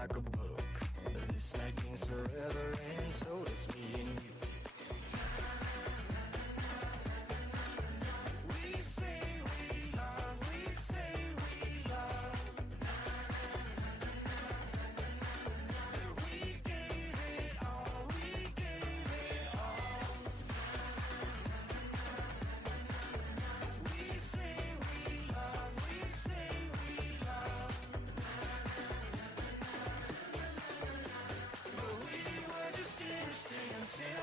like a book. This night means forever, and so does me and you. We say we love, we say we love. We gave it all, we gave it all. We say we love, we say we love. But we were just innocent until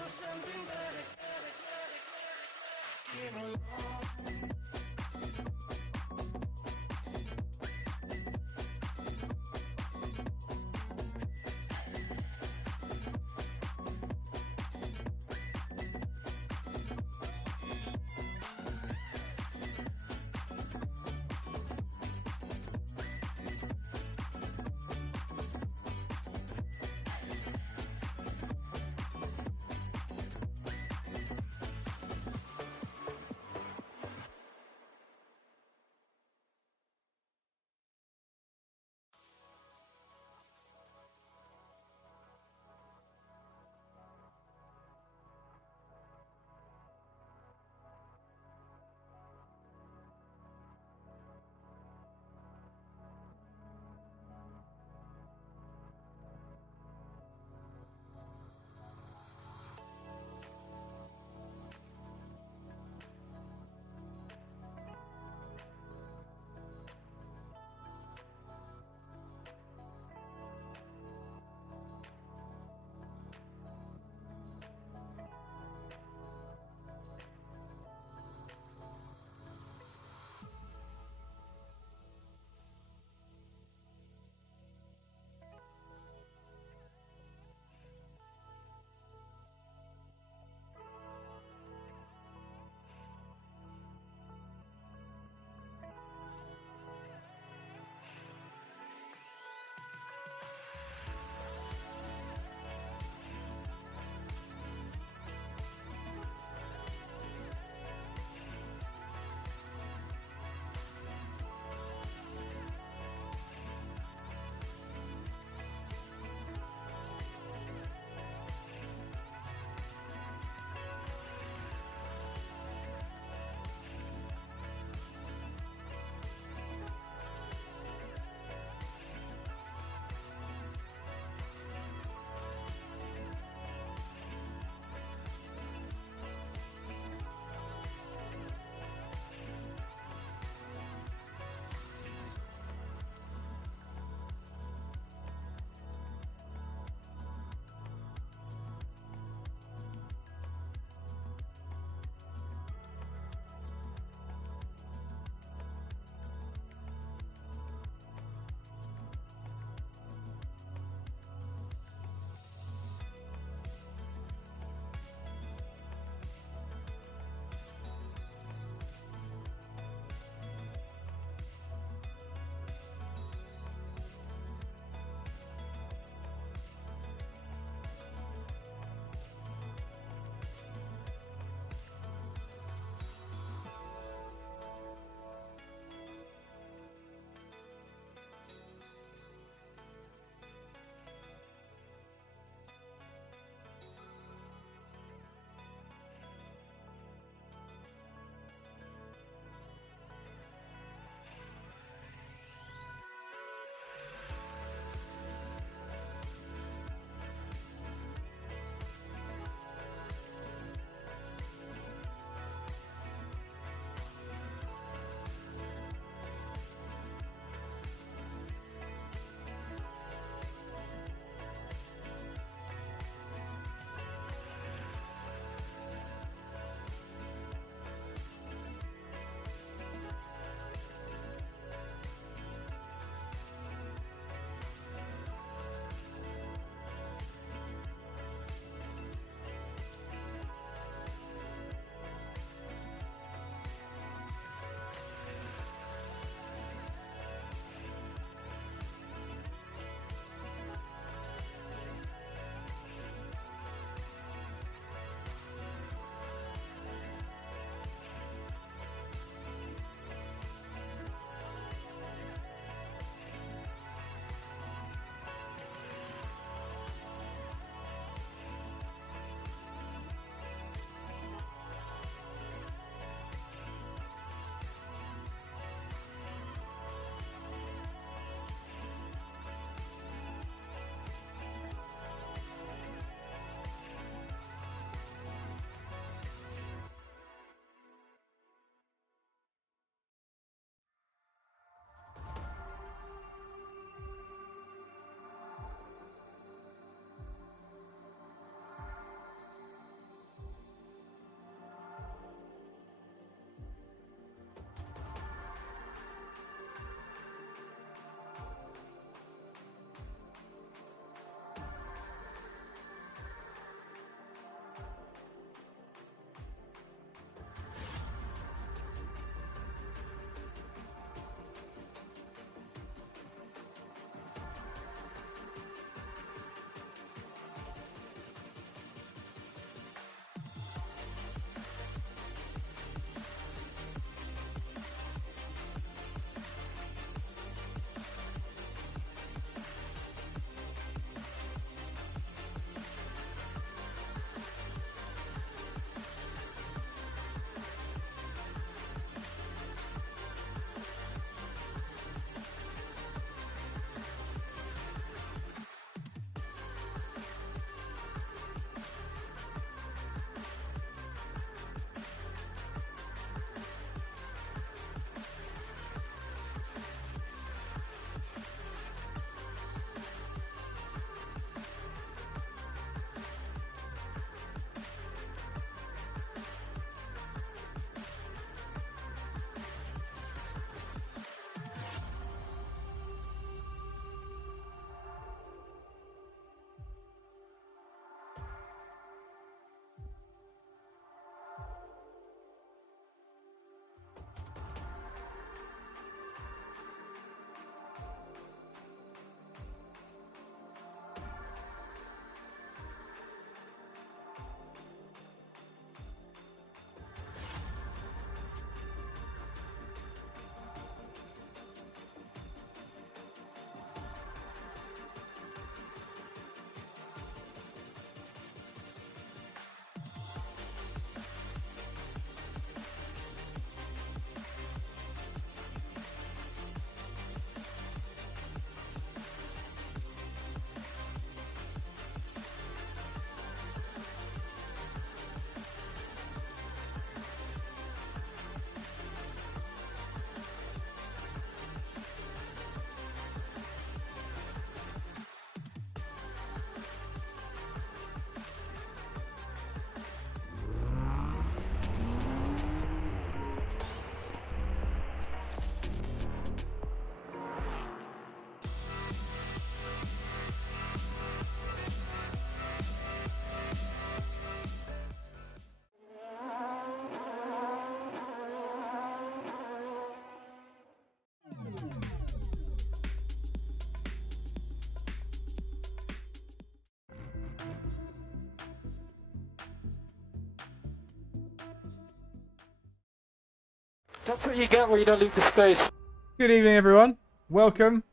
That's what you get when you don't leave the space. Good evening, everyone. Welcome.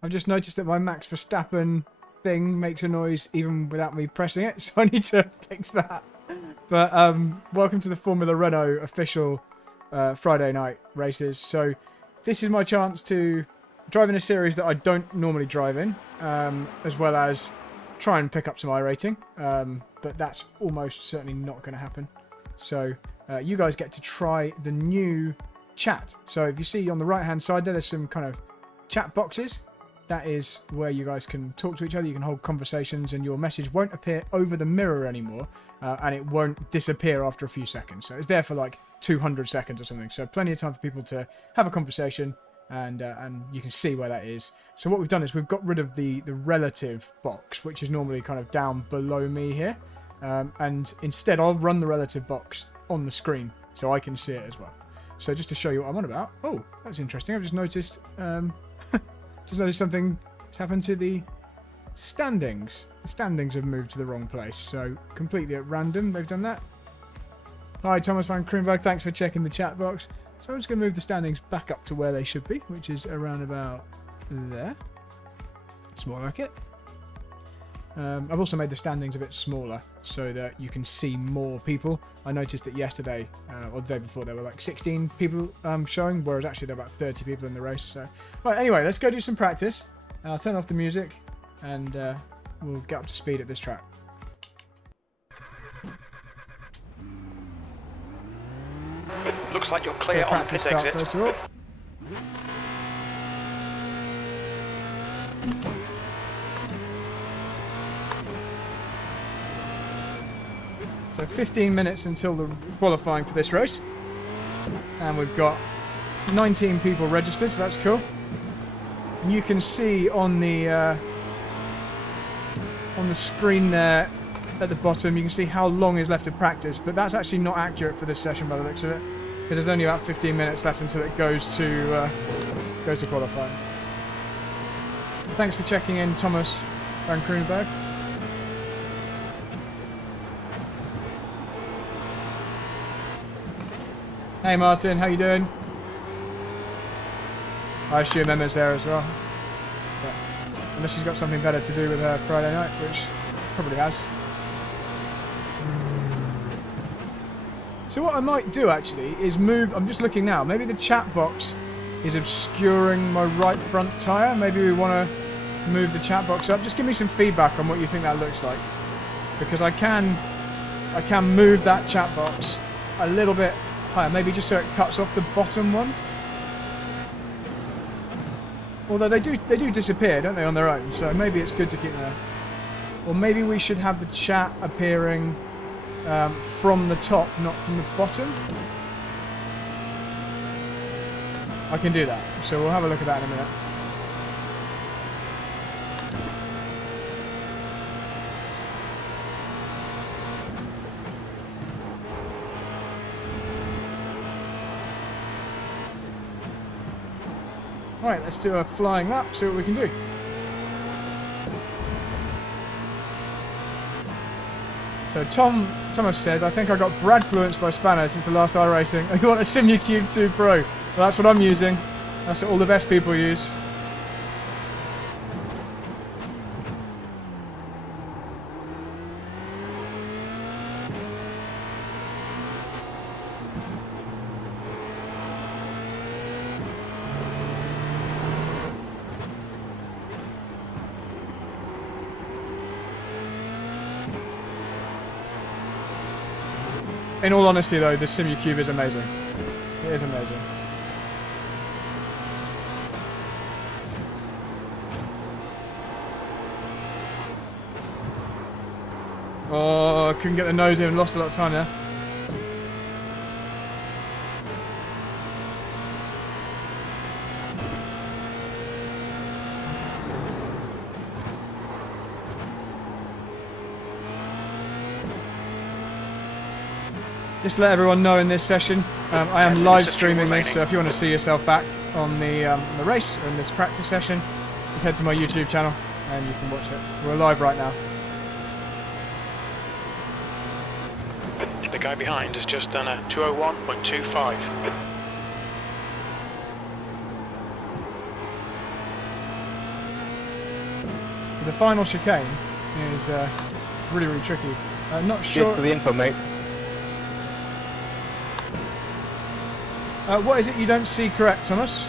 I've just noticed that my Max Verstappen thing makes a noise even without me pressing it, so I need to fix that. But welcome to the Formula Renault official Friday night races. So this is my chance to drive in a series that I don't normally drive in, as well as try and pick up some iRating. But that's almost certainly not going to happen. So you guys get to try the new chat. So if you see on the right hand side there's some kind of chat boxes. That is where you guys can talk to each other. You can hold conversations, and your message won't appear over the mirror anymore, and it won't disappear after a few seconds. So it's there for like 200 seconds or something. So plenty of time for people to have a conversation, and you can see where that is. So what we've done is we've got rid of the relative box, which is normally kind of down below me here, and instead I'll run the relative box on the screen so I can see it as well. So just to show you what I'm on about. Oh, that's interesting. I've just noticed. Just noticed something has happened to the standings. The standings have moved to the wrong place, so completely at random they've done that. Hi, Thomas van Kroonberg, thanks for checking the chat box. So I'm just going to move the standings back up to where they should be, which is around about there. It's more like it. I've also made the standings a bit smaller so that you can see more people. I noticed that yesterday, or the day before, there were like 16 people showing, whereas actually there were about 30 people in the race. So, right, anyway, let's go do some practice. I'll turn off the music, and we'll get up to speed at this track. Looks like you're clear on pit exit. First of all. So 15 minutes until the qualifying for this race. And we've got 19 people registered, so that's cool. And you can see on the screen there at the bottom, you can see how long is left of practice, but that's actually not accurate for this session by the looks of it, because there's only about 15 minutes left until it goes to qualifying. Thanks for checking in, Thomas van Kroonberg. Hey Martin, how you doing? I assume Emma's there as well. But unless she's got something better to do with her Friday night, which probably has. So what I might do actually is move, I'm just looking now, maybe the chat box is obscuring my right front tyre. Maybe we want to move the chat box up. Just give me some feedback on what you think that looks like. Because I can move that chat box a little bit higher, maybe just so it cuts off the bottom one. Although they do disappear, don't they, on their own? So maybe it's good to keep them. Or maybe we should have the chat appearing from the top, not from the bottom. I can do that. So we'll have a look at that in a minute. Alright, let's do a flying lap, see what we can do. So Thomas says, I think I got Bradfluenced by Spanner since the last iRacing. I want a SimuCube 2 Pro. Well, that's what I'm using. That's what all the best people use. In all honesty though, the SimuCube is amazing. It is amazing. Oh, I couldn't get the nose in, lost a lot of time there. Just to let everyone know, in this session, I am live streaming this, so if you want to see yourself back on the race or in this practice session, just head to my YouTube channel and you can watch it. We're live right now. The guy behind has just done a 201.25. the final chicane is really, really tricky. Not sure. Cheers for the info, mate. What is it you don't see correct, Thomas?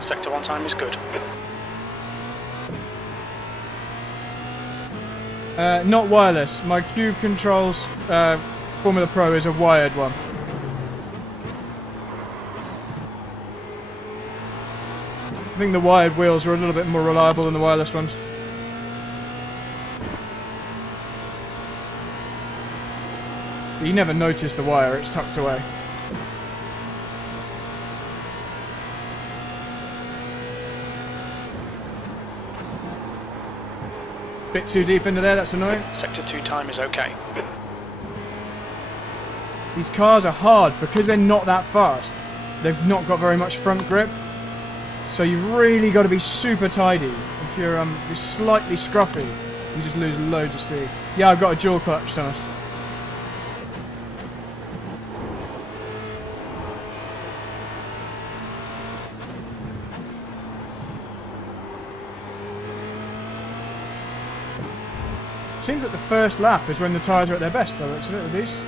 Sector 1 time is good. Not wireless. My Cube Controls Formula Pro is a wired one. I think the wired wheels are a little bit more reliable than the wireless ones. But you never notice the wire, it's tucked away. Bit too deep into there, that's annoying. Sector 2 time is okay. These cars are hard because they're not that fast. They've not got very much front grip. So you've really got to be super tidy. If you're slightly scruffy, you just lose loads of speed. Yeah, I've got a dual clutch, Thomas. Seems that the first lap is when the tyres are at their best by the looks of it with these.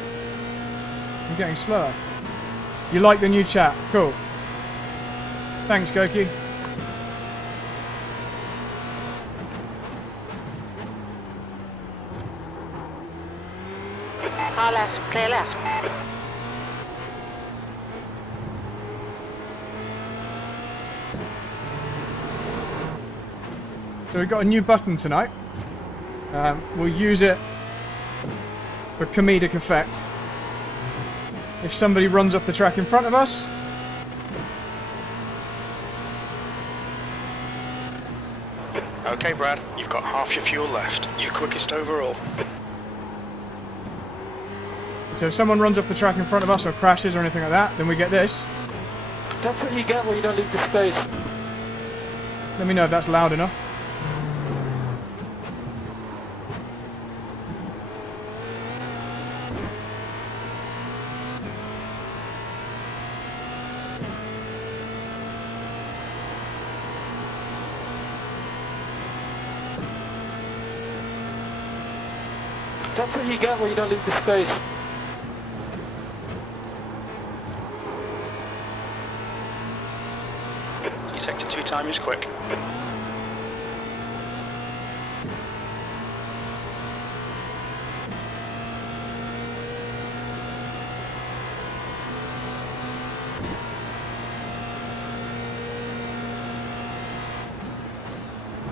I'm getting slower. You like the new chat? Cool. Thanks, Goki. Car left, clear left. So we've got a new button tonight. We'll use it for comedic effect. If somebody runs off the track in front of us, Okay, Brad, you've got half your fuel left. You're quickest overall. so if someone runs off the track in front of us or crashes or anything like that, then we get this. That's what you get when you don't leave the space. Let me know if that's loud enough. That's what you get when you don't leave the space. Your sector 2 time is quick.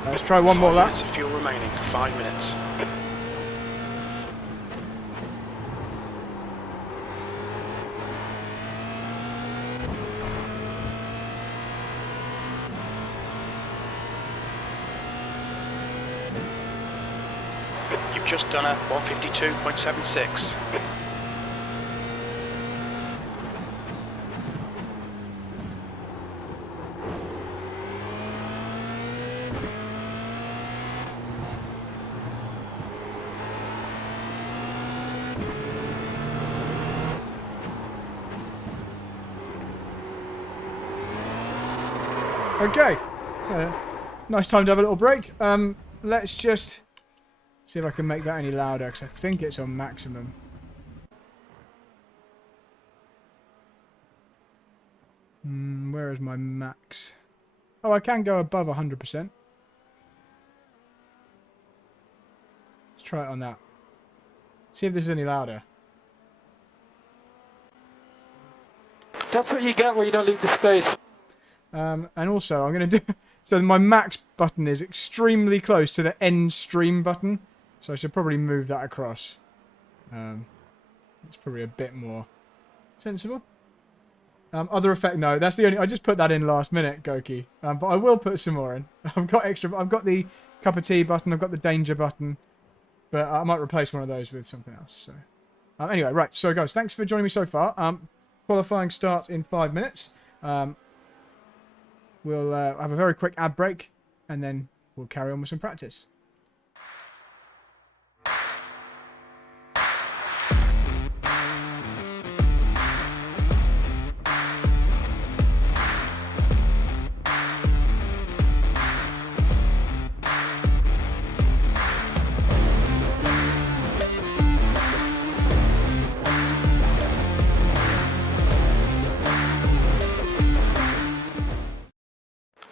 Let's try one more 5 lap. minutes of fuel remaining. 5 minutes. You've just done a 152.76. Okay, so nice time to have a little break. Let's just see if I can make that any louder, because I think it's on maximum. Where is my max? Oh, I can go above 100%. try it on that. See if this is any louder. That's what you get when you don't leave the space. And also, I'm going to do... So my max button is extremely close to the end stream button. So I should probably move that across. It's probably a bit more sensible. Other effect, no. That's the only... I just put that in last minute, Goki. But I will put some more in. I've got extra... I've got the cup of tea button. I've got the danger button. But I might replace one of those with something else. So anyway, right. So, guys, thanks for joining me so far. Qualifying starts in 5 minutes. We'll have a very quick ad break, and then we'll carry on with some practice.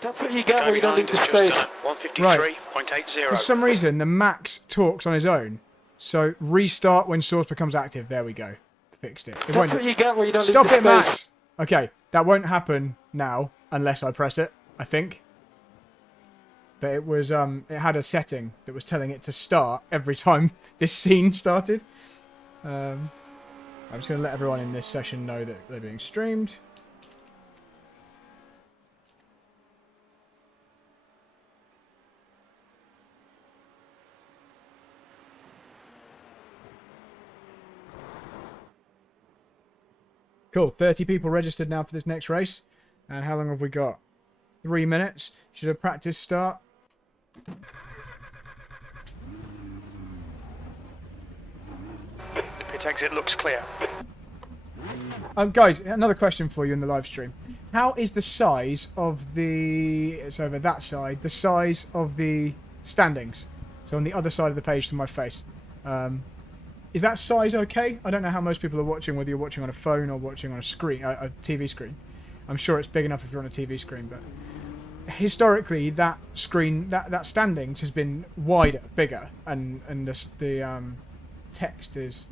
That's what you get when you don't leave the space. 153.80. For some reason, the Max talks on his own. So restart when source becomes active. There we go. Fixed it. That's what you get when you don't Stop leave the it, space. Max! Okay, that won't happen now unless I press it, I think. But it was it had a setting that was telling it to start every time this scene started. I'm just going to let everyone in this session know that they're being streamed. Cool, 30 people registered now for this next race. And how long have we got? 3 minutes. Should a practice start? The pit exit looks clear. Guys, another question for you in the live stream. How is the size of the... It's over that side. The size of the standings. So on the other side of the page to my face. Is that size okay? I don't know how most people are watching, whether you're watching on a phone or watching on a screen, a TV screen. I'm sure it's big enough if you're on a TV screen, but historically that screen, that standings has been wider, bigger, and the text is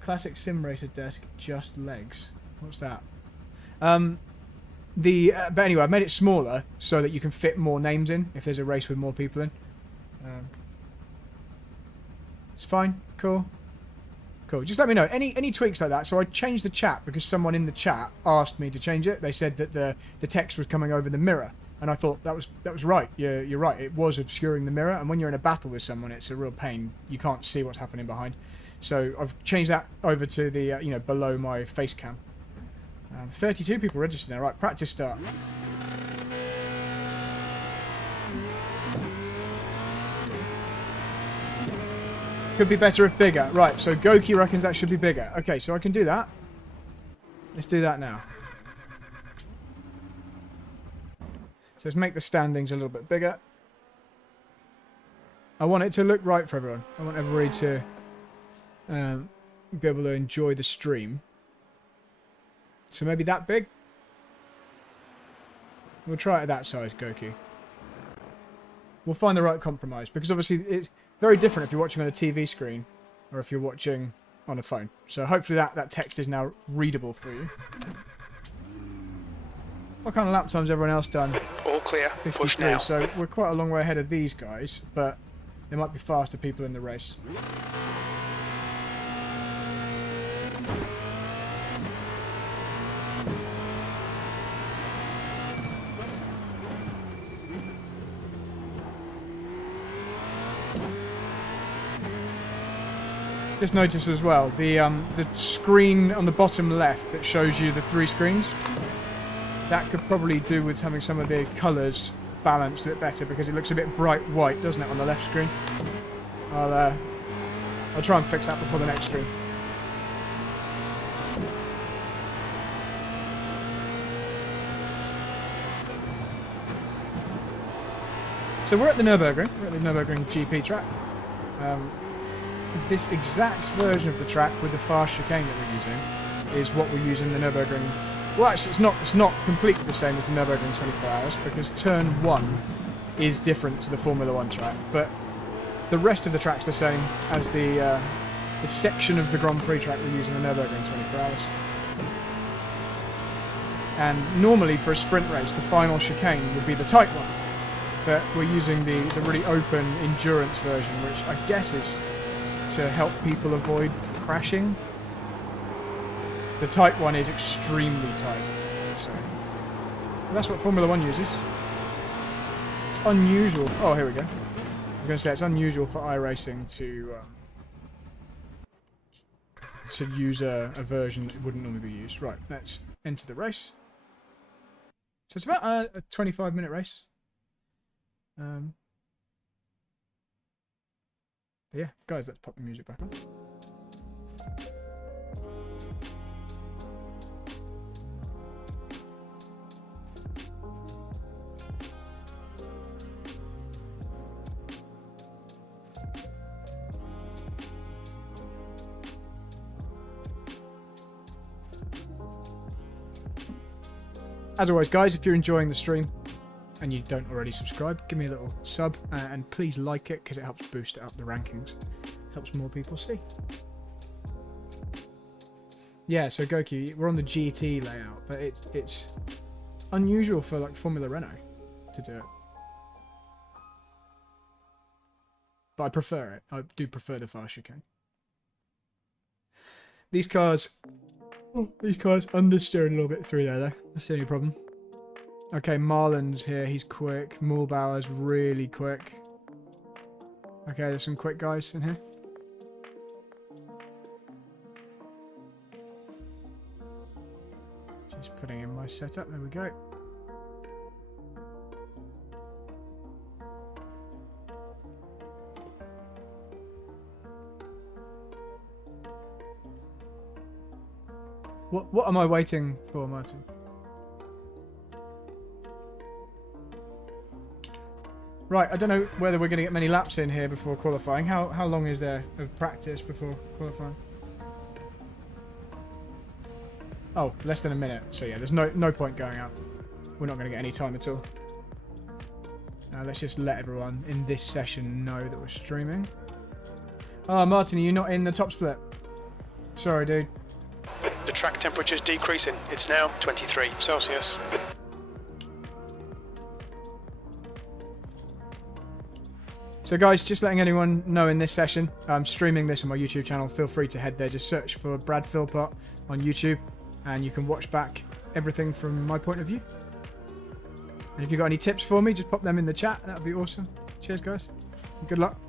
classic sim racer desk, just legs. What's that? But anyway, I've made it smaller so that you can fit more names in if there's a race with more people in. It's fine. Cool. Cool. Just let me know. Any tweaks like that. So I changed the chat because someone in the chat asked me to change it. They said that the text was coming over the mirror. And I thought that was right. You're right. It was obscuring the mirror. And when you're in a battle with someone, it's a real pain. You can't see what's happening behind. So I've changed that over to the, below my face cam. 32 people registered now. Right, practice start. Could be better if bigger. Right, so Goki reckons that should be bigger. Okay, so I can do that. Let's do that now. So let's make the standings a little bit bigger. I want it to look right for everyone. I want everybody to be able to enjoy the stream. So maybe that big? We'll try it at that size, Goki. We'll find the right compromise, because obviously it's very different if you're watching on a TV screen or if you're watching on a phone. So hopefully that text is now readable for you. What kind of lap time's everyone else done? All clear. 53, Push now. so we're quite a long way ahead of these guys, but there might be faster people in the race. Just notice as well, the screen on the bottom left that shows you the 3 screens, that could probably do with having some of the colours balanced a bit better, because it looks a bit bright white, doesn't it, on the left screen? I'll try and fix that before the next stream. So we're at the Nurburgring. We're at the Nurburgring GP track. This exact version of the track with the fast chicane that we're using is what we use in the Nurburgring. Well, actually, it's not completely the same as the Nurburgring 24 Hours, because turn 1 is different to the Formula 1 track, but The rest of the track's the same as the section of the Grand Prix track we're using on Nurburgring 24 hours. And normally for a sprint race, the final chicane would be the tight one. But we're using the really open endurance version, which I guess is to help people avoid crashing. The tight one is extremely tight. So that's what Formula 1 uses. It's unusual. Oh, here we go. I was going to say it's unusual for iRacing to use a version that wouldn't normally be used. Right, let's enter the race. So it's about a 25-minute race. But yeah, guys, let's pop the music back on. As always, guys, if you're enjoying the stream and you don't already subscribe, give me a little sub and please like it because it helps boost it up the rankings. Helps more people see. Yeah, so Goku, we're on the GT layout, but it's unusual for like Formula Renault to do it. But I prefer it. I do prefer the fast chicane. These cars understeer a little bit through there, though. That's the only problem. Okay, Marlon's here. He's quick. Mulbauer's really quick. Okay, there's some quick guys in here. Just putting in my setup. There we go. What am I waiting for, Martin? Right, I don't know whether we're going to get many laps in here before qualifying. How long is there of practice before qualifying? Oh, less than a minute. So yeah, there's no point going out. We're not going to get any time at all. Now let's just let everyone in this session know that we're streaming. Oh, Martin, are you not in the top split? Sorry, dude. The track temperature's decreasing. It's now 23 Celsius. So guys, just letting anyone know in this session, I'm streaming this on my YouTube channel. Feel free to head there. Just search for Brad Philpott on YouTube and you can watch back everything from my point of view. And if you've got any tips for me, just pop them in the chat. That would be awesome. Cheers, guys. Good luck.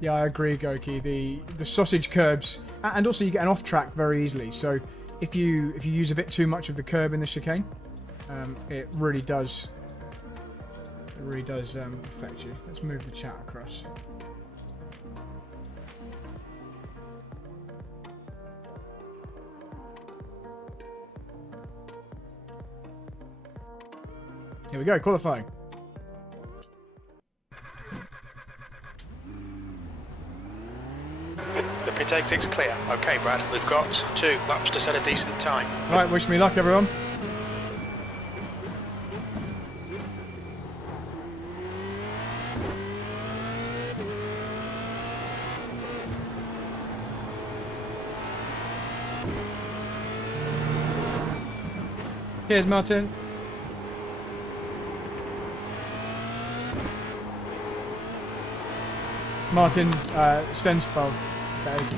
Yeah, I agree, Goki. The sausage curbs, and also you get an off track very easily. So if you use a bit too much of the curb in the chicane, it really does affect you. Let's move the chat across. Here we go, qualifying. The pit exit's clear. Okay, Brad, we've got 2 laps to set a decent time. Right, wish me luck, everyone. Cheers, Martin. Martin Stenspel, that is.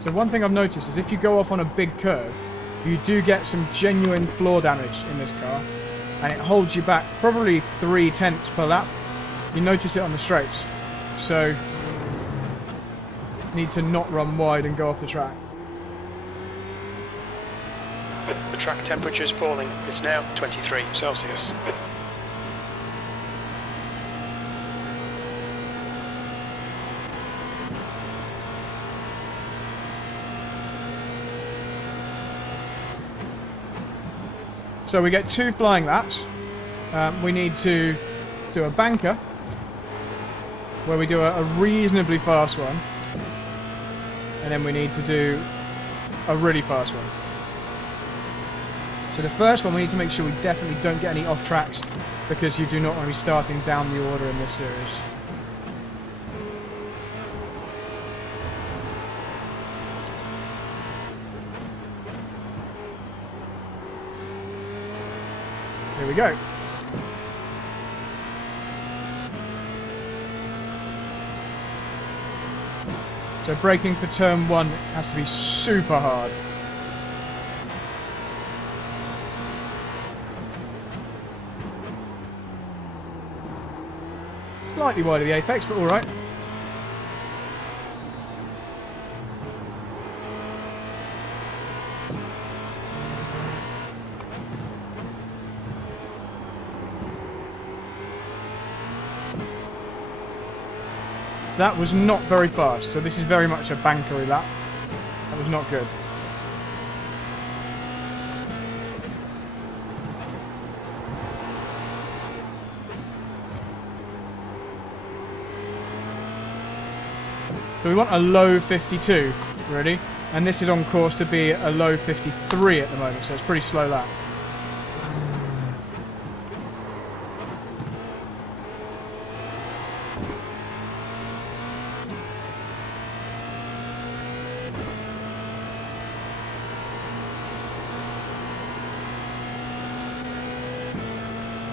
So one thing I've noticed is if you go off on a big curve, you do get some genuine floor damage in this car, and it holds you back probably 0.3 per lap. You notice it on the straights, so need to not run wide and go off the track. The track temperature is falling. It's now 23 Celsius. So we get 2 flying laps. We need to do a banker. where we do a reasonably fast one. And then we need to do a really fast one. So the first one, we need to make sure we definitely don't get any off tracks, because you do not want to be starting down the order in this series. Here we go. So braking for turn 1 has to be super hard. Slightly wide of the apex, but alright. That was not very fast, so this is very much a bankery lap. That was not good. So we want a low 52, ready? And this is on course to be a low 53 at the moment, so it's a pretty slow lap.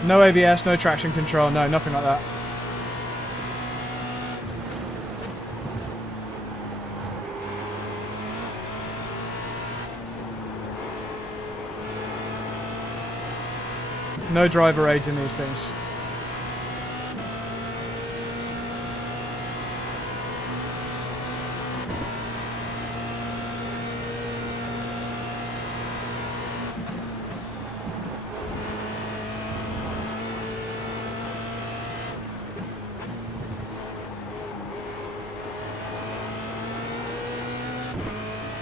No ABS, no traction control, no, nothing like that. No driver aids in these things.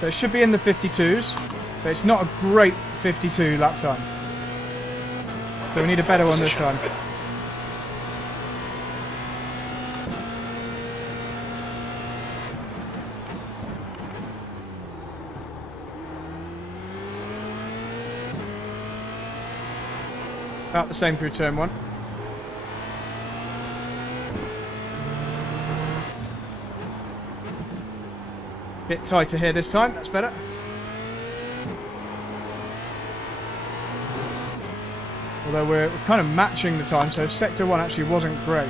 So it should be in the 52s, but it's not a great 52 lap time. So we need a better one this time. About the same through turn 1. Bit tighter here this time, that's better. Although we're kind of matching the time, so sector 1 actually wasn't great.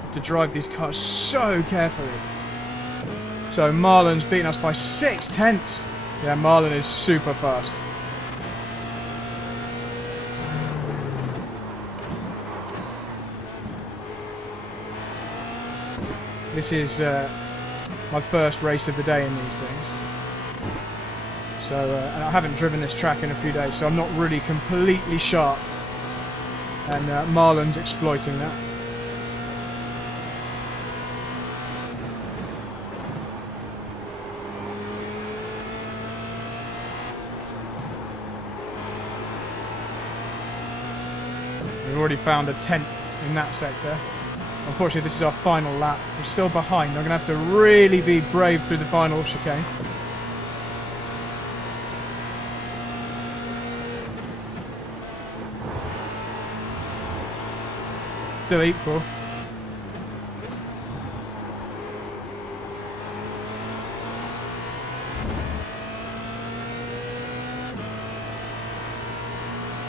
Have to drive these cars so carefully. So Marlon's beating us by 6/10. Yeah, Marlon is super fast. This is my first race of the day in these things. So, and I haven't driven this track in a few days, so I'm not really completely sharp. And Marlon's exploiting that. We've already found a 10th in that sector. Unfortunately, this is our final lap. We're still behind. I'm going to have to really be brave through the final chicane. Still equal.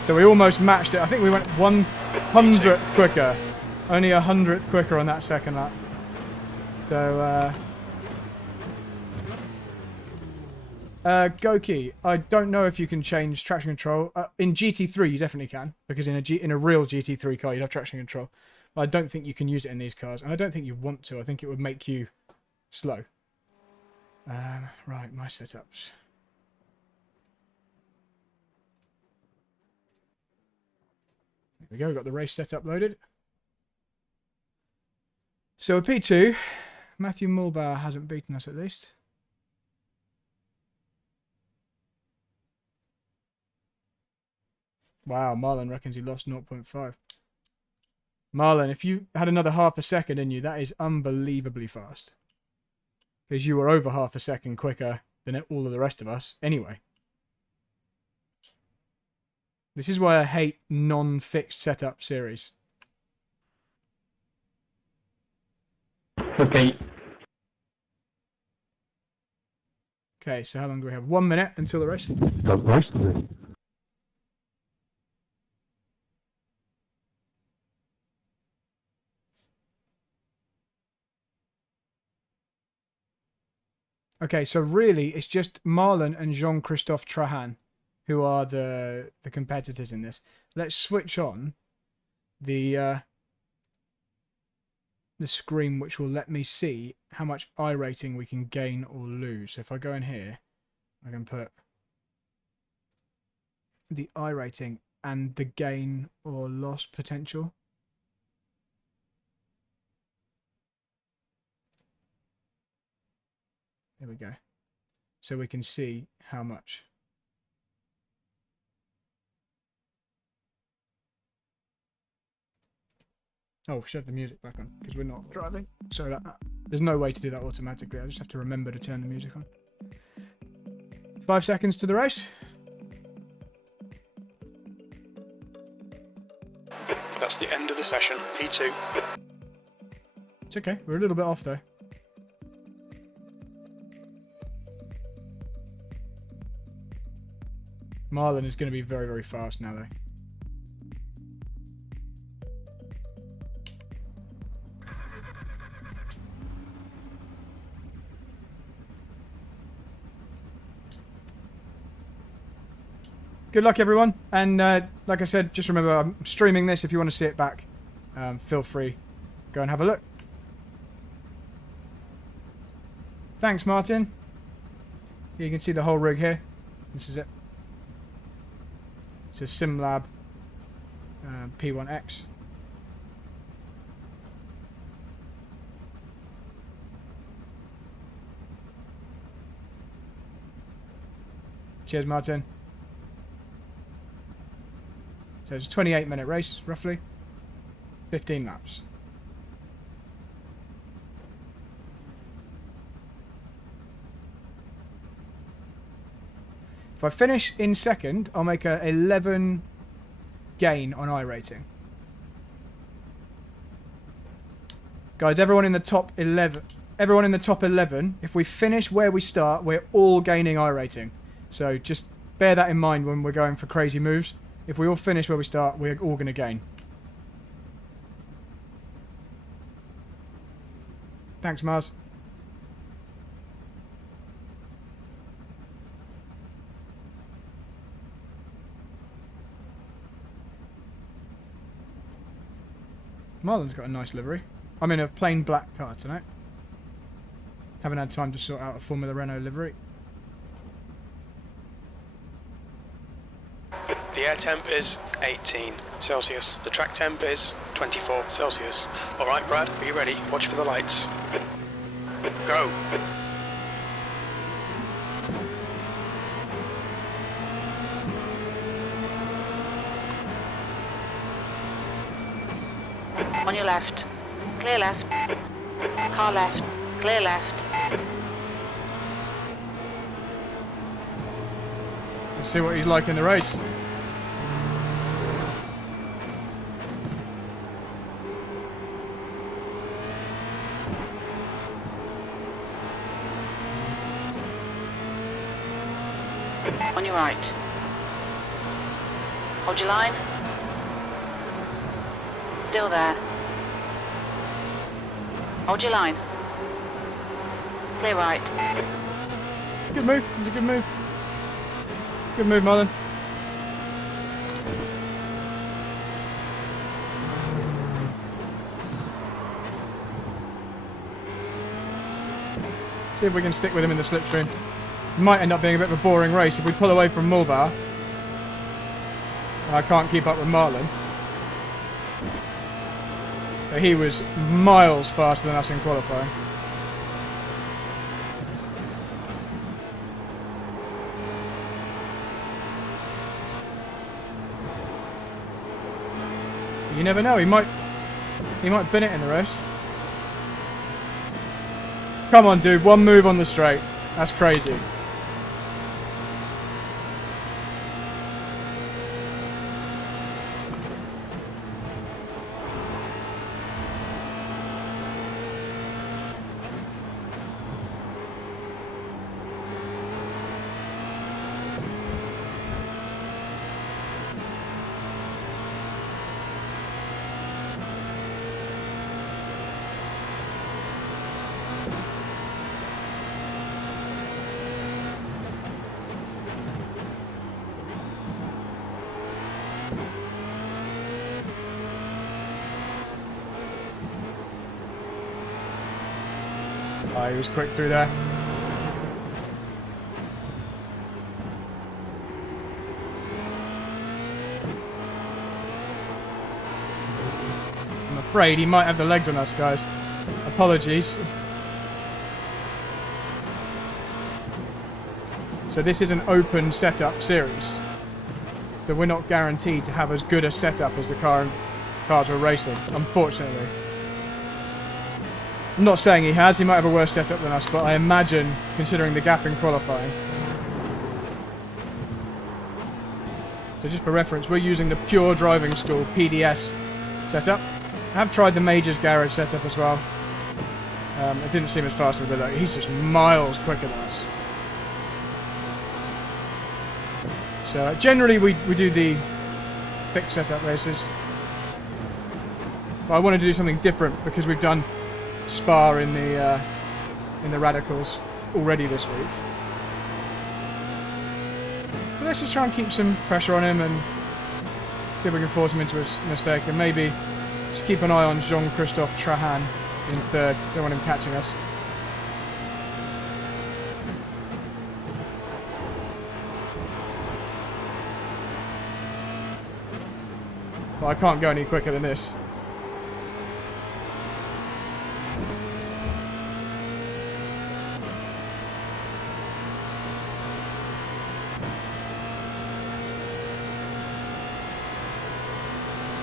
So we almost matched it. I think we went 1/100th quicker. Only 100th quicker on that second lap. So, Goki, I don't know if you can change traction control. In GT3, you definitely can, because in a real GT3 car, you'd have traction control. But I don't think you can use it in these cars, and I don't think you want to. I think it would make you slow. Right, my setups. There we go, we've got the race setup loaded. So a P2, Matthew Mulbauer hasn't beaten us at least. Wow, Marlon reckons he lost 0.5. Marlon, if you had another half a second in you, that is unbelievably fast. Because you were over half a second quicker than all of the rest of us anyway. This is why I hate non-fixed setup series. Okay. Okay, so how long do we have? 1 minute until the race. The rest of it. Okay, so really it's just Marlon and Jean-Christophe Trahan who are the competitors in this. Let's switch on the screen, which will let me see how much iRating we can gain or lose. So if I go in here, I can put the iRating and the gain or loss potential. There we go. So we can see how much. Oh, shut the music back on because we're not driving. So there's no way to do that automatically. I just have to remember to turn the music on. 5 seconds to the race. That's the end of the session. P2. It's okay. We're a little bit off though. Marlon is going to be very, very fast now though. Good luck, everyone. And like I said, just remember, I'm streaming this. If you want to see it back, feel free. Go and have a look. Thanks, Martin. Here you can see the whole rig here. This is it. It's a SimLab P1X. Cheers, Martin. So it's a 28-minute race, roughly. 15 laps. If I finish in second, I'll make a 11 gain on iRating. Guys, everyone in the top 11, if we finish where we start, we're all gaining iRating. So just bear that in mind when we're going for crazy moves. If we all finish where we start, we're all going to gain. Thanks, Mars. Marlon's got a nice livery. I'm in a plain black car tonight. Haven't had time to sort out a Formula Renault livery. The air temp is 18 Celsius. The track temp is 24 Celsius. Alright, Brad, are you ready? Watch for the lights. Go! On your left. Clear left. Car left. Clear left. Let's see what he's like in the race. On your right. Hold your line. Still there. Hold your line. Clear right. Good move. It was a good move. Good move, Marlon. See if we can stick with him in the slipstream. Might end up being a bit of a boring race if we pull away from Mulbar. And I can't keep up with Marlon. But he was miles faster than us in qualifying. You never know. He might bin it in the race. Come on, dude. One move on the straight. That's crazy. Oh, he was quick through there. I'm afraid he might have the legs on us, guys. Apologies. So this is an open setup series. So we're not guaranteed to have as good a setup as the cars we're racing, unfortunately. I'm not saying he has, he might have a worse setup than us, but I imagine, considering the gap in qualifying. So just for reference, we're using the Pure Driving School PDS setup. I have tried the Majors Garage setup as well. It didn't seem as fast with it. He's just miles quicker than us. So generally we do the fixed setup races. But I wanted to do something different because we've done Spa in the Radicals already this week. So let's just try and keep some pressure on him and see if we can force him into a mistake, and maybe just keep an eye on Jean-Christophe Trahan in third. Don't want him catching us. But I can't go any quicker than this.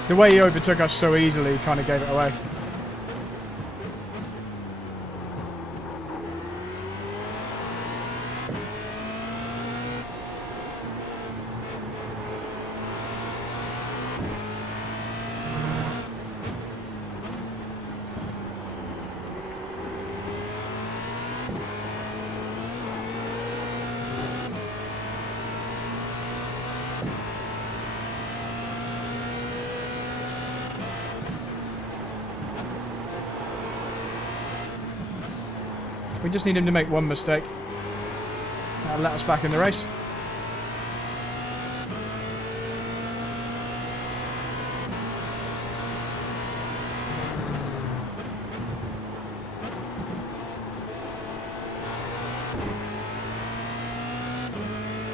The way he overtook us so easily kind of gave it away. We just need him to make one mistake. That'll let us back in the race.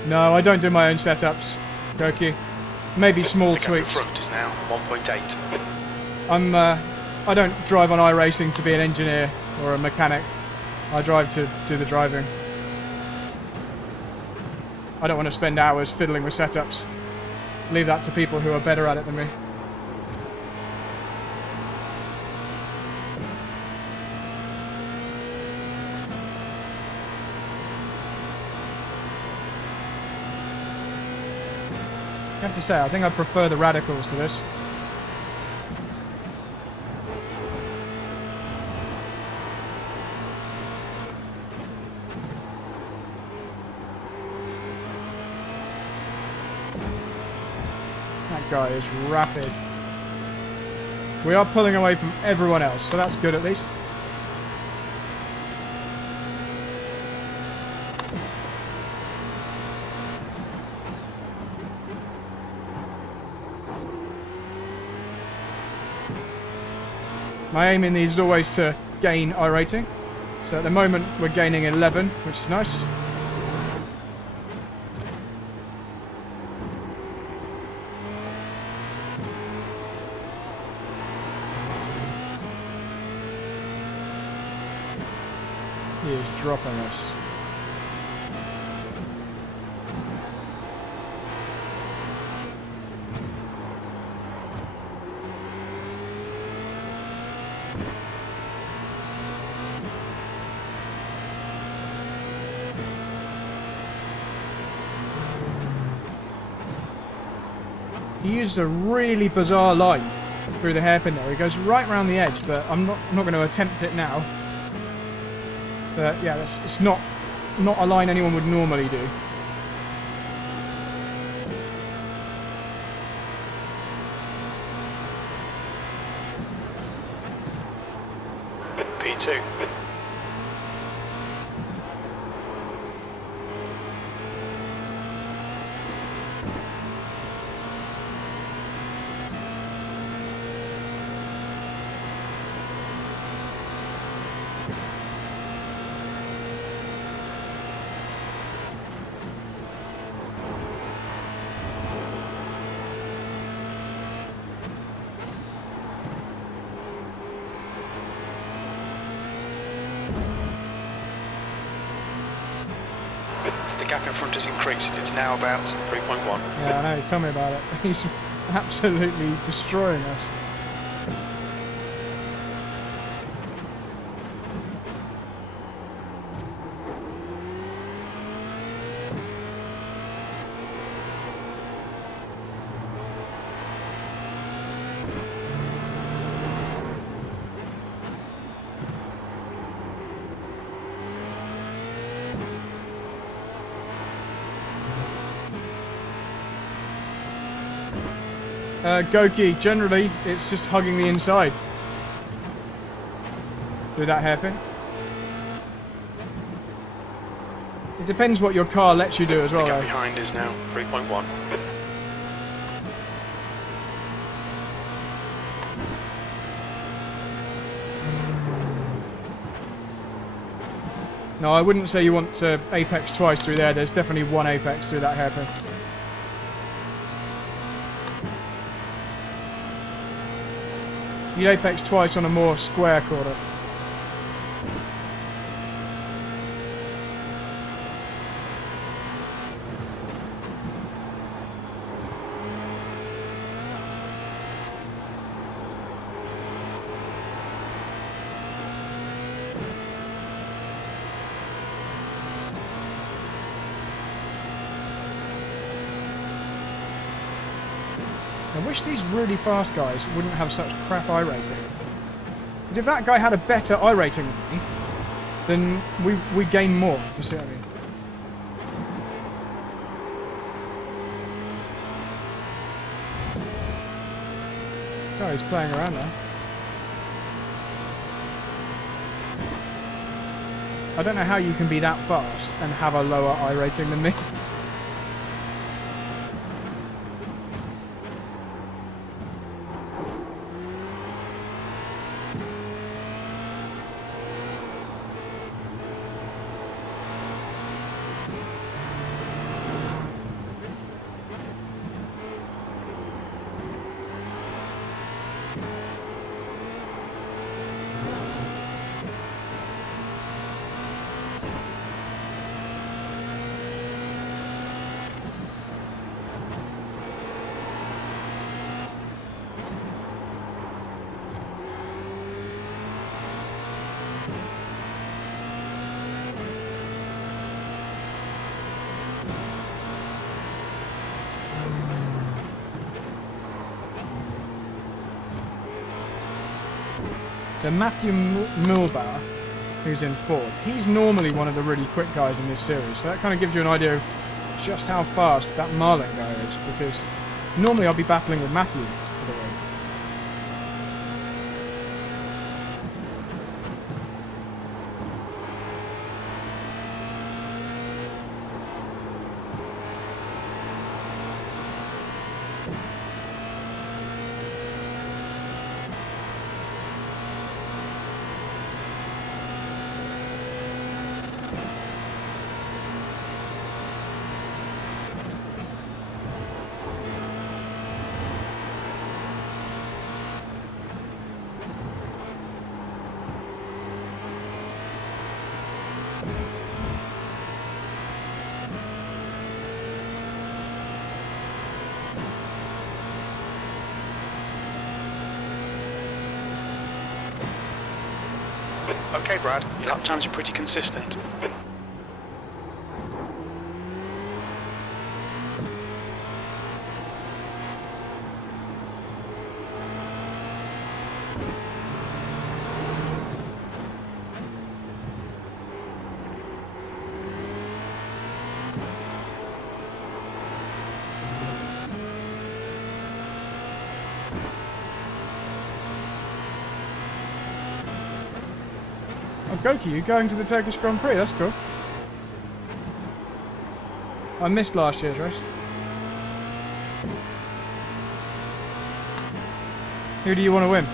No, I don't do my own setups, Goki. Maybe small tweaks. The front is now 1.8. I don't drive on iRacing to be an engineer or a mechanic. I drive to do the driving. I don't want to spend hours fiddling with setups. Leave that to people who are better at it than me. I have to say, I think I prefer the Radicals to this. That guy is rapid. We are pulling away from everyone else, so that's good at least. My aim in these is always to gain iRating. So at the moment we're gaining 11, which is nice. He is dropping us. He uses a really bizarre line through the hairpin there. He goes right around the edge, but I'm not going to attempt it now. But yeah, it's not a line anyone would normally do. P2. The gap in front has increased. It's now about 3.1. Yeah, I know. Tell me about it. He's absolutely destroying us. Goki, generally, it's just hugging the inside. Through that hairpin. It depends what your car lets you do as well, The gap though. behind is now 3.1. No, I wouldn't say you want to apex twice through there. There's definitely one apex through that hairpin. You apex twice on a more square corner. I wish these really fast guys wouldn't have such crap iRating. Because if that guy had a better iRating than me, then we gain more, if you see what I mean. Oh, he's playing around now. I don't know how you can be that fast and have a lower iRating than me. So Matthew Mulbauer, who's in Ford, he's normally one of the really quick guys in this series. So that kind of gives you an idea of just how fast that Marlin guy is, because normally I'll be battling with Matthew for the win. Okay, Brad, your lap times are pretty consistent. Goki, you going to the Turkish Grand Prix? That's cool. I missed last year's race. Who do you want to win?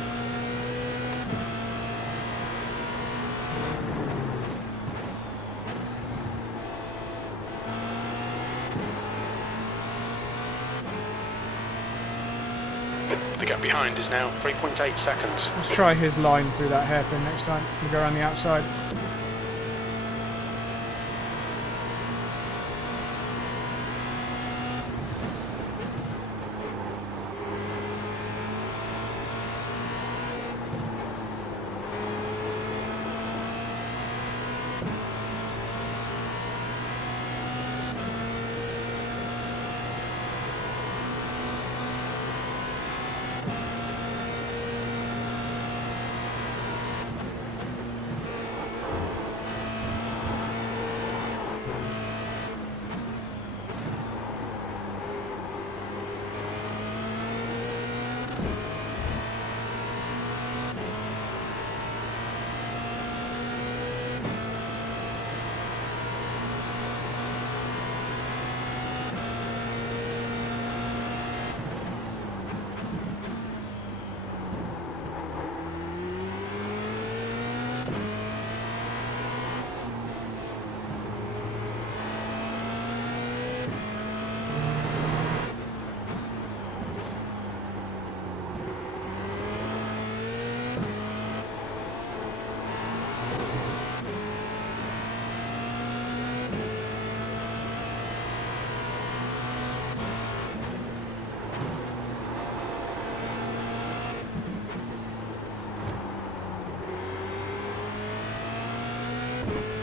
The gap behind is now 3.8 seconds. Let's try his line through that hairpin next time. We'll go around the outside.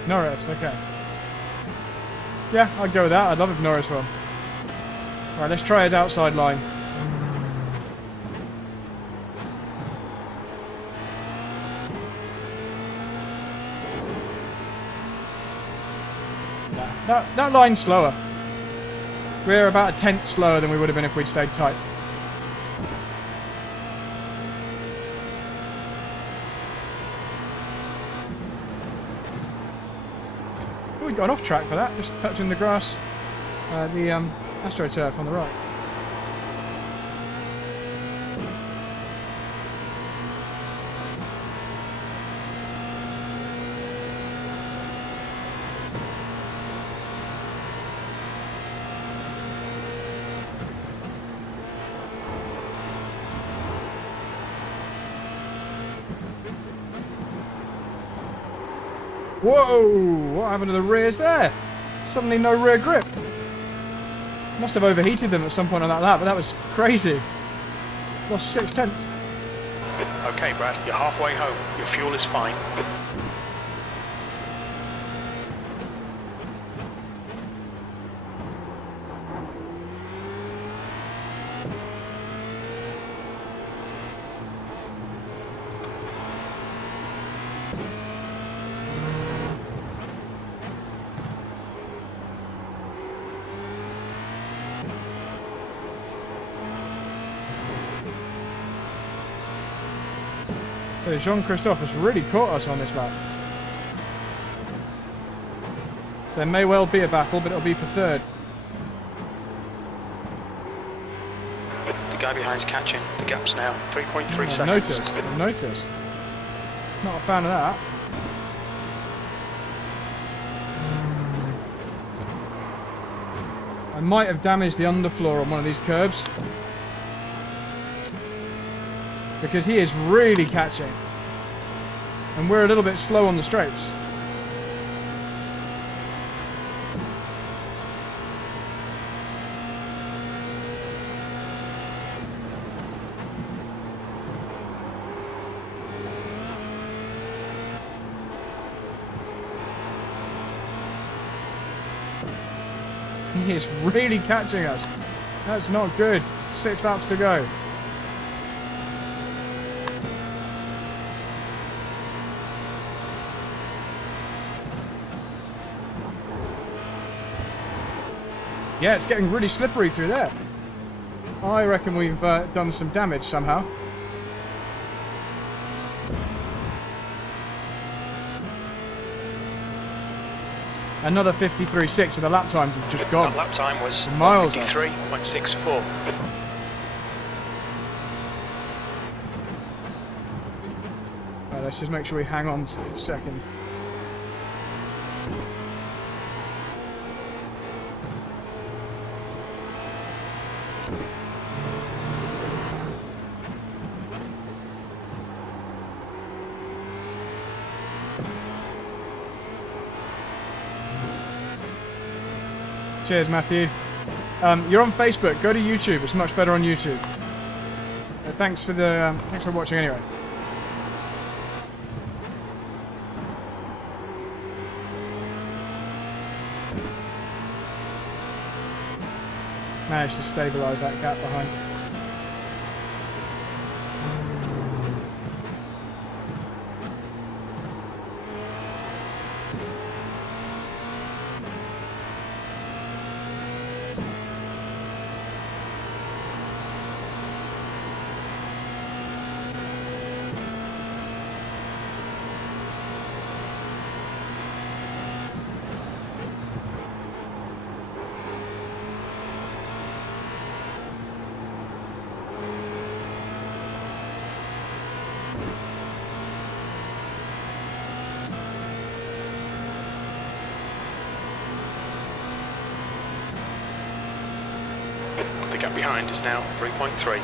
Norris, okay. Yeah, I'd go with that. I'd love if Norris won. Right, let's try his outside line. Nah, that line's slower. We're about a tenth slower than we would have been if we'd stayed tight. We got off track for that, just touching the grass, the AstroTurf on the right. Whoa! What happened to the rears there? Suddenly no rear grip. Must have overheated them at some point on that lap, but that was crazy. Lost 6/10. Okay, Brad, you're halfway home. Your fuel is fine. So Jean-Christophe has really caught us on this lap. So there may well be a battle, but it'll be for third. The guy behind's catching. The gap's now 3.3 seconds. I've noticed. Not a fan of that. I might have damaged the underfloor on one of these curbs. Because he is really catching. And we're a little bit slow on the straights. He is really catching us. That's not good. 6 laps to go. Yeah, it's getting really slippery through there. I reckon we've done some damage somehow. Another 53.6, so the lap times have just gone. That lap time was Miles 53.64. Right, let's just make sure we hang on to a second. Cheers, Matthew. You're on Facebook. Go to YouTube. It's much better on YouTube. Thanks for watching anyway. Managed to stabilise that gap behind. The gap behind is now 3.3.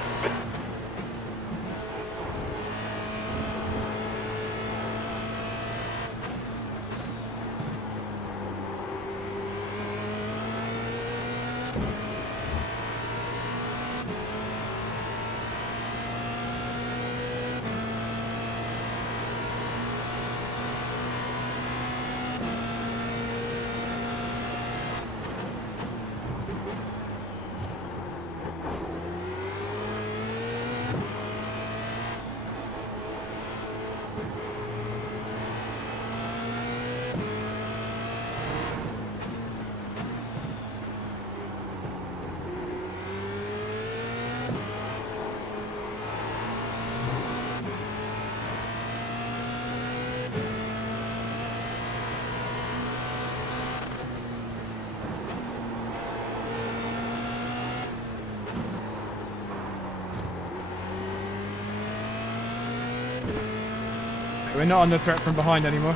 We're not under threat from behind anymore.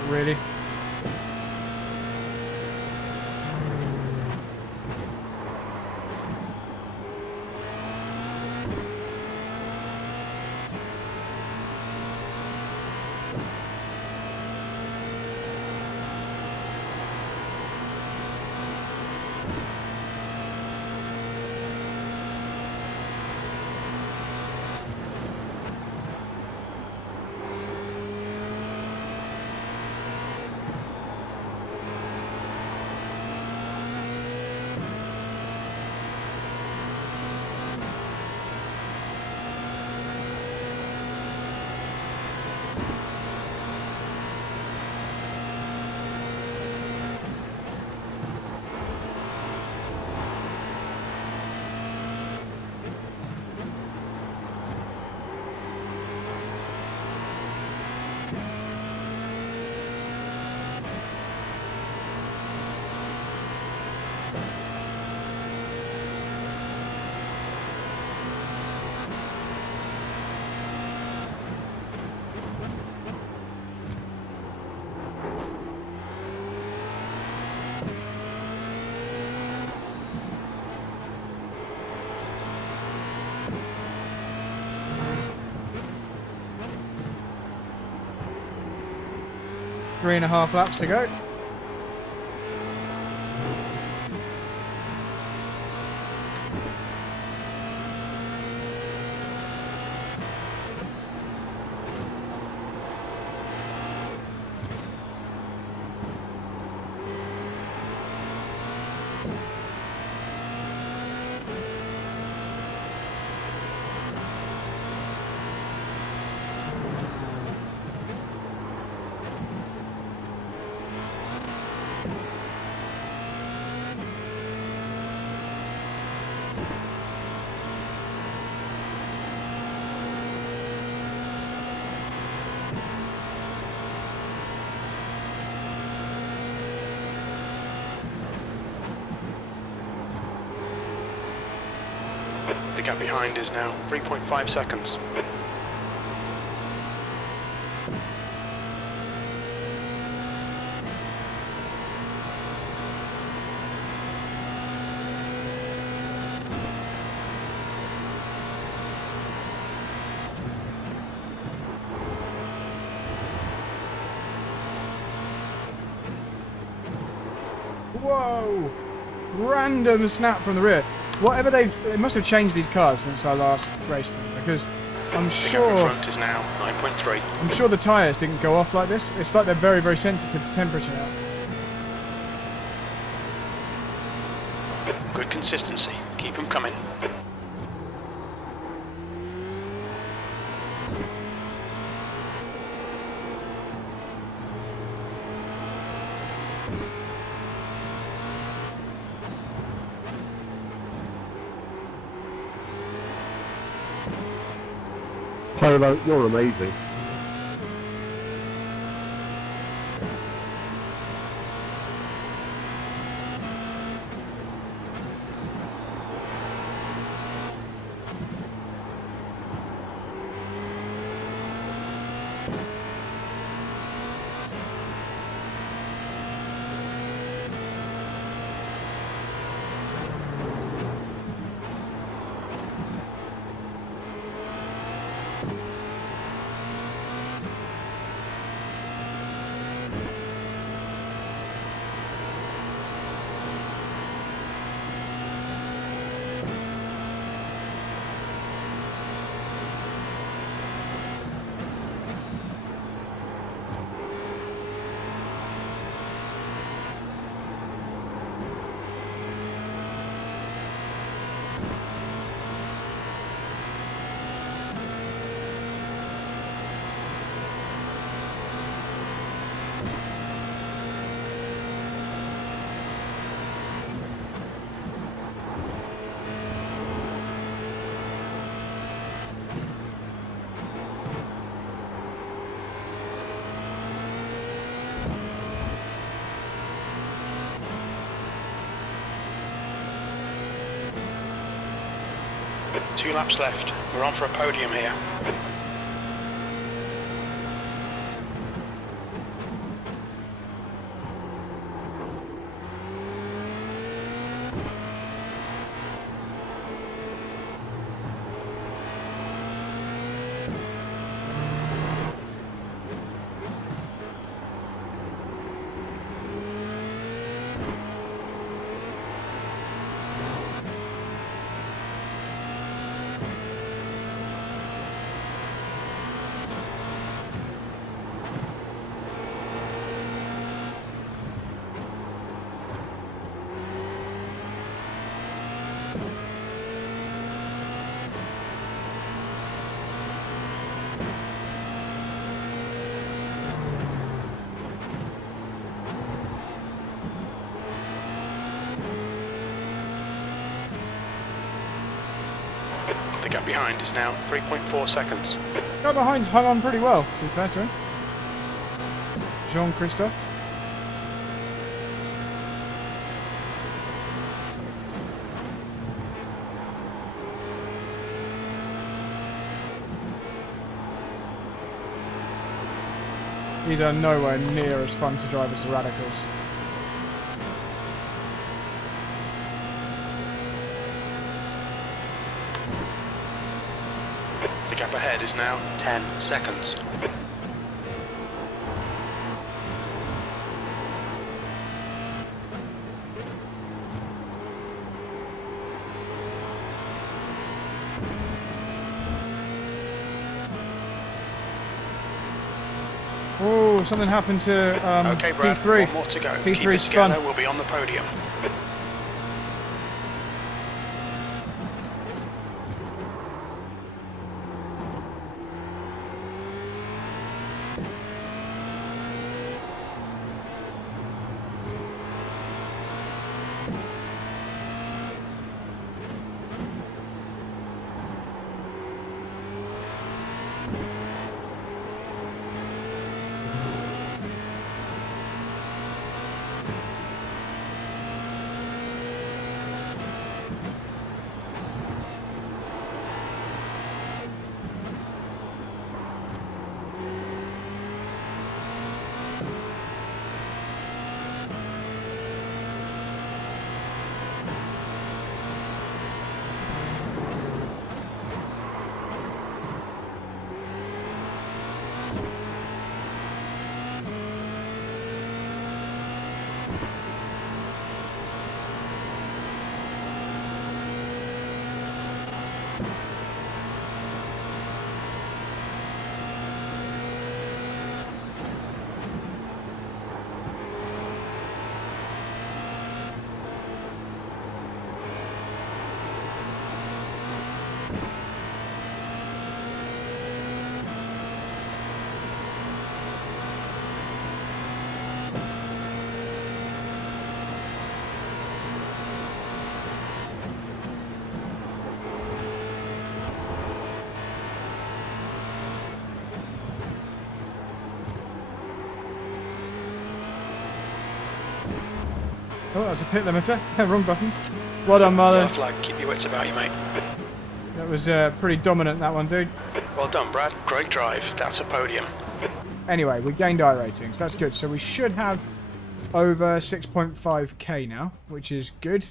Not really. Three and a half laps to go. The gap behind is now 3.5 seconds. Whoa! Random snap from the rear. Whatever they must have changed these cars since I last raced them, because I'm The gap in sure front is now 9.3. I'm sure the tyres didn't go off like this. It's like they're very, very sensitive to temperature now. Good consistency. Keep them coming. Polo, you're amazing. Two laps left. We're on for a podium here. The gap behind is now 3.4 seconds. Guy behind's hung on pretty well, to be fair to him. Jean-Christophe. These are nowhere near as fun to drive as the Radicals. The gap ahead is now 10 seconds. Oh, something happened to Okay, Brad, P3. one more to go. P3 Keep it spun. together, we'll be on the podium. Oh, that's a pit limiter. Wrong button. Well done, Marlon. Yellow flag, keep your wits about you, mate. That was pretty dominant, that one, dude. Well done, Brad. Great drive. That's a podium. Anyway, we gained iRatings. That's good. So we should have over 6.5k now, which is good.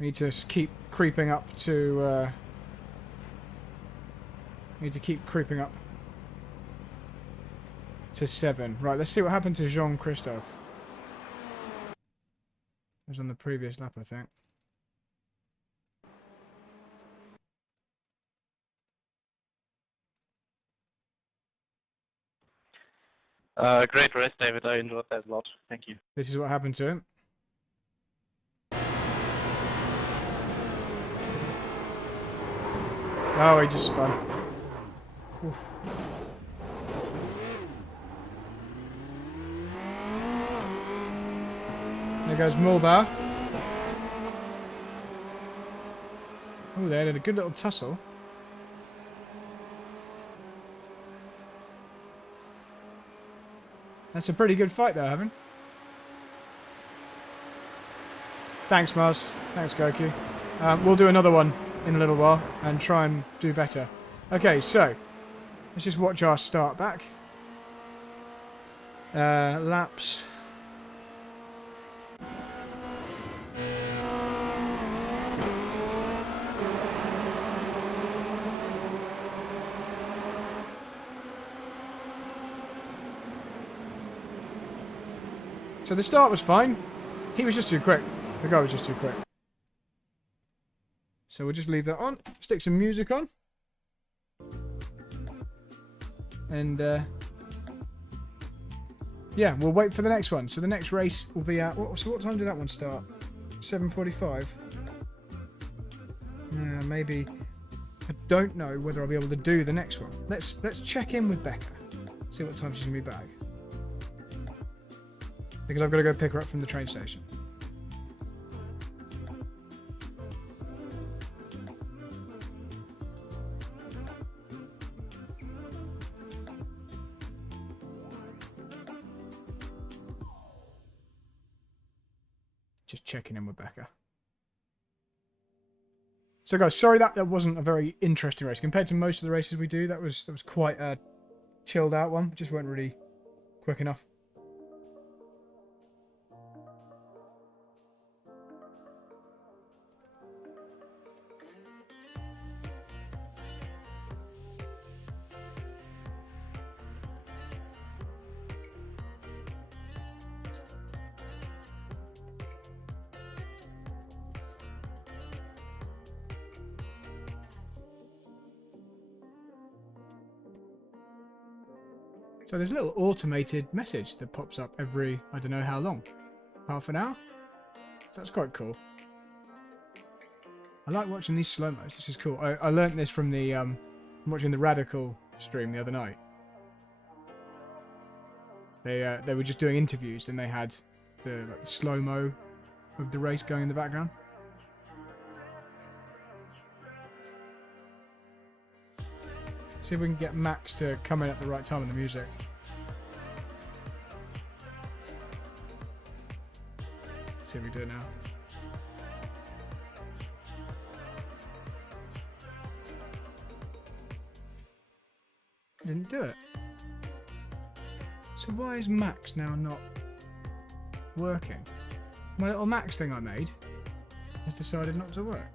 We need to keep creeping up to... need to keep creeping up to 7. Right, let's see what happened to Jean-Christophe. It was on the previous lap, I think. Great race, David. I enjoyed that a lot. Thank you. This is what happened to him. Oh, he just spun. Oof. There goes Mulbauer. Oh, they had a good little tussle. That's a pretty good fight they're having. Thanks, Mars. Thanks, Goku. We'll do another one in a little while and try and do better. Okay, so let's just watch our start back. Laps. So the start was fine. He was just too quick. The guy was just too quick. So we'll just leave that on. Stick some music on. And yeah, we'll wait for the next one. So the next race will be at... So what time did that one start? 7:45? Yeah, maybe... I don't know whether I'll be able to do the next one. Let's check in with Becca. See what time she's going to be back. Because I've got to go pick her up from the train station. Just checking in with Becca. So guys, sorry that wasn't a very interesting race. Compared to most of the races we do, that was quite a chilled out one. Just weren't really quick enough. So there's a little automated message that pops up every, I don't know how long, half an hour? So that's quite cool. I like watching these slow-mos, this is cool. I learnt this from the, watching the Radical stream the other night. They were just doing interviews and they had the slow-mo of the race going in the background. See if we can get Max to come in at the right time on the music. See if we do it now. Didn't do it. So why is Max now not working? My little Max thing I made has decided not to work.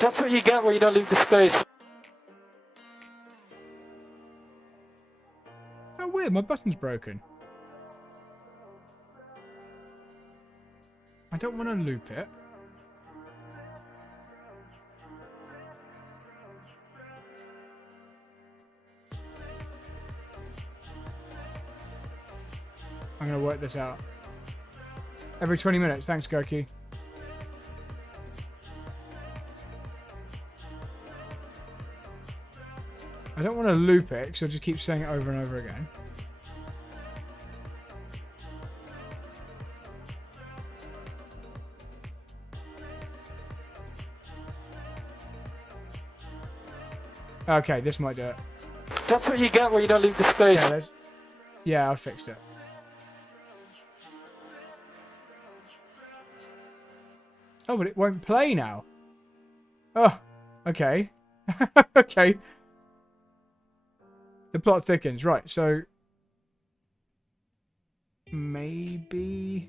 That's what you get when you don't leave the space. How weird, my button's broken. I don't want to loop it. I'm going to work this out. Every 20 minutes, thanks Goki. I don't want to loop it, because I'll just keep saying it over and over again. Okay, this might do it. That's what you get when you don't leave the space. Yeah, I fixed it. Oh, but it won't play now. Oh, okay. Okay. The plot thickens. Right, so... maybe...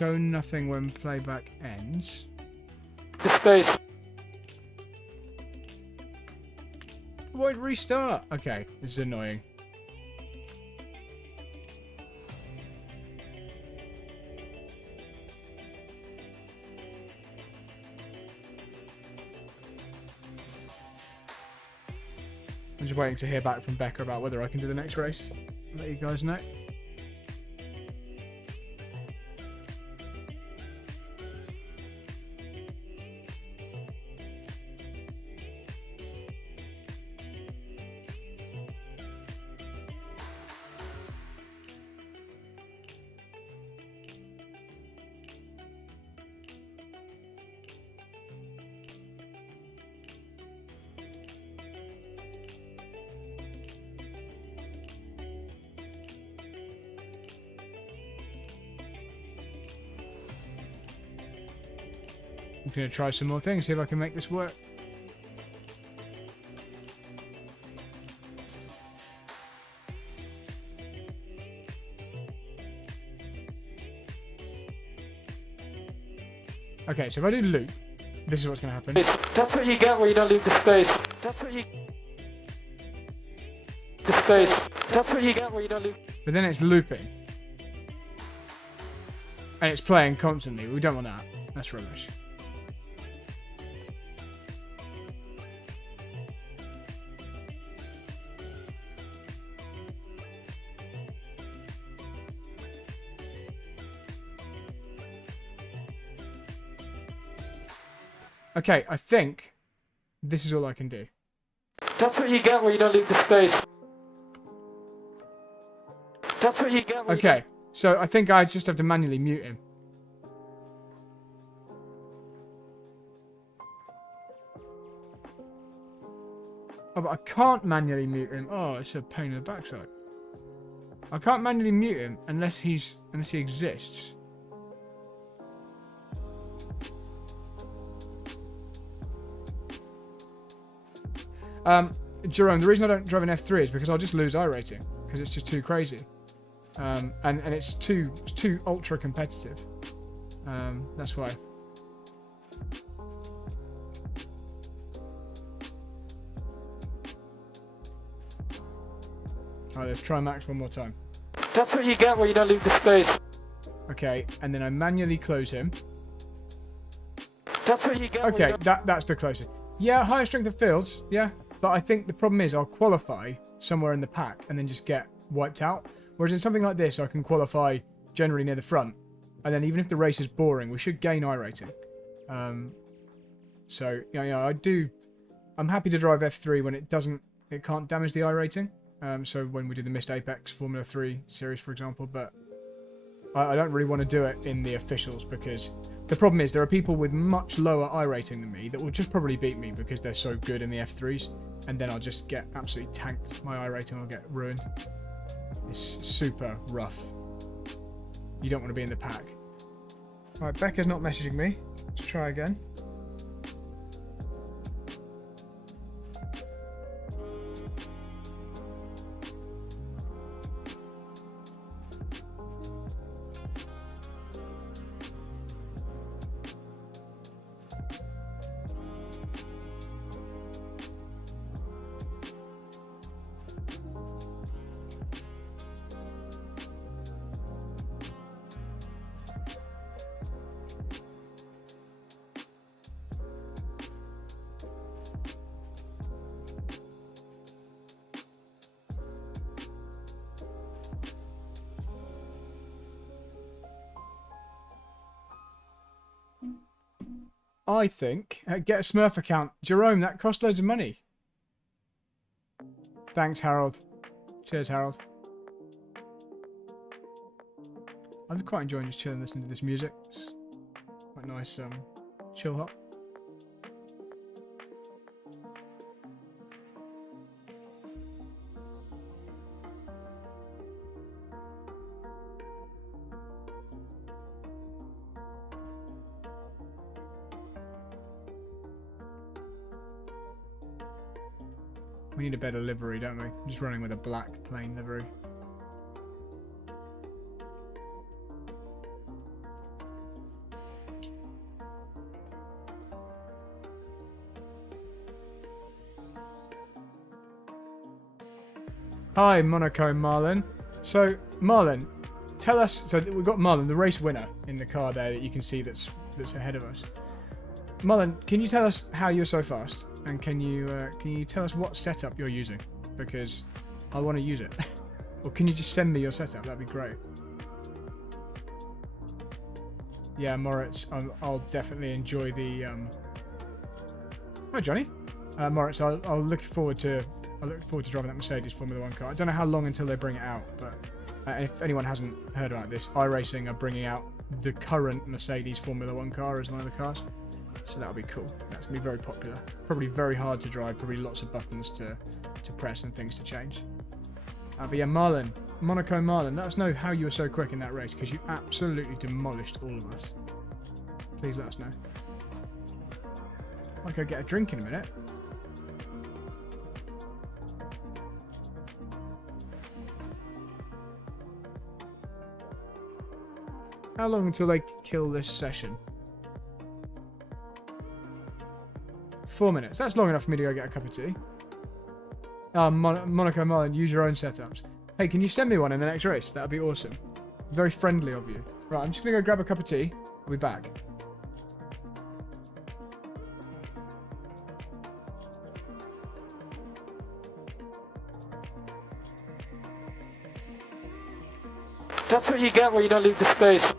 show nothing when playback ends. The space. Won't restart. Okay, this is annoying. I'm just waiting to hear back from Becca about whether I can do the next race. I'll let you guys know. I'm going to try some more things, see if I can make this work. Okay, so if I do loop, this is what's going to happen. That's what you get when you don't leave the space. That's what you... The space. That's what you get when you don't leave... But then it's looping. And it's playing constantly. We don't want that. That's rubbish. Okay, I think this is all I can do. That's what you get when you don't leave the space. That's what you get when Okay, so I think I just have to manually mute him. Oh, but I can't manually mute him. Oh, it's a pain in the backside. I can't manually mute him unless he exists. Jerome, the reason I don't drive an F3 is because I'll just lose iRating because it's just too crazy, and it's too ultra competitive. That's why. Alright, let's try max one more time. That's what you get when you don't leave the space. Okay, and then I manually close him. That's what you get. Okay, that's the closest. Yeah, higher strength of fields. Yeah. But I think the problem is I'll qualify somewhere in the pack and then just get wiped out. Whereas in something like this, I can qualify generally near the front. And then even if the race is boring, we should gain iRating. So, I'm happy to drive F3 when it can't damage the iRating. So when we do the Missed Apex Formula 3 series, for example. But I don't really want to do it in the officials because the problem is there are people with much lower iRating than me that will just probably beat me because they're so good in the F3s. And then I'll just get absolutely tanked. My iRating will get ruined. It's super rough. You don't want to be in the pack. Alright, Becca's not messaging me. Let's try again. I think get a Smurf account. Jerome, that cost loads of money. Thanks, Harold. Cheers, Harold. I'm quite enjoying just chilling, listening to this music. It's quite nice, chill hop. We need a better livery, don't we? I'm just running with a black plain livery. Hi, Monaco Marlon. So, Marlon, tell us. So we've got Marlon, the race winner, in the car there that you can see that's ahead of us. Marlon, can you tell us how you're so fast, and can you tell us what setup you're using? Because I want to use it. Or can you just send me your setup? That'd be great. Yeah, Moritz, I'll definitely enjoy the. Hi, Johnny. Moritz, I'll look forward to driving that Mercedes Formula 1 car. I don't know how long until they bring it out, but if anyone hasn't heard about this, iRacing are bringing out the current Mercedes Formula 1 car as one of the cars. So that'll be cool. That's going to be very popular. Probably very hard to drive, probably lots of buttons to press and things to change. But yeah, Marlon, Monaco Marlon, let us know how you were so quick in that race, because you absolutely demolished all of us. Please let us know. I could get a drink in a minute. How long until they kill this session? 4 minutes. That's long enough for me to go get a cup of tea. Monaco Marlon, use your own setups. Hey, can you send me one in the next race? That would be awesome. Very friendly of you. Right, I'm just going to go grab a cup of tea. I'll be back. That's what you get when you don't leave the space.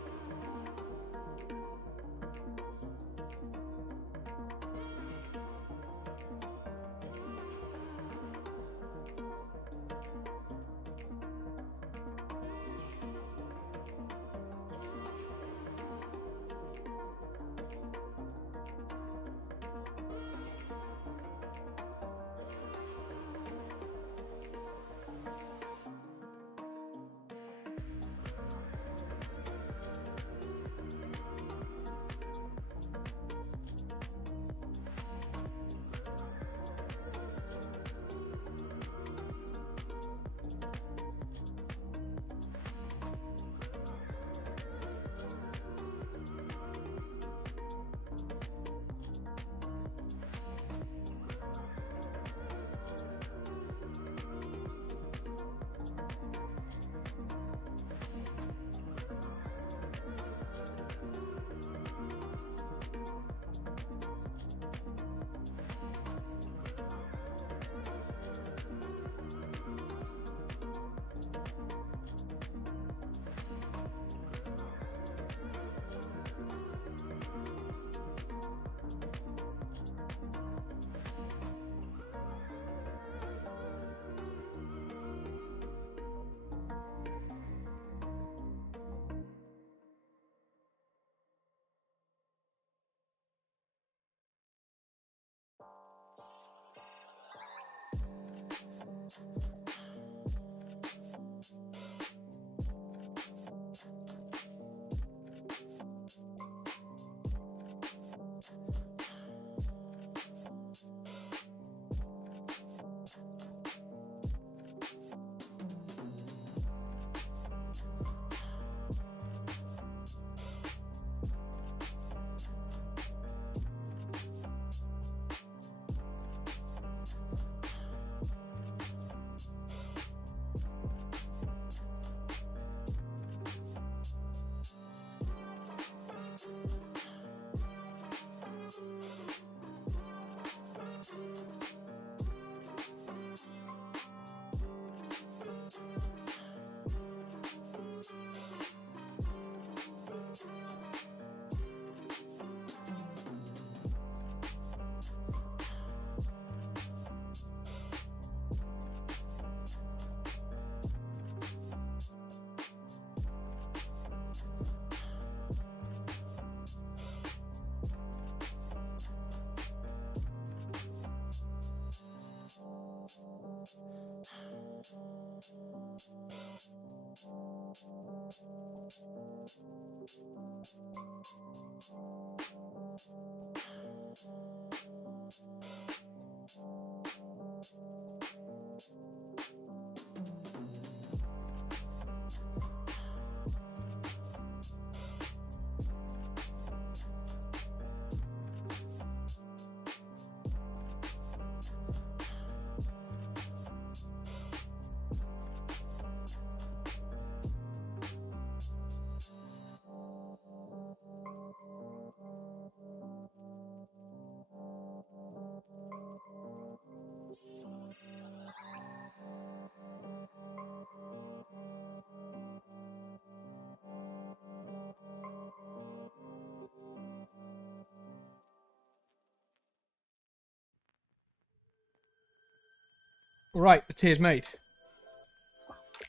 Right, the tea is made.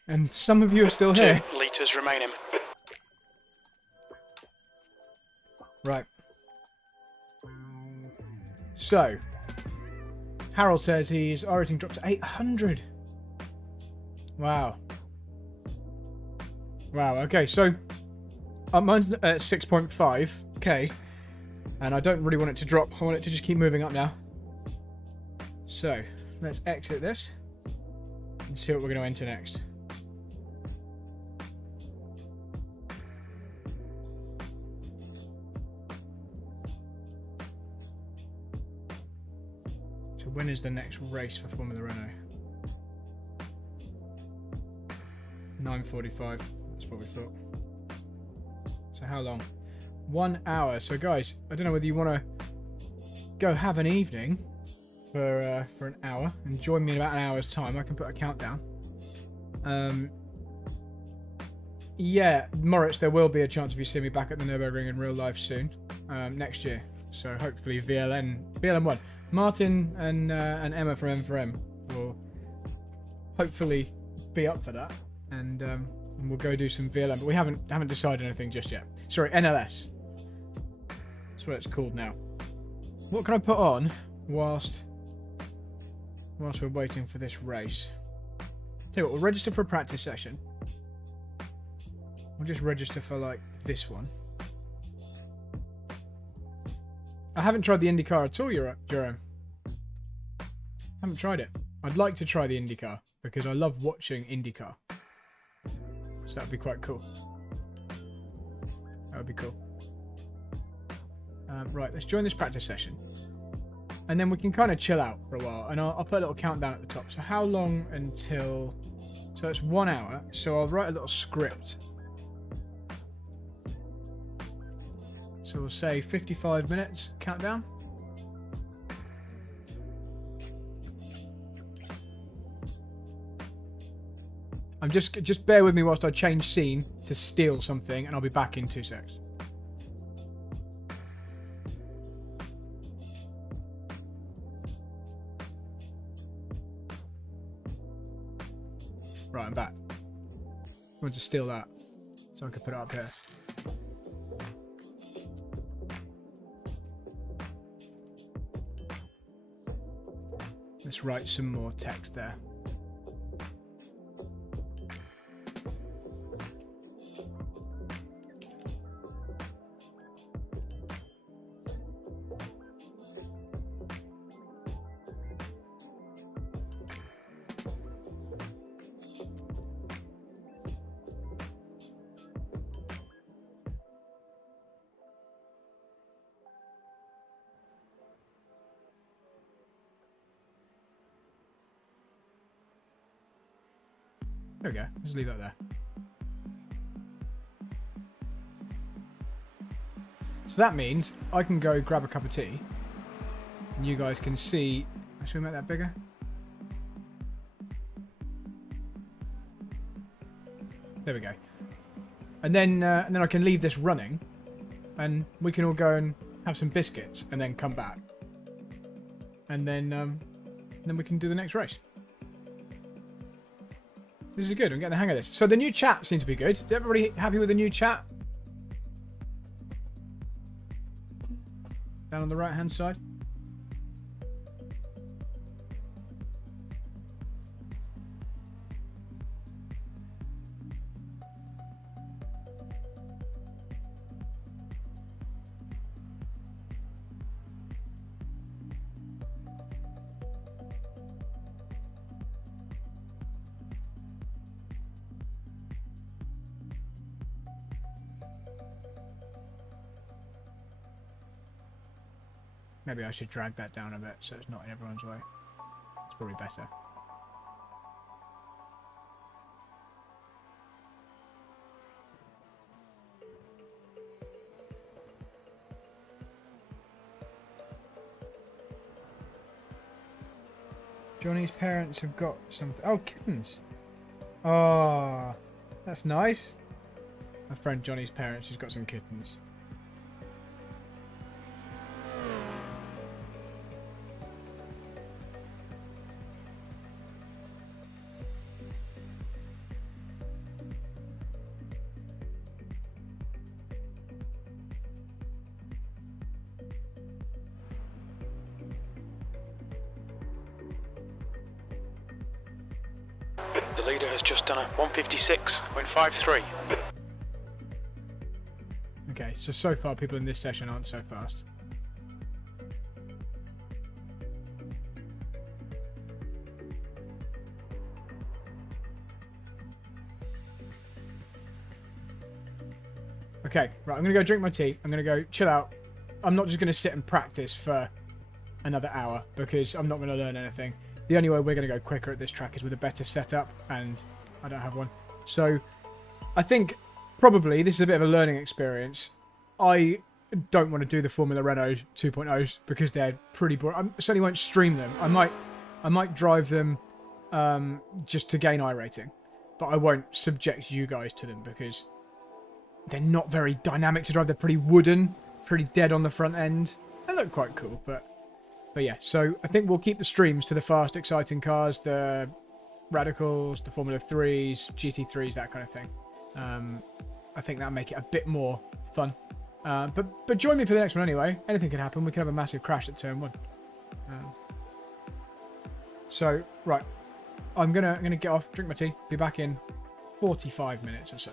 And some of you are still 2 here. litres remaining. Right. So, Harold says his iRating dropped to 800. Wow. Wow, okay, so I'm at 6.5k, and I don't really want it to drop. I want it to just keep moving up now. So, let's exit this and see what we're going to enter next. So when is the next race for Formula Renault? 9:45. That's what we thought. So how long? 1 hour. So guys, I don't know whether you want to go have an evening for an hour and join me in about an hour's time. I can put a countdown. Yeah, Moritz, there will be a chance of you seeing me back at the Nurburgring in real life soon, next year. So hopefully VLM1. Martin and Emma from M4M will hopefully be up for that, and we'll go do some VLM. But we haven't decided anything just yet. Sorry, NLS. That's what it's called now. What can I put on whilst we're waiting for this race? Tell you what, we'll register for a practice session. We'll just register for like this one. I haven't tried the IndyCar at all, Jerome. I haven't tried it. I'd like to try the IndyCar because I love watching IndyCar. So that would be quite cool. That would be cool. Right, let's join this practice session. And then we can kind of chill out for a while. And I'll put a little countdown at the top. So how long until... So it's 1 hour. So I'll write a little script. So we'll say 55 minutes countdown. I'm just bear with me whilst I change scene to steal something, and I'll be back in 2 secs. Right, I'm back. I want to steal that so I can put it up here. Let's write some more text there. There we go. Just leave that there. So that means I can go grab a cup of tea, and you guys can see. Should we make that bigger? There we go. And then I can leave this running, and we can all go and have some biscuits, and then come back, and then we can do the next race. This is good. I'm getting the hang of this. So the new chat seems to be good. Is everybody happy with the new chat? Down on the right-hand side. Maybe I should drag that down a bit so it's not in everyone's way. It's probably better. Johnny's parents have got something. Oh, kittens. Oh, that's nice. My friend Johnny's parents has got some kittens. leader has just done a 156.53. Okay, so far people in this session aren't so fast. Okay, right, I'm going to go drink my tea. I'm going to go chill out. I'm not just going to sit and practice for another hour because I'm not going to learn anything. The only way we're going to go quicker at this track is with a better setup, and I don't have one. So I think probably this is a bit of a learning experience. I don't want to do the Formula Renault 2.0s because they're pretty boring. I certainly won't stream them. I might drive them just to gain iRating, but I won't subject you guys to them because they're not very dynamic to drive. They're pretty wooden, pretty dead on the front end. They look quite cool, but yeah. So I think we'll keep the streams to the fast, exciting cars, the Radicals, the Formula 3s, GT3s, that kind of thing. I think that'll make it a bit more fun. But join me for the next one anyway. Anything can happen. We could have a massive crash at turn 1. So right, I'm gonna get off, drink my tea, be back in 45 minutes or so.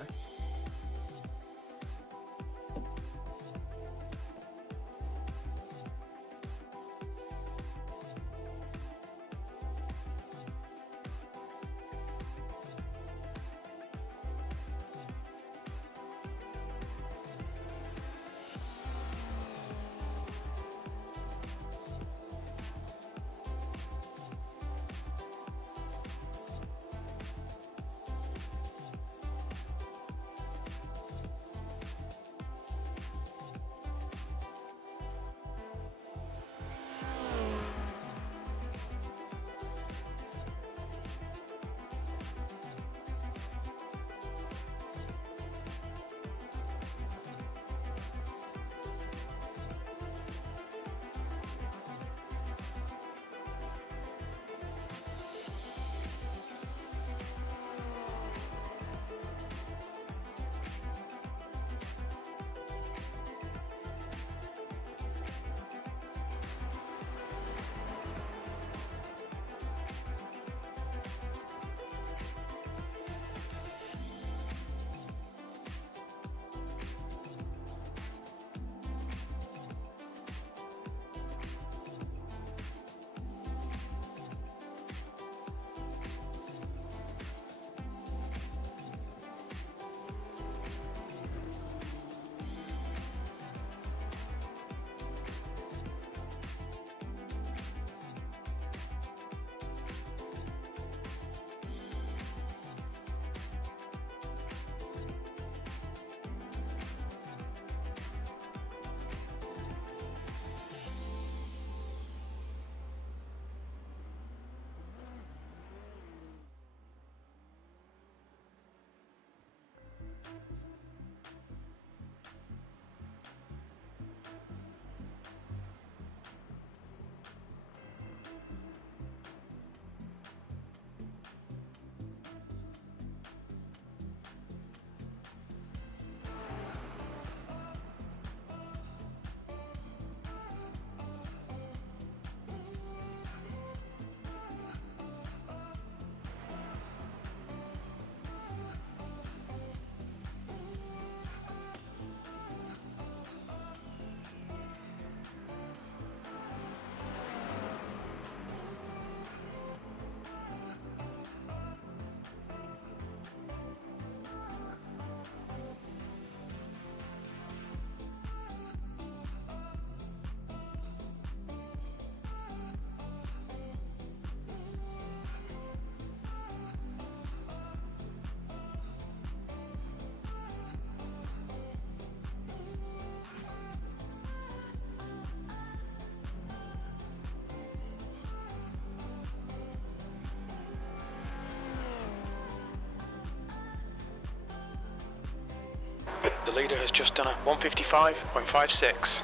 The leader has just done a 155.56.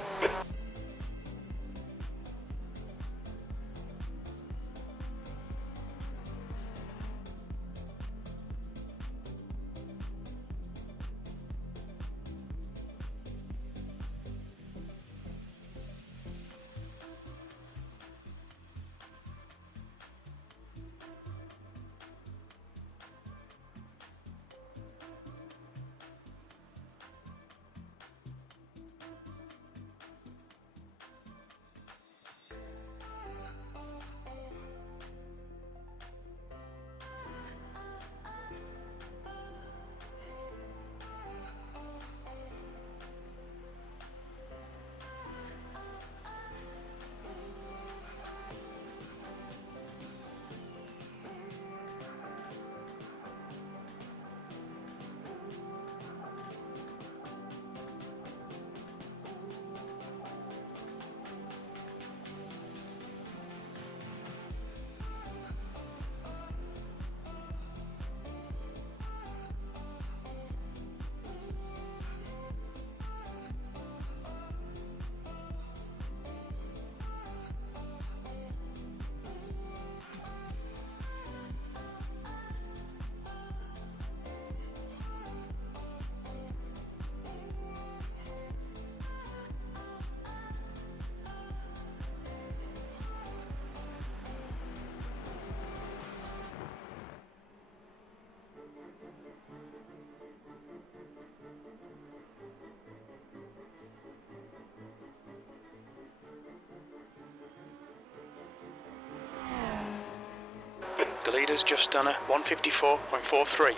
leader's just done a 154.43.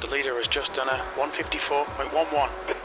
The leader has just done a 154.11.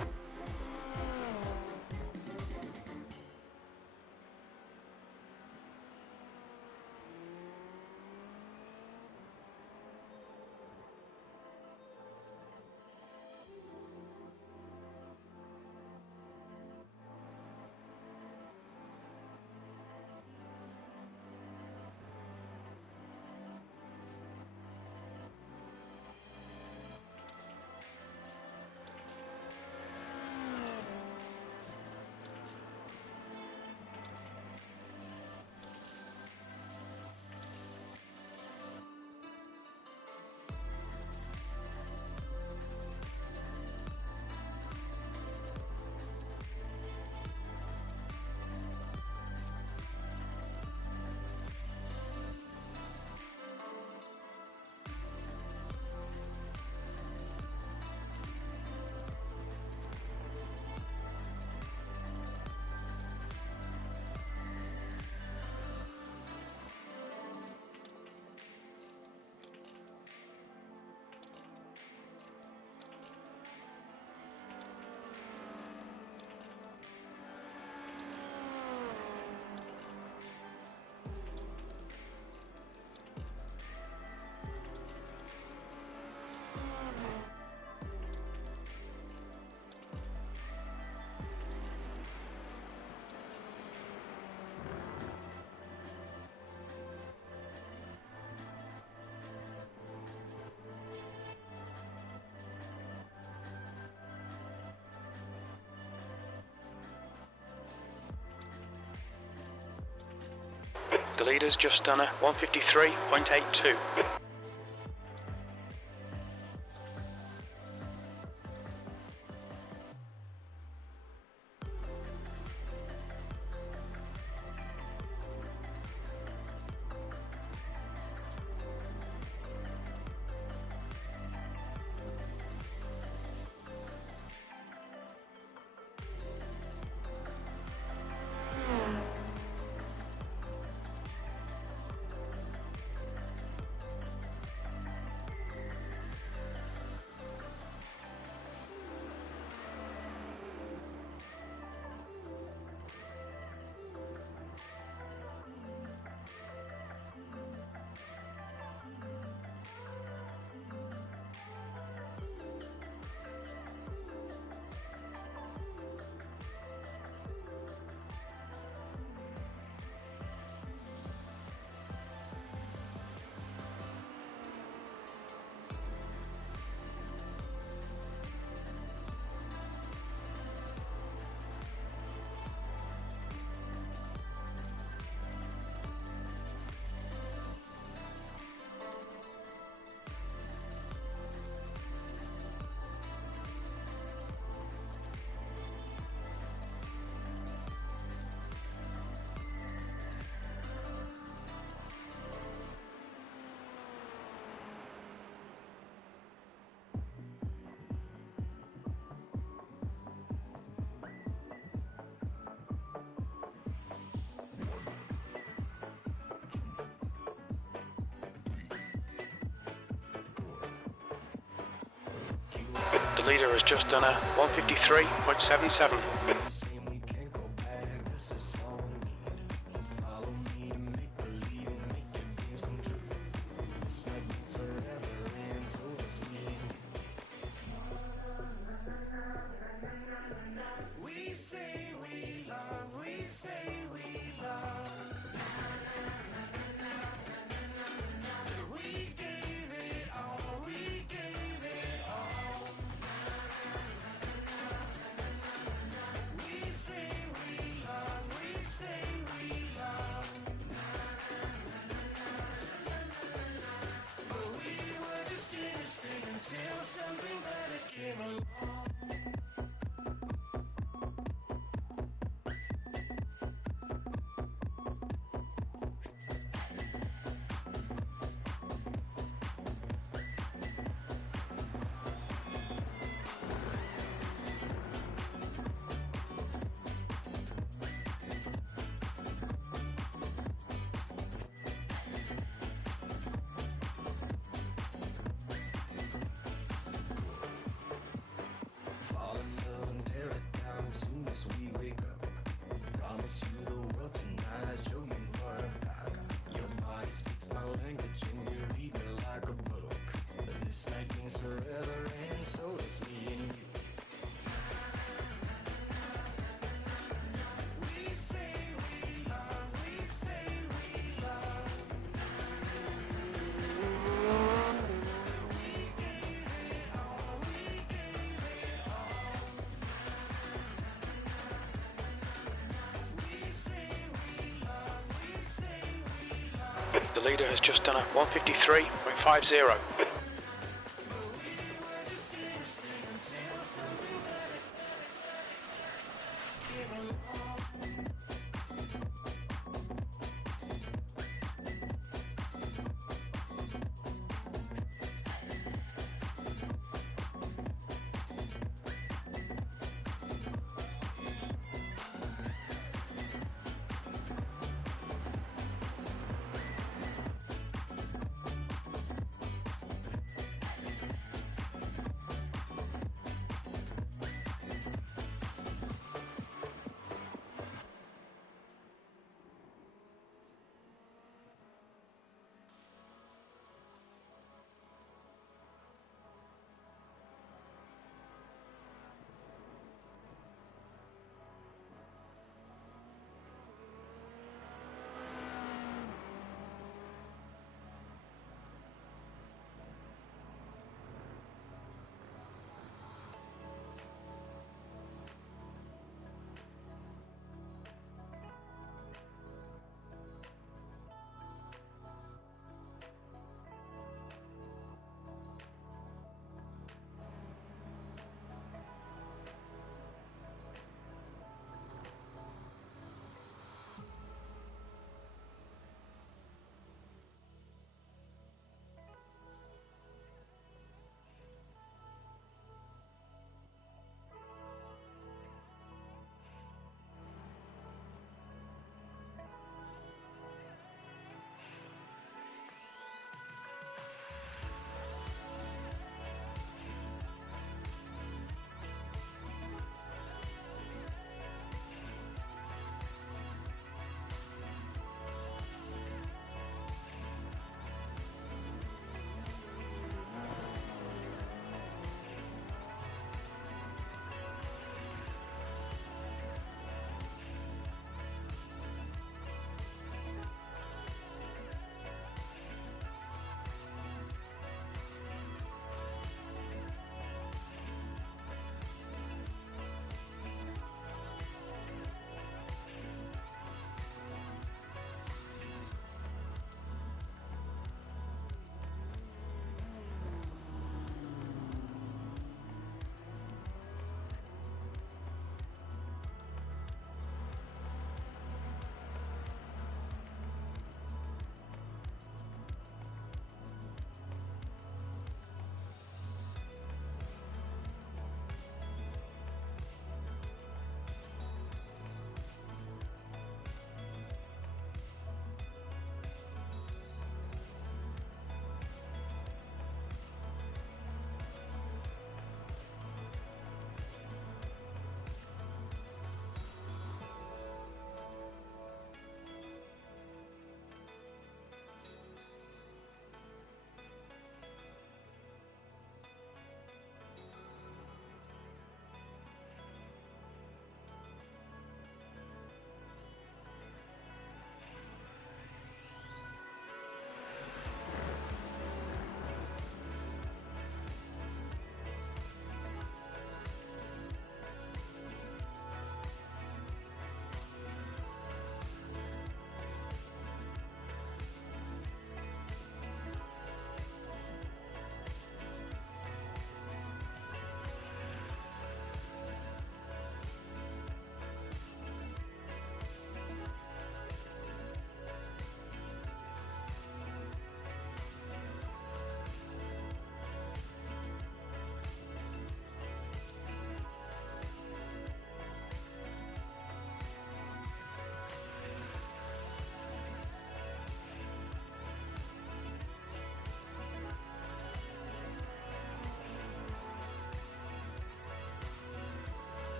The leader's just done a 153.82. The leader has just done a 153.77. The leader has just done a 153.50.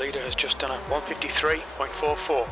leader has just done a 153.44.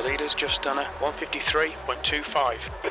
The leader's just done a 153.25.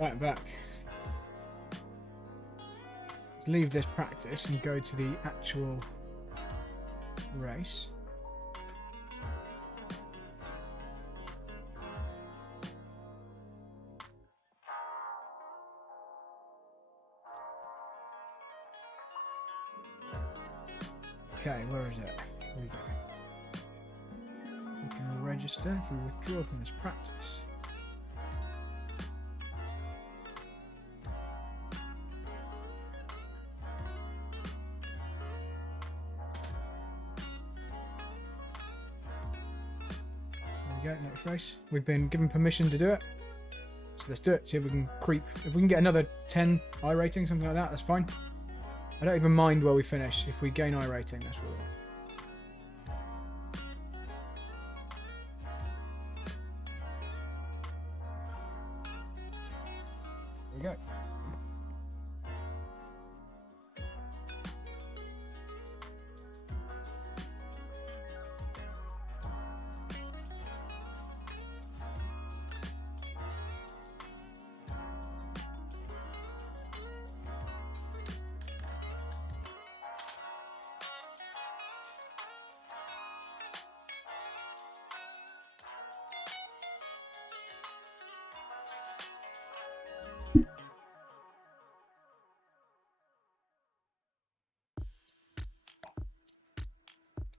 Right, I'm back. Let's leave this practice and go to the actual race. Okay, where is it? Here we go. We can register if we withdraw from this practice. There we go, next race. We've been given permission to do it. So let's do it, see if we can creep. If we can get another 10 iRating, something like that, that's fine. I don't even mind where we finish. If we gain iRating, that's what we want. There we go.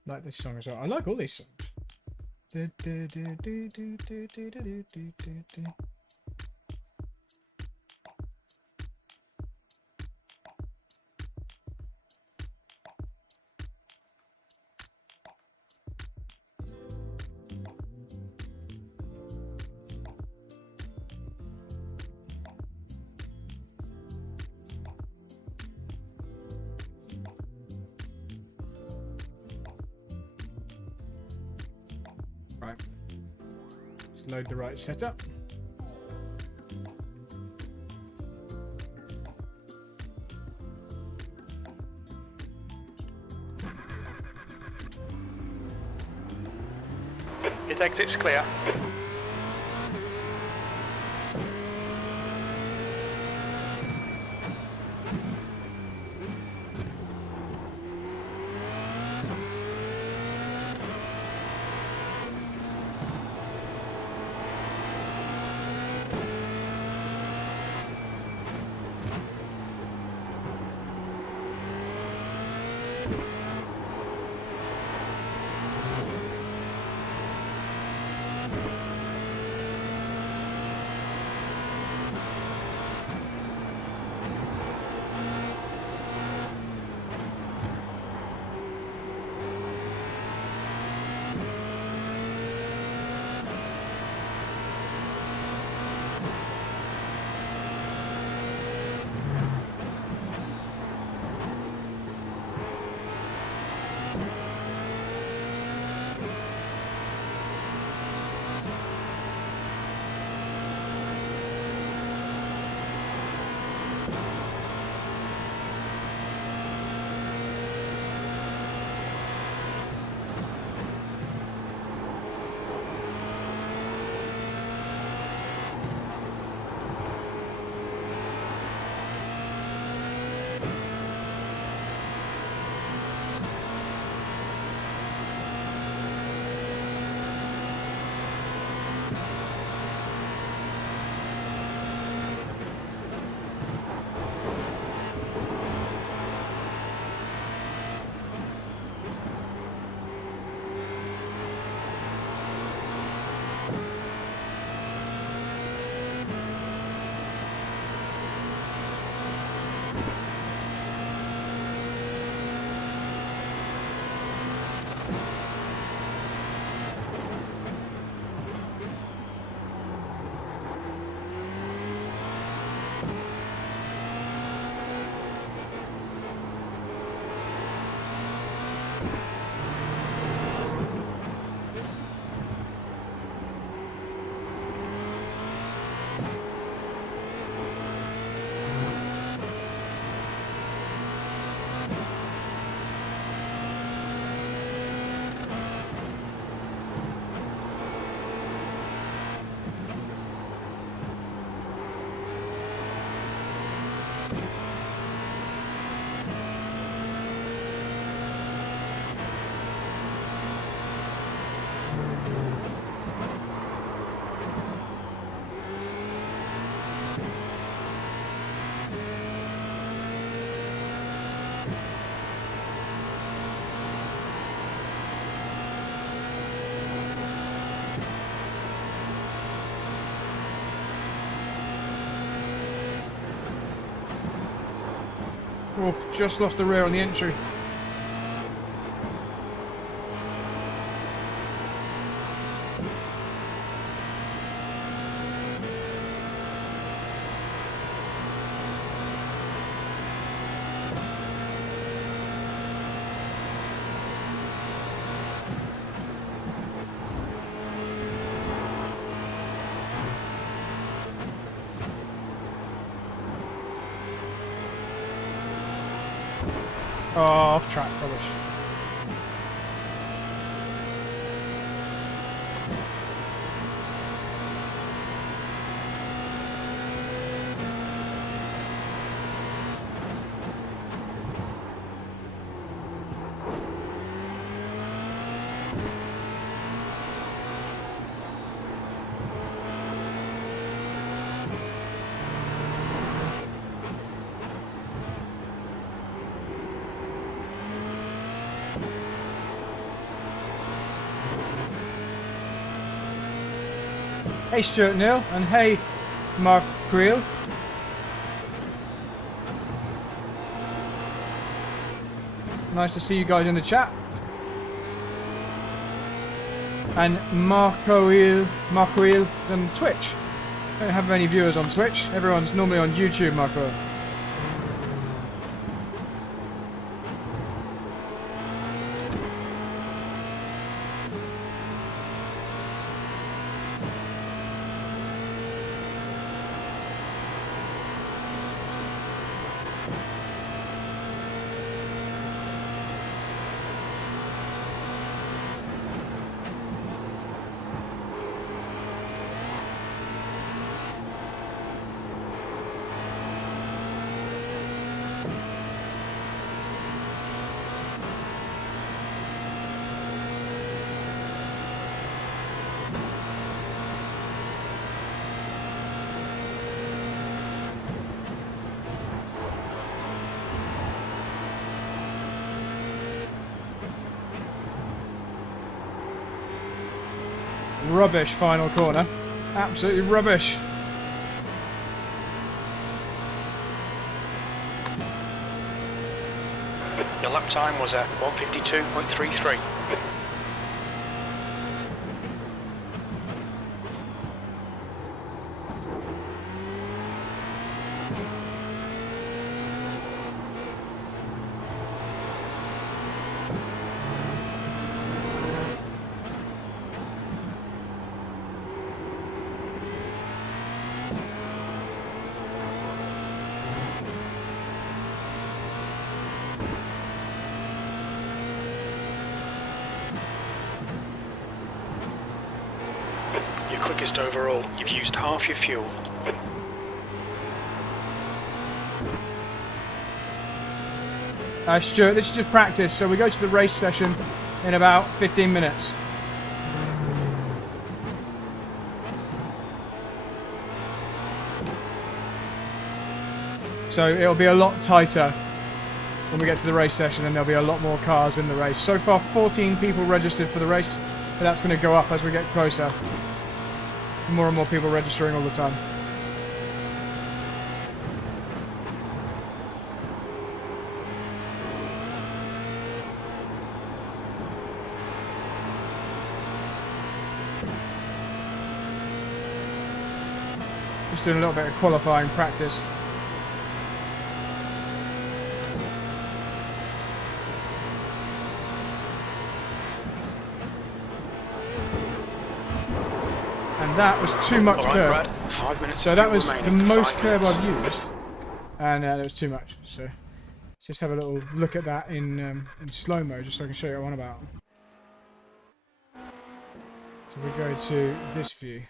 Like this song as well. I like all these songs. Right. Let's load the right setup. His exit's clear. Oh, just lost the rear on the entry. Oh, off track, rubbish. Hey Stuart Neal, and hey Mark Creel. Nice to see you guys in the chat. And Marcoil is on Twitch. Don't have many viewers on Twitch. Everyone's normally on YouTube, Marco. Rubbish final corner. Absolutely rubbish. Your lap time was at 1:52.33. Quickest overall. You've used half your fuel. Stuart, this is just practice, so we go to the race session in about 15 minutes. So it'll be a lot tighter when we get to the race session, and there'll be a lot more cars in the race. So far 14 people registered for the race, but that's going to go up as we get closer. More and more people registering all the time. Just doing a little bit of qualifying practice. And that was too much curb. Brad, 5 minutes So that was remaining. the most 5 curb minutes. I've used, and it was too much. So let's just have a little look at that in slow mo, just so I can show you what I'm on about. So we go to this view.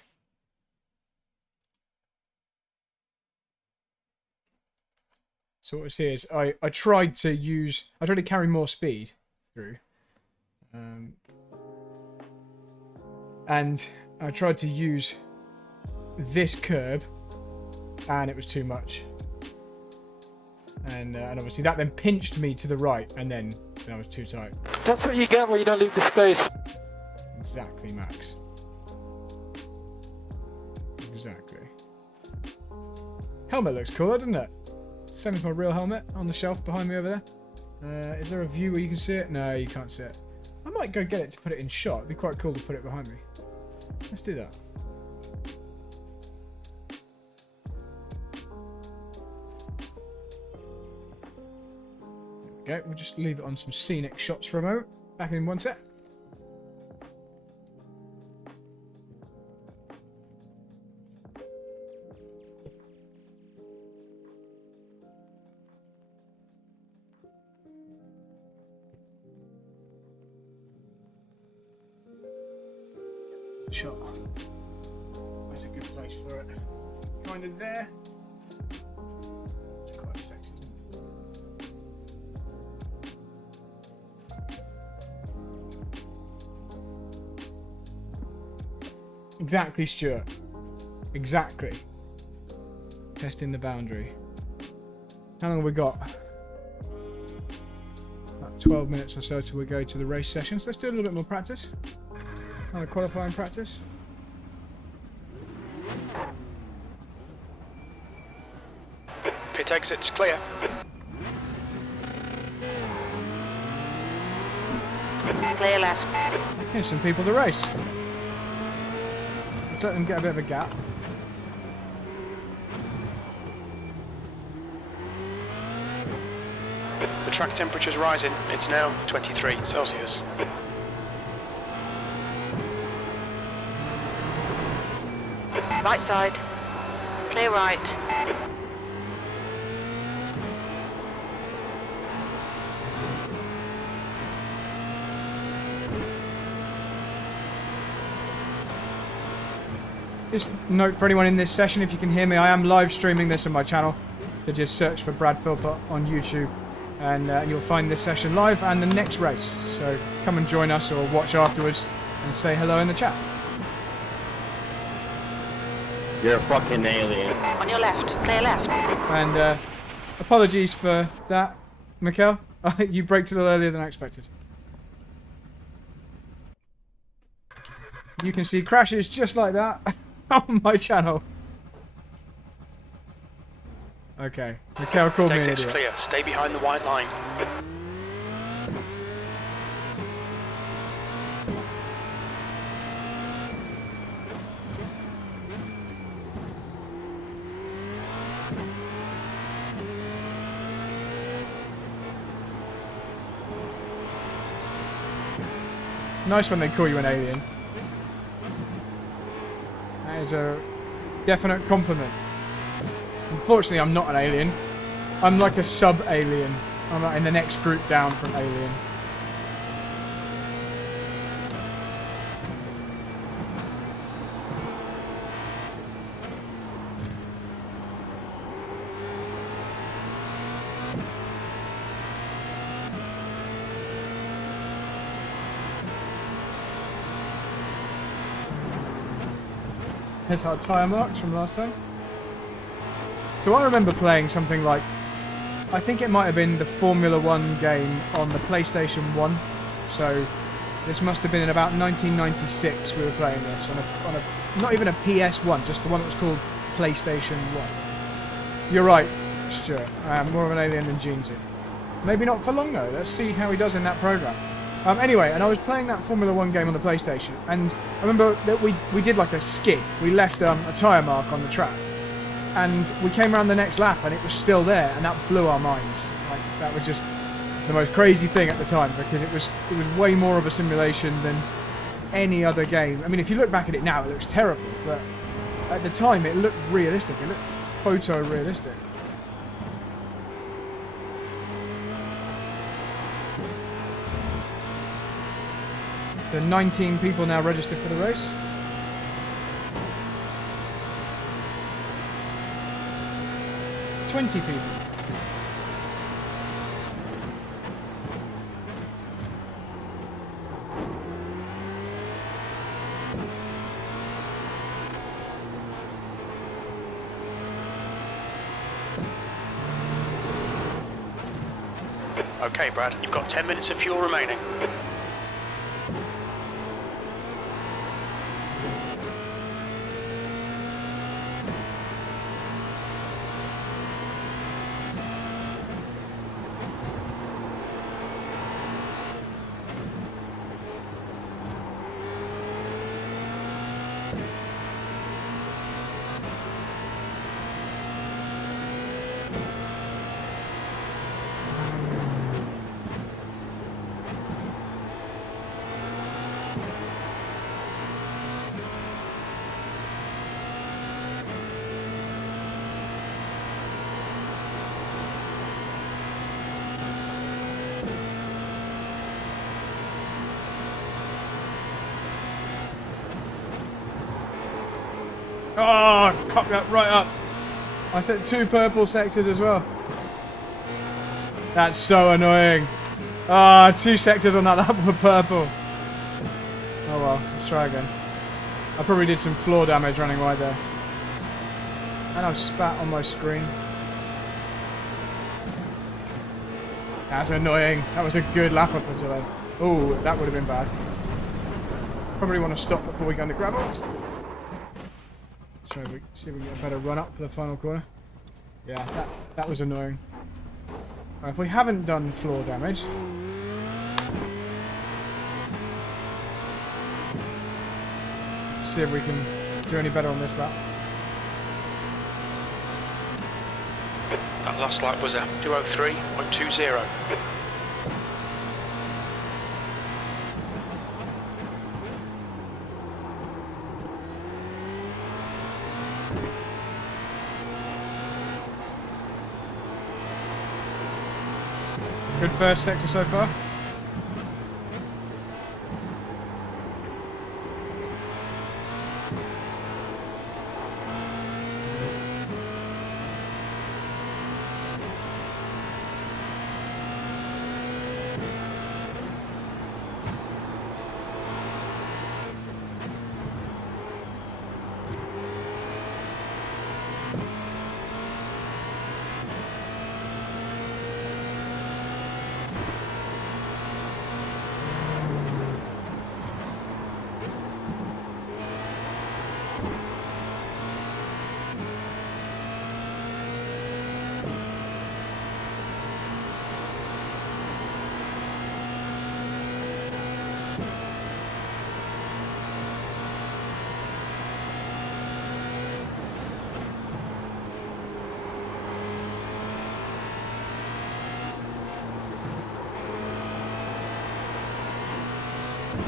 So what we see is I tried to carry more speed through. And I tried to use this curb, and it was too much. And obviously that then pinched me to the right, and then I was too tight. That's what you get when you don't leave the space. Exactly, Max. Exactly. Helmet looks cool, doesn't it? Same as my real helmet on the shelf behind me over there. Is there a view where you can see it? No, you can't see it. I might go get it to put it in shot. It'd be quite cool to put it behind me. Let's do that. There we go. We'll just leave it on some scenic shots for a moment. Back in one sec. Shot. That's a good place for it. Kind of there. It's quite sexy, isn't it? Exactly, Stuart. Exactly. Testing the boundary. How long have we got? About 12 minutes or so till we go to the race sessions. Let's do a little bit more practice. Another qualifying practice. Pit exit's clear. Clear left. Here's some people to race. Let's let them get a bit of a gap. The track temperature's rising. It's now 23 Celsius. Right side. Clear right. Just note for anyone in this session, if you can hear me, I am live streaming this on my channel. So just search for Brad Philpott on YouTube, and you'll find this session live and the next race. So come and join us or watch afterwards and say hello in the chat. You're a fucking alien. On your left. Clear left. And apologies for that, Mikkel. You braked a little earlier than I expected. You can see crashes just like that on my channel. Okay, Mikkel called me an Exit's idiot. clear. Stay behind the white line. Nice when they call you an alien. That is a definite compliment. Unfortunately, I'm not an alien. I'm like a sub-alien. I'm like in the next group down from alien. Here's our tyre marks from last time. So I remember playing something like, I think it might have been the Formula 1 game on the PlayStation 1. So this must have been in about 1996 we were playing this on a not even a PS1, just the one that was called PlayStation 1. You're right, Stuart. I am more of an alien than Jeansy. Maybe not for long though. Let's see how he does in that program. Anyway, and I was playing that Formula 1 game on the PlayStation, and I remember that we did like a skid. We left a tyre mark on the track, and we came around the next lap, and it was still there, and that blew our minds. Like, that was just the most crazy thing at the time, because it was way more of a simulation than any other game. I mean, if you look back at it now, it looks terrible, but at the time, it looked realistic. It looked photorealistic. There are 19 people now registered for the race. $20 people. Okay, Brad, you've got 10 minutes of fuel remaining. Oh, cock that right up. I set 2 purple sectors as well. That's so annoying. Ah, 2 sectors on that lap were purple. Oh well, let's try again. I probably did some floor damage running wide there. And I've spat on my screen. That's annoying. That was a good lap up until then. Oh, that would have been bad. Probably want to stop before we go on the gravel. See if we can get a better run up for the final corner. Yeah, that was annoying. Right, if we haven't done floor damage, see if we can do any better on this lap. That last lap was a 2:03.20. Good first sector so far.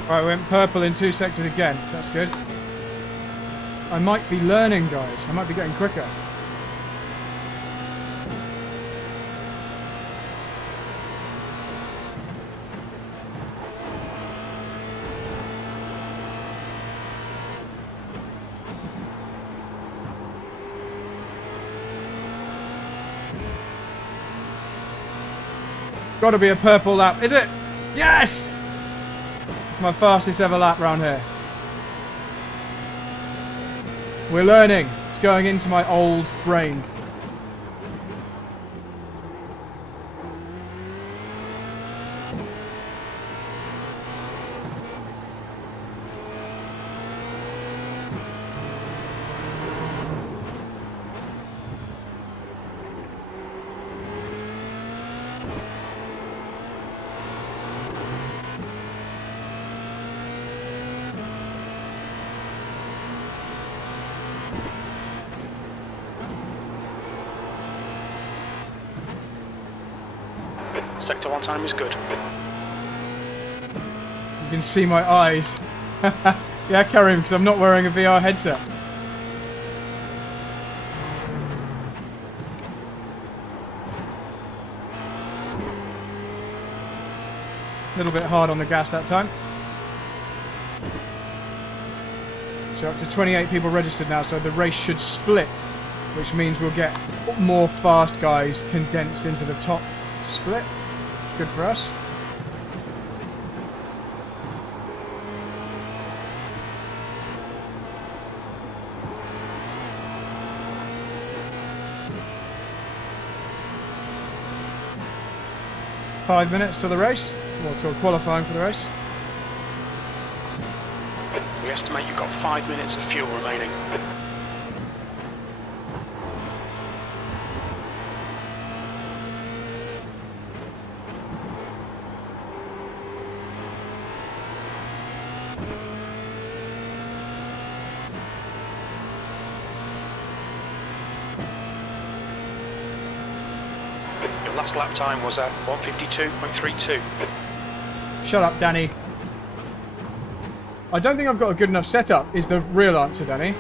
Right, we went purple in 2 sectors again, so that's good. I might be learning, guys. I might be getting quicker. Gotta be a purple lap, is it? Yes! It's my fastest ever lap round here. We're learning. It's going into my old brain. Sector 1 time is good. You can see my eyes. Yeah, Karim, because I'm not wearing a VR headset. A little bit hard on the gas that time. So up to 28 people registered now, so the race should split, which means we'll get more fast guys condensed into the top split. Good for us. 5 minutes to the race, or to qualifying for the race. We estimate you've got 5 minutes of fuel remaining. Your last lap time was at 1:52.32. Shut up, Danny. I don't think I've got a good enough setup, is the real answer, Danny.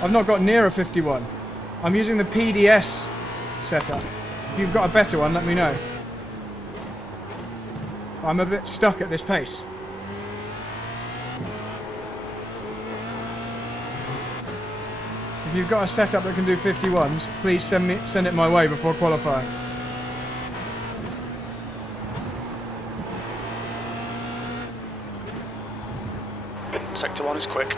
I've not got near a 51. I'm using the PDS setup. If you've got a better one, let me know. I'm a bit stuck at this pace. If you've got a setup that can do 51s, please send it my way before qualifying. Sector 1 is quick.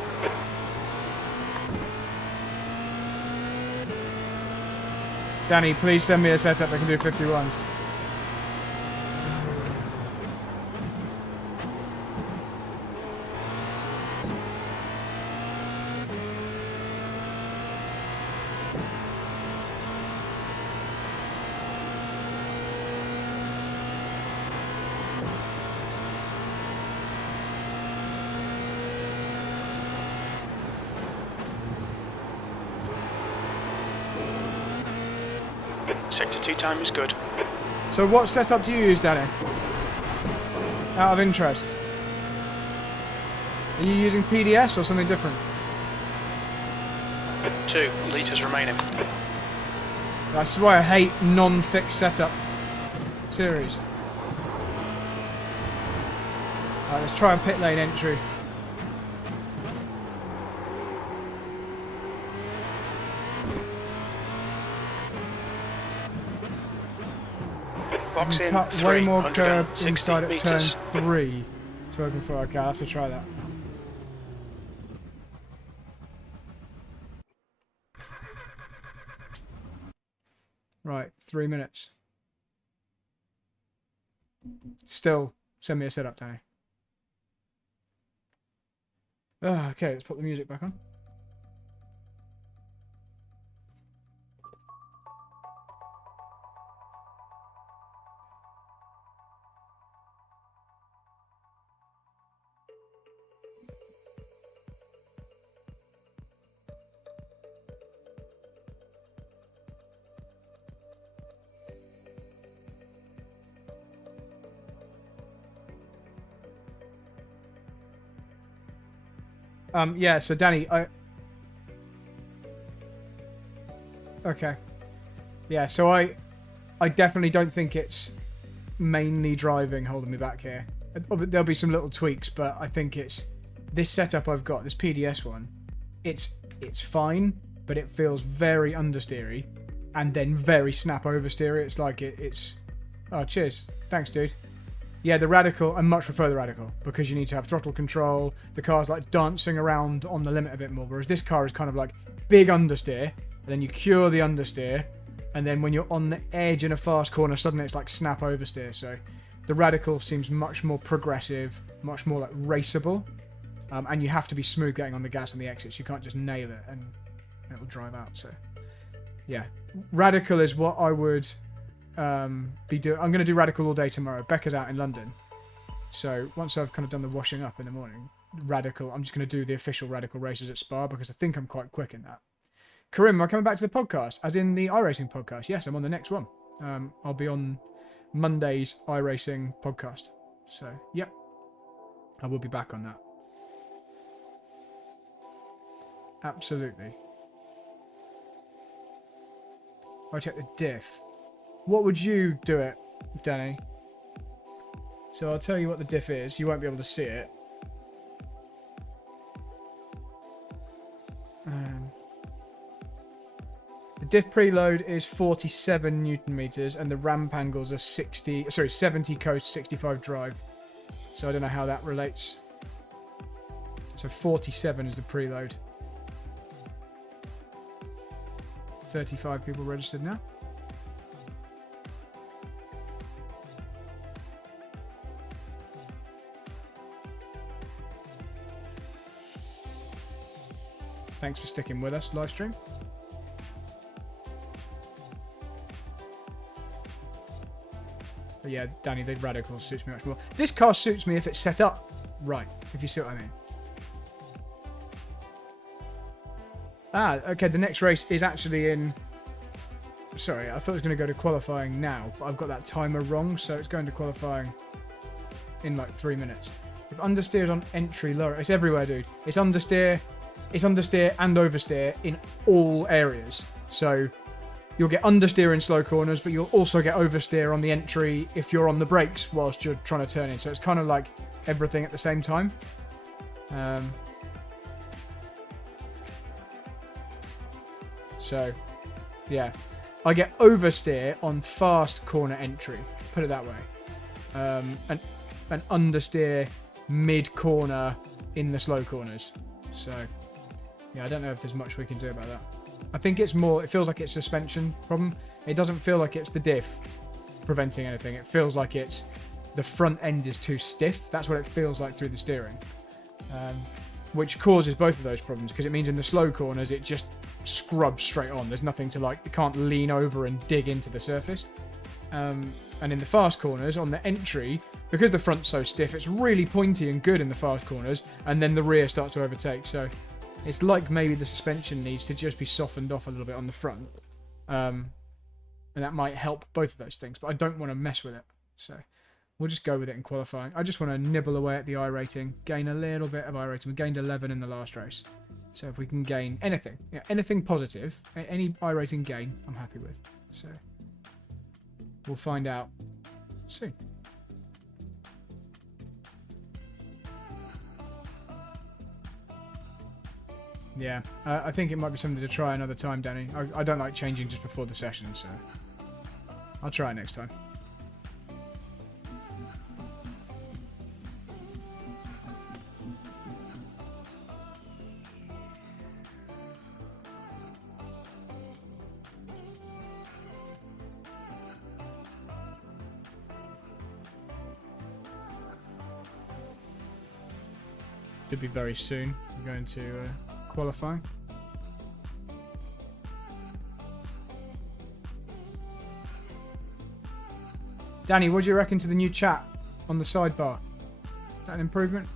Danny, please send me a setup that can do 51s. Sector 2 time is good. So what setup do you use, Danny? Out of interest. Are you using PDS or something different? 2 litres remaining. That's why I hate non-fixed setup series. Alright, let's try a pit lane entry. Box in Cut way more curb 360 inside at turn metres. 3. Spoken for, okay, I'll have to try that. Right, 3 minutes. Still, send me a setup, Danny. Okay, let's put the music back on. Yeah, so Danny, okay. Yeah, so I definitely don't think it's mainly driving holding me back here. There'll be some little tweaks, but I think it's this setup I've got, this PDS one, it's fine, but it feels very understeery and then very snap oversteery. It's like it's oh, cheers. Thanks, dude. Yeah, the Radical, I much prefer the Radical because you need to have throttle control. The car's like dancing around on the limit a bit more, whereas this car is kind of like big understeer, and then you cure the understeer, and then when you're on the edge in a fast corner, suddenly it's like snap oversteer. So the Radical seems much more progressive, much more like raceable, and you have to be smooth getting on the gas and the exits. You can't just nail it and it'll drive out. So yeah, Radical is what I would be doing. I'm going to do Radical all day tomorrow. Becca's out in London, so once I've kind of done the washing up in the morning, Radical, I'm just going to do the official Radical races at Spa because I think I'm quite quick in that. Karim, am I coming back to the podcast, as in the iRacing podcast? Yes, I'm on the next one. I'll be on Monday's iRacing podcast. So, yep, I will be back on that. Absolutely. I'll check the diff. What would you do it, Danny? So I'll tell you what the diff is. You won't be able to see it. The diff preload is 47 Newton meters, and the ramp angles are 70 coast, 65 drive. So I don't know how that relates. So 47 is the preload. 35 people registered now. Thanks for sticking with us, live stream. But yeah, Danny, the Radical suits me much more. This car suits me if it's set up right, if you see what I mean. Ah, okay, the next race is actually in... Sorry, I thought it was going to go to qualifying now, but I've got that timer wrong, so it's going to qualifying in like 3 minutes. If understeer is on entry lower, it's everywhere, dude. It's understeer and oversteer in all areas. So you'll get understeer in slow corners, but you'll also get oversteer on the entry if you're on the brakes whilst you're trying to turn in. So it's kind of like everything at the same time. So, yeah. I get oversteer on fast corner entry, put it that way. And understeer mid-corner in the slow corners. So, yeah, I don't know if there's much we can do about that. I think it's more, it feels like it's a suspension problem. It doesn't feel like it's the diff preventing anything. It feels like it's the front end is too stiff. That's what it feels like through the steering. Which causes both of those problems, because it means in the slow corners it just scrubs straight on. There's nothing to like, you can't lean over and dig into the surface. And in the fast corners, on the entry, because the front's so stiff, it's really pointy and good in the fast corners, and then the rear starts to overtake. So it's like maybe the suspension needs to just be softened off a little bit on the front. And that might help both of those things, but I don't want to mess with it. So we'll just go with it in qualifying. I just want to nibble away at the iRating, gain a little bit of iRating. We gained 11 in the last race. So if we can gain anything, anything positive, any iRating gain, I'm happy with. So we'll find out soon. Yeah, I think it might be something to try another time, Danny. I don't like changing just before the session, so I'll try it next time. Should be very soon. We're going to qualify. Danny, what do you reckon to the new chat on the sidebar? Is that an improvement?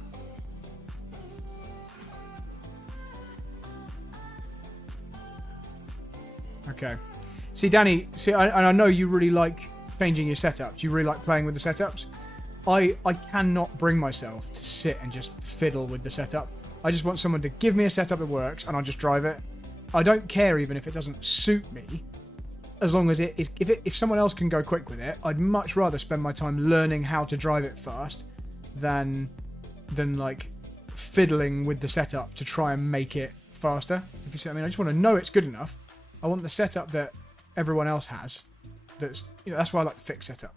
Okay. See, Danny, I know you really like changing your setups. You really like playing with the setups. I cannot bring myself to sit and just fiddle with the setup. I just want someone to give me a setup that works and I'll just drive it. I don't care even if it doesn't suit me, as long as it is. If someone else can go quick with it, I'd much rather spend my time learning how to drive it fast than like fiddling with the setup to try and make it faster. If you see what I mean, I just want to know it's good enough. I want the setup that everyone else has. That's why I like fixed setup,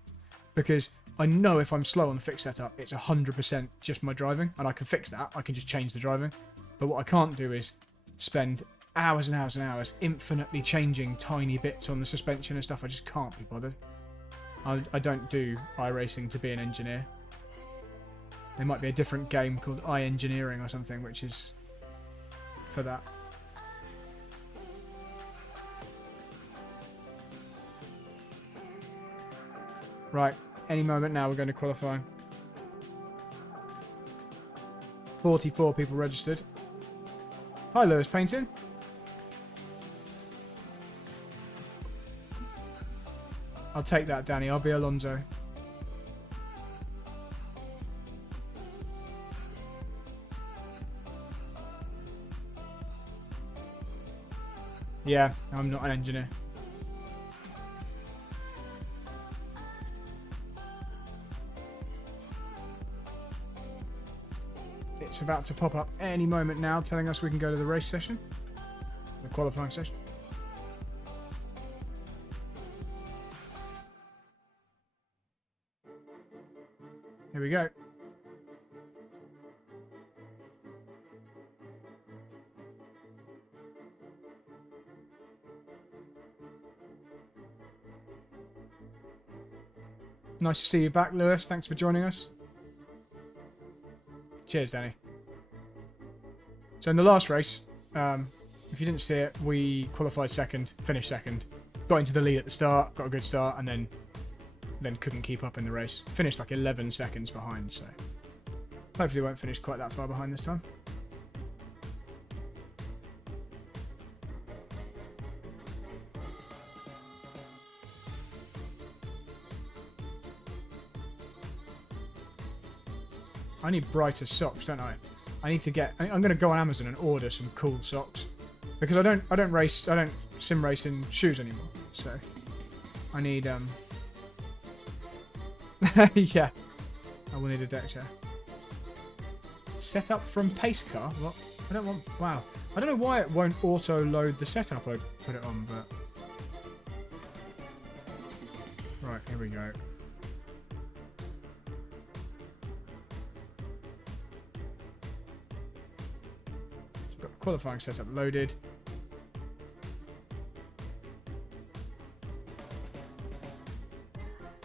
because I know if I'm slow on the fixed setup, it's 100% just my driving, and I can fix that. I can just change the driving. But what I can't do is spend hours and hours and hours infinitely changing tiny bits on the suspension and stuff. I just can't be bothered. I don't do iRacing to be an engineer. There might be a different game called iEngineering or something, which is for that. Right. Any moment now we're going to qualify. 44 people registered. Hi Lewis Painting. I'll take that, Danny. I'll be Alonso. Yeah, I'm not an engineer. It's about to pop up any moment now, telling us we can go to the race session, the qualifying session. Here we go. Nice to see you back, Lewis. Thanks for joining us. Cheers, Danny. So in the last race, if you didn't see it, we qualified second, finished second, got into the lead at the start, got a good start, and then couldn't keep up in the race. Finished like 11 seconds behind, so hopefully won't finish quite that far behind this time. I need brighter socks, don't I? I need to get... I'm going to go on Amazon and order some cool socks. Because I don't sim race in shoes anymore. So, I need, yeah. I will need a deck chair. Set up from pace car? What? I don't want... Wow. I don't know why it won't auto-load the setup I put it on, but... Right, here we go. Qualifying setup loaded.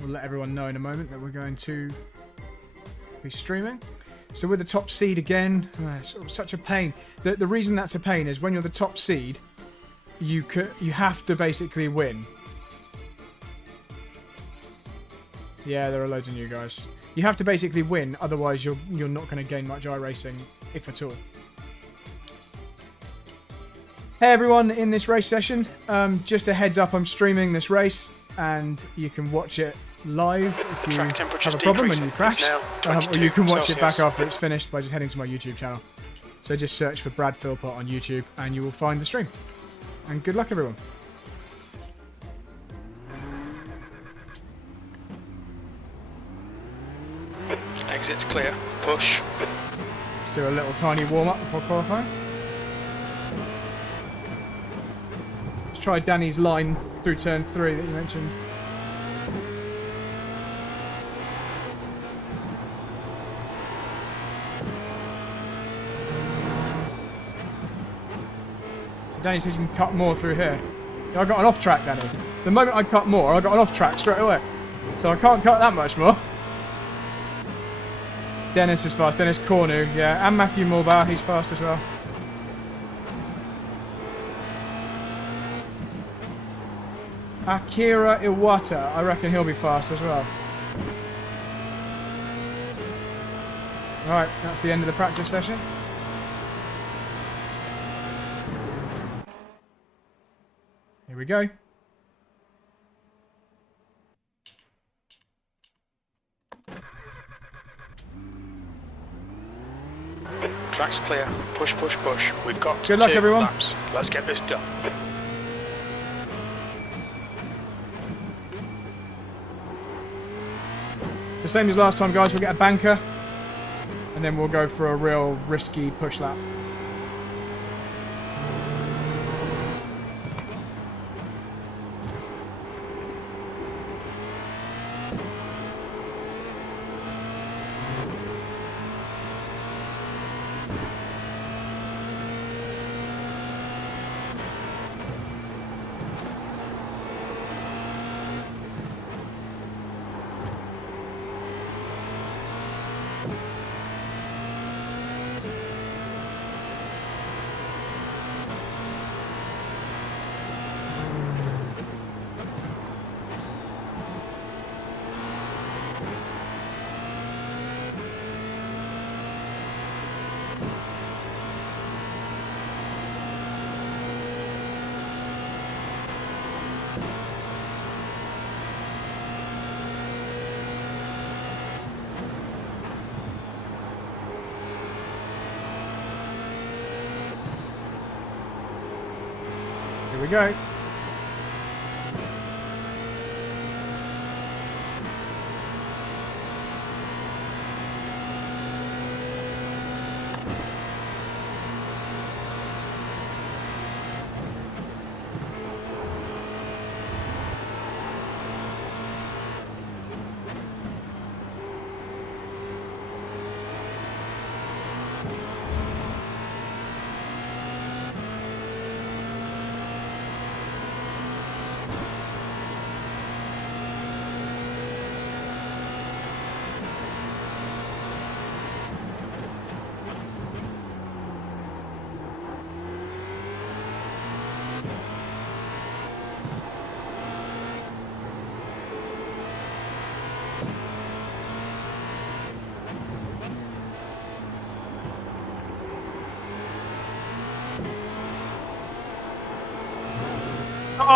We'll let everyone know in a moment that we're going to be streaming. So with the top seed again, it's such a pain. The reason that's a pain is when you're the top seed, you have to basically win. Yeah, there are loads of new guys. You have to basically win, otherwise you're not going to gain much iRacing, if at all. Hey everyone, in this race session, just a heads up, I'm streaming this race and you can watch it live if you have a problem and you crash, or you can watch it back after it's finished by just heading to my YouTube channel. So just search for Brad Philpott on YouTube and you will find the stream. And good luck everyone. Exit's clear. Push. Let's do a little tiny warm-up before qualifying. Try Danny's line through turn 3 that you mentioned. Danny says you can cut more through here. Yeah, I got an off track, Danny. The moment I cut more, I got an off track straight away. So I can't cut that much more. Dennis is fast. Dennis Cornu, yeah. And Matthew Mulbauer, he's fast as well. Akira Iwata, I reckon he'll be fast as well. Alright, that's the end of the practice session. Here we go. Track's clear. Push, push, push. We've got Good luck, 2 everyone. laps. Let's get this done. The same as last time, guys. We'll get a banker, and then we'll go for a real risky push lap. Here we go.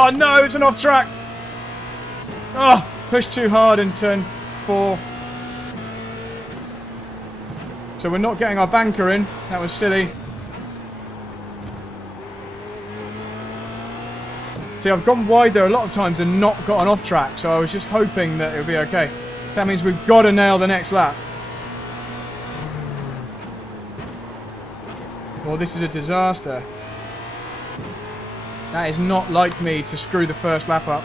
Oh no, it's an off track. Oh, pushed too hard in turn 4. So we're not getting our banker in. That was silly. See, I've gone wide there a lot of times and not got an off track, so I was just hoping that it would be okay. That means we've got to nail the next lap. Well, this is a disaster. That is not like me to screw the first lap up.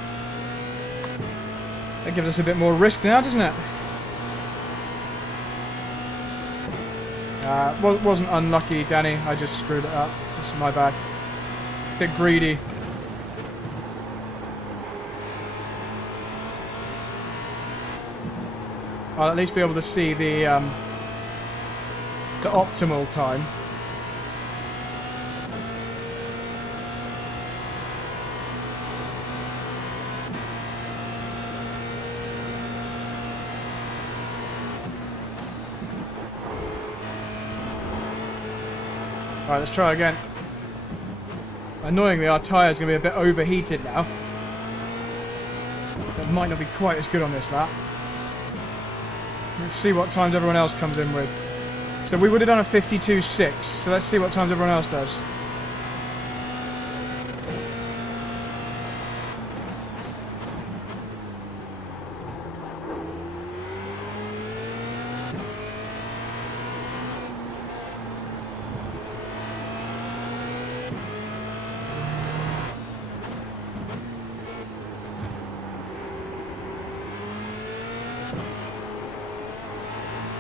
That gives us a bit more risk now, doesn't it? Well, it wasn't unlucky, Danny. I just screwed it up. This is my bad. Bit greedy. I'll at least be able to see the optimal time. Alright, let's try again. Annoyingly, our tyre's going to be a bit overheated now. That might not be quite as good on this lap. Let's see what times everyone else comes in with. So we would have done a 52.6. So let's see what times everyone else does.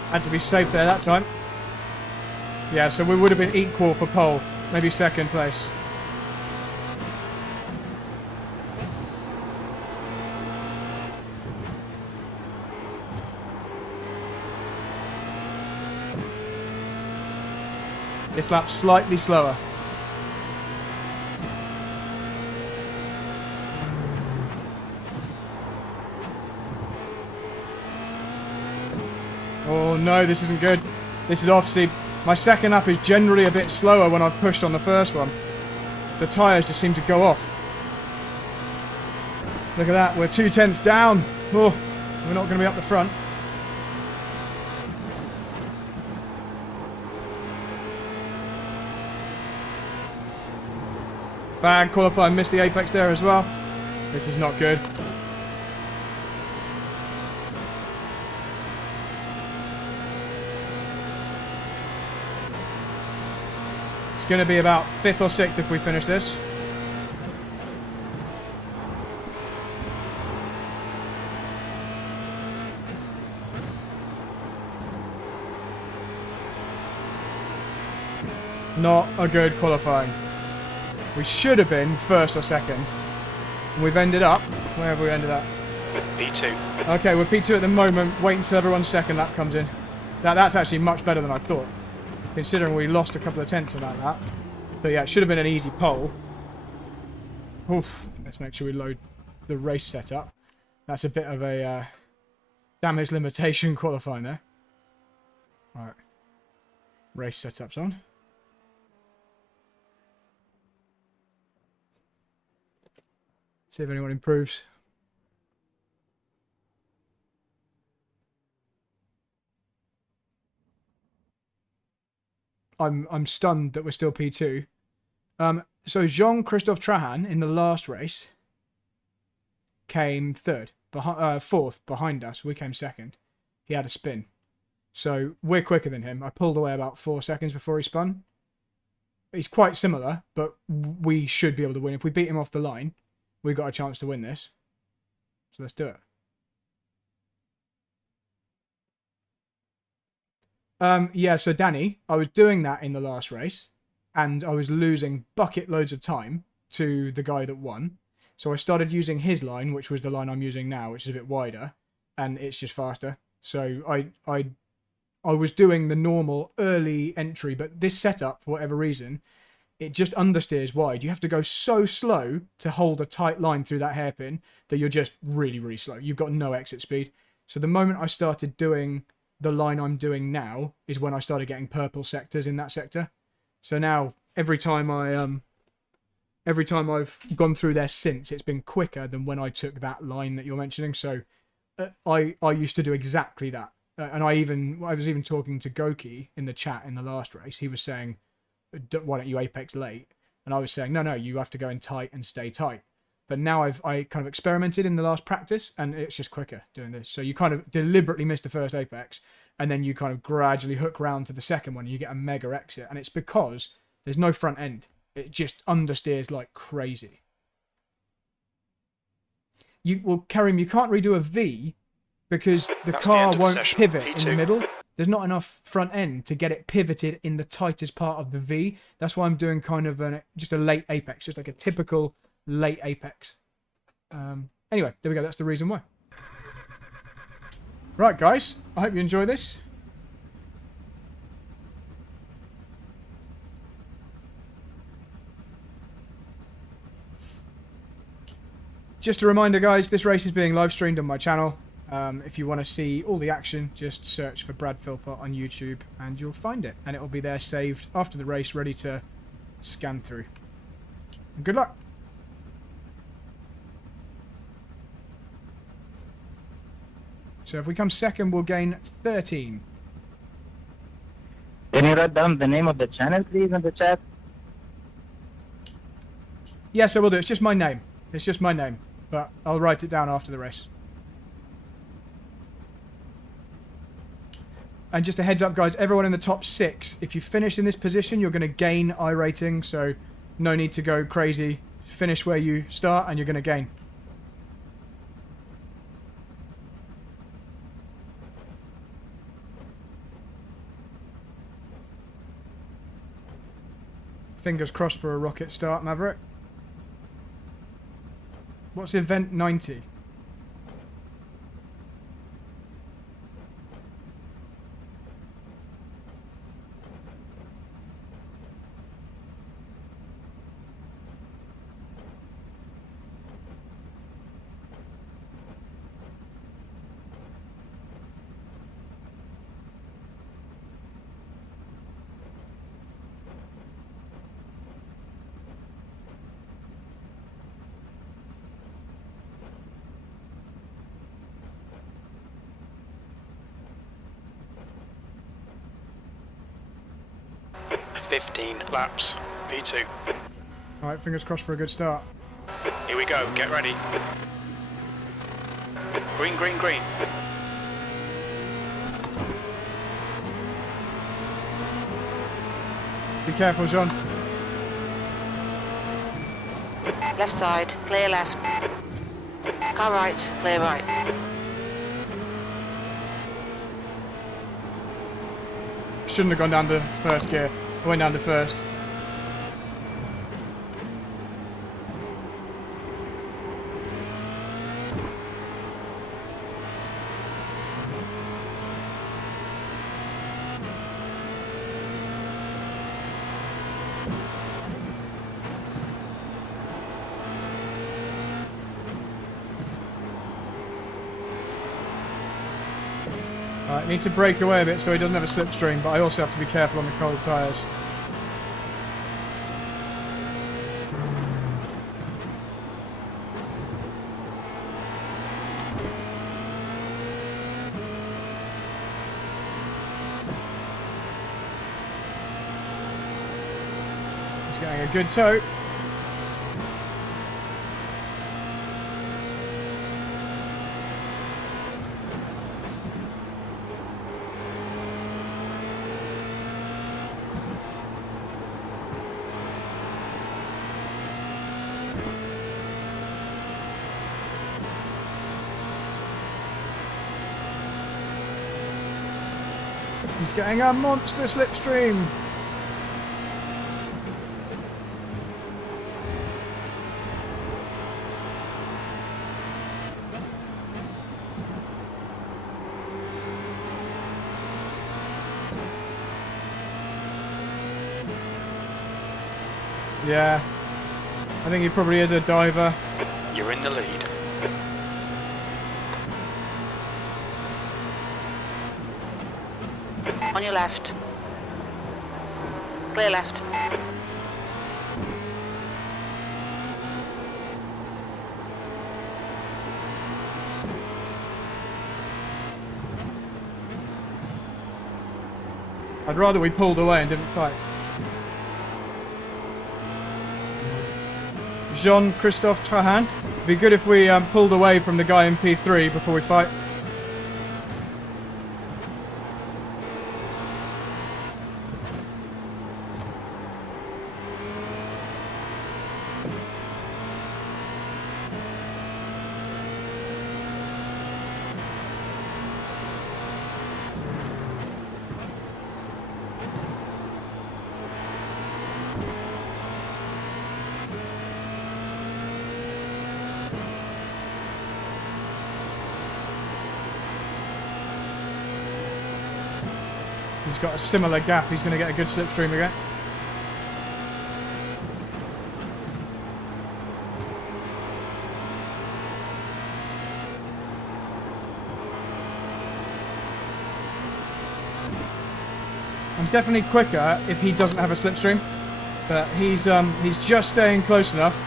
Had to be safe there that time. Yeah, so we would have been equal for pole. Maybe second place. This lap's slightly slower. Oh no, this isn't good. This is obviously... My second lap is generally a bit slower when I've pushed on the first one. The tyres just seem to go off. Look at that, we're 2/10 down. Oh, we're not going to be up the front. Bad qualifying, missed the apex there as well. This is not good. It's going to be about 5th or 6th if we finish this. Not a good qualifying. We should have been 1st or 2nd. And we've ended up... Where have we ended up? P2. Okay, we're P2 at the moment. Wait until everyone's second lap comes in. That's actually much better than I thought, considering we lost a couple of tenths on that lap. But yeah, it should have been an easy pole. Oof. Let's make sure we load the race setup. That's a bit of a damage limitation qualifying there. Alright. Race setup's on. See if anyone improves. I'm stunned that we're still P2. So Jean-Christophe Trahan in the last race came 3rd, 4th behind us. We came 2nd. He had a spin. So we're quicker than him. I pulled away about 4 seconds before he spun. He's quite similar, but we should be able to win. If we beat him off the line, we've got a chance to win this. So let's do it. Yeah, so Danny, I was doing that in the last race, and I was losing bucket loads of time to the guy that won. So I started using his line, which was the line I'm using now, which is a bit wider, and it's just faster. So I was doing the normal early entry, but this setup, for whatever reason, it just understeers wide. You have to go so slow to hold a tight line through that hairpin that you're just really, really slow. You've got no exit speed. So the moment I started doing the line I'm doing now is when I started getting purple sectors in that sector. So now every time every time I've gone through there since, it's been quicker than when I took that line that you're mentioning. So I used to do exactly that. And I was even talking to Goki in the chat in the last race. He was saying, why don't you apex late? And I was saying, no, you have to go in tight and stay tight. But now I kind of experimented in the last practice, and it's just quicker doing this. So you kind of deliberately miss the first apex, and then you kind of gradually hook round to the second one, and you get a mega exit. And it's because there's no front end. It just understeers like crazy. Karim, you can't redo a V because the car won't pivot in the middle. There's not enough front end to get it pivoted in the tightest part of the V. That's why I'm doing kind of just a late apex, just like a typical late apex. Anyway, there we go. That's the reason why. Right, guys. I hope you enjoy this. Just a reminder, guys, this race is being live streamed on my channel. If you want to see all the action, just search for Brad Philpott on YouTube and you'll find it. And it will be there saved after the race, ready to scan through. And good luck. So if we come second, we'll gain 13. Can you write down the name of the channel, please, in the chat? Yes, I will do. It's just my name. It's just my name. But I'll write it down after the race. And just a heads up, guys, everyone in the top 6, if you finish in this position, you're going to gain iRating, so no need to go crazy. Finish where you start and you're going to gain. Fingers crossed for a rocket start, Maverick. What's event 90? Laps, P2. Alright, fingers crossed for a good start. Here we go, get ready. Green, green, green. Be careful, John. Left side, clear left. Car right, clear right. Shouldn't have gone down to first gear. I went down to first. Alright, need to brake away a bit so he doesn't have a slipstream, but I also have to be careful on the cold tyres. He's getting a good tow. He's getting a monster slipstream. Yeah, I think he probably is a diver. You're in the lead. On your left. Clear left. I'd rather we pulled away and didn't fight. Jean-Christophe Trahan. It'd be good if we pulled away from the guy in P3 before we fight. He's got a similar gap. He's going to get a good slipstream again. I'm definitely quicker if he doesn't have a slipstream, but he's just staying close enough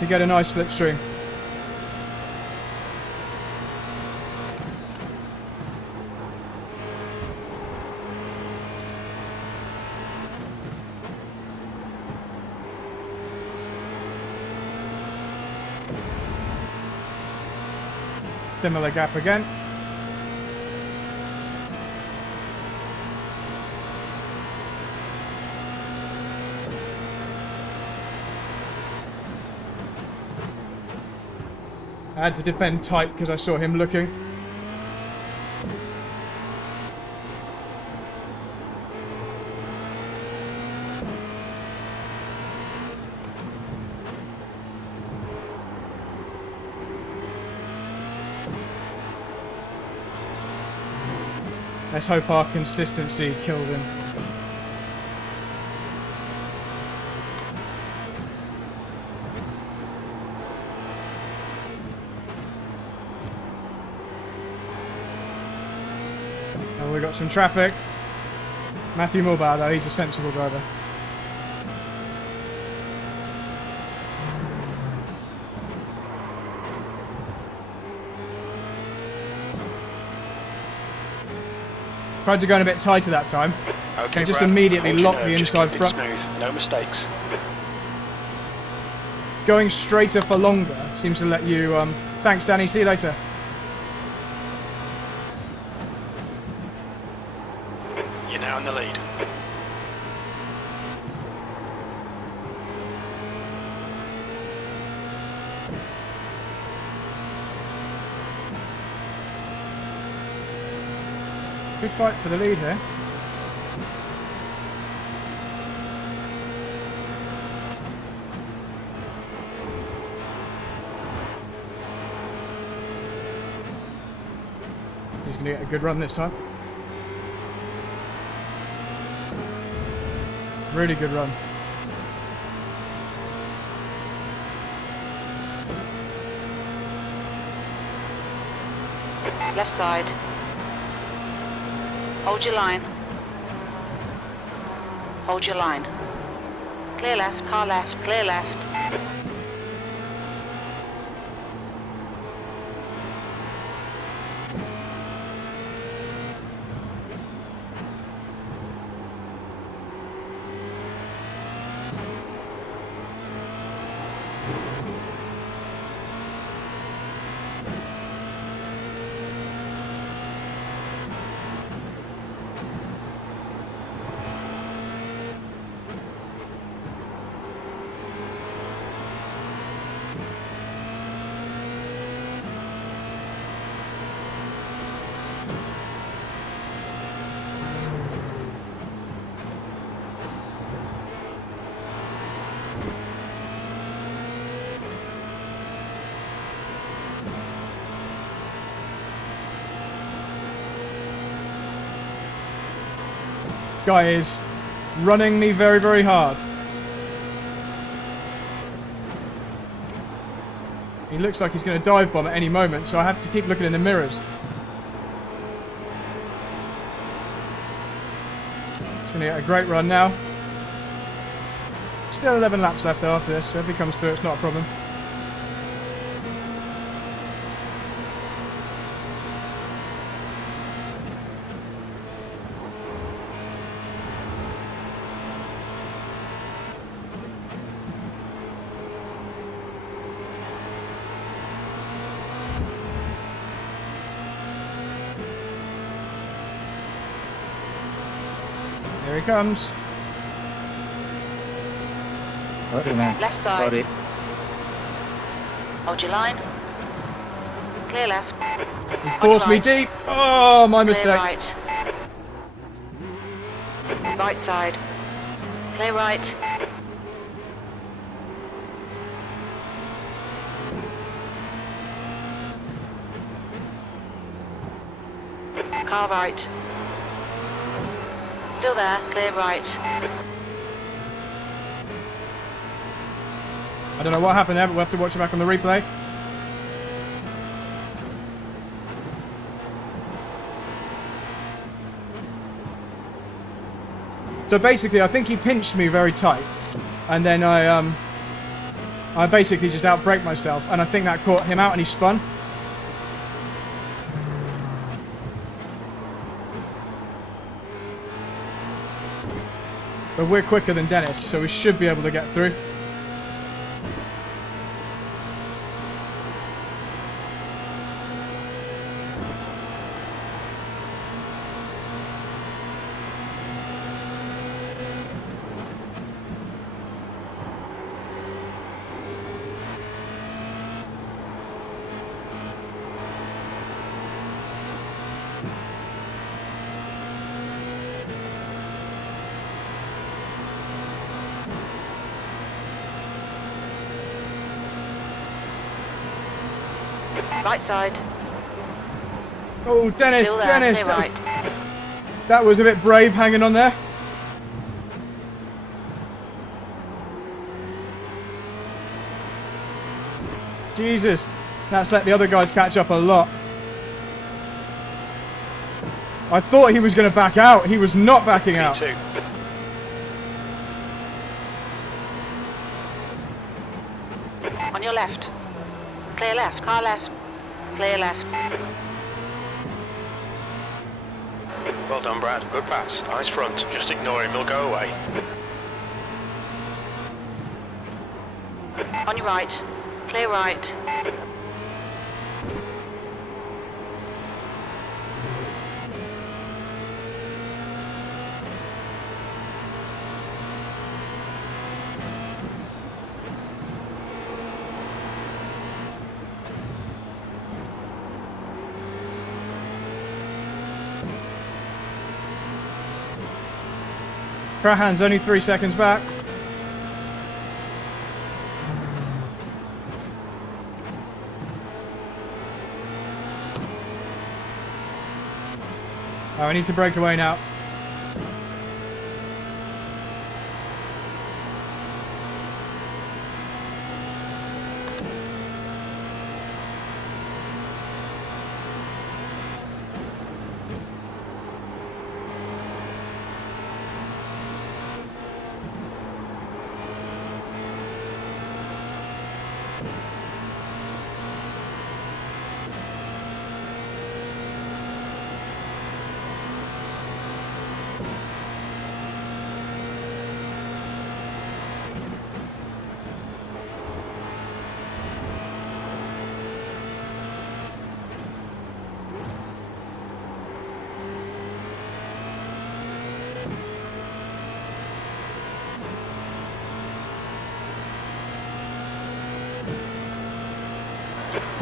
to get a nice slipstream. Similar gap again. I had to defend tight because I saw him looking. Let's hope our consistency kills him. Oh, we got some traffic. Matthew Mulbar, though, he's a sensible driver. Tried to go in a bit tighter that time. Okay, Just Brad, immediately hold your lock the nerve, just inside keep it front. smooth, no mistakes. Going straighter for longer seems to let you... Thanks, Danny. See you later. You're now in the lead. Good fight for the lead here. He's going to get a good run this time. Really good run. Left side. Hold your line. Hold your line. Clear left, car left, clear left. Guy is running me very, very hard. He looks like he's going to dive bomb at any moment, so I have to keep looking in the mirrors. He's going to get a great run now. Still 11 laps left though after this, so if he comes through, it's not a problem. Here he comes. Left side. Sorry. Hold your line. Clear left. He forced me right. deep. Oh, my Clear mistake. right. Right side. Clear right. Car right. Still there, clear right. I don't know what happened there, but we'll have to watch it back on the replay. So basically, I think he pinched me very tight, and then I basically just outbraked myself, and I think that caught him out, and he spun. But we're quicker than Dennis, so we should be able to get through. Right side. Oh, Dennis, Still there, Dennis! clear right. That was a bit brave hanging on there. Jesus, that's let the other guys catch up a lot. I thought he was going to back out. He was not backing out. P2. On your left. Clear left, car left. Clear left. Well done, Brad. Good pass. Eyes front. Just ignore him. He'll go away. On your right. Clear right. Crahan's only 3 seconds back. Oh, I need to break away now.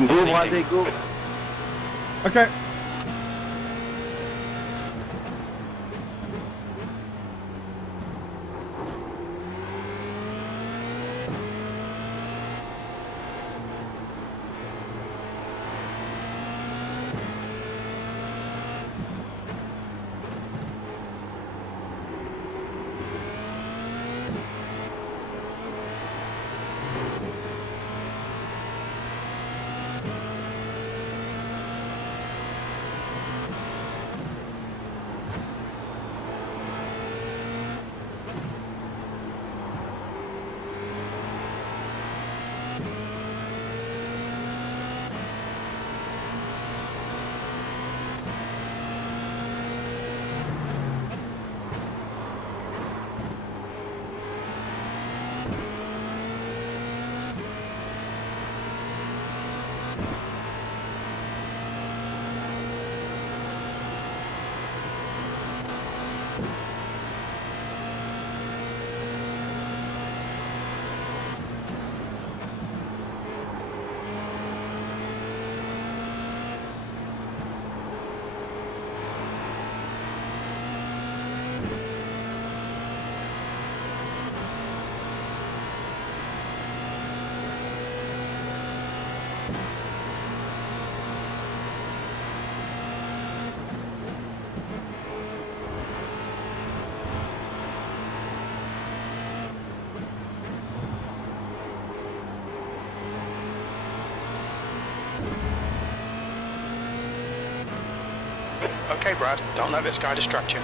Go while they go. Okay. Okay, Brad, don't let this guy distract you.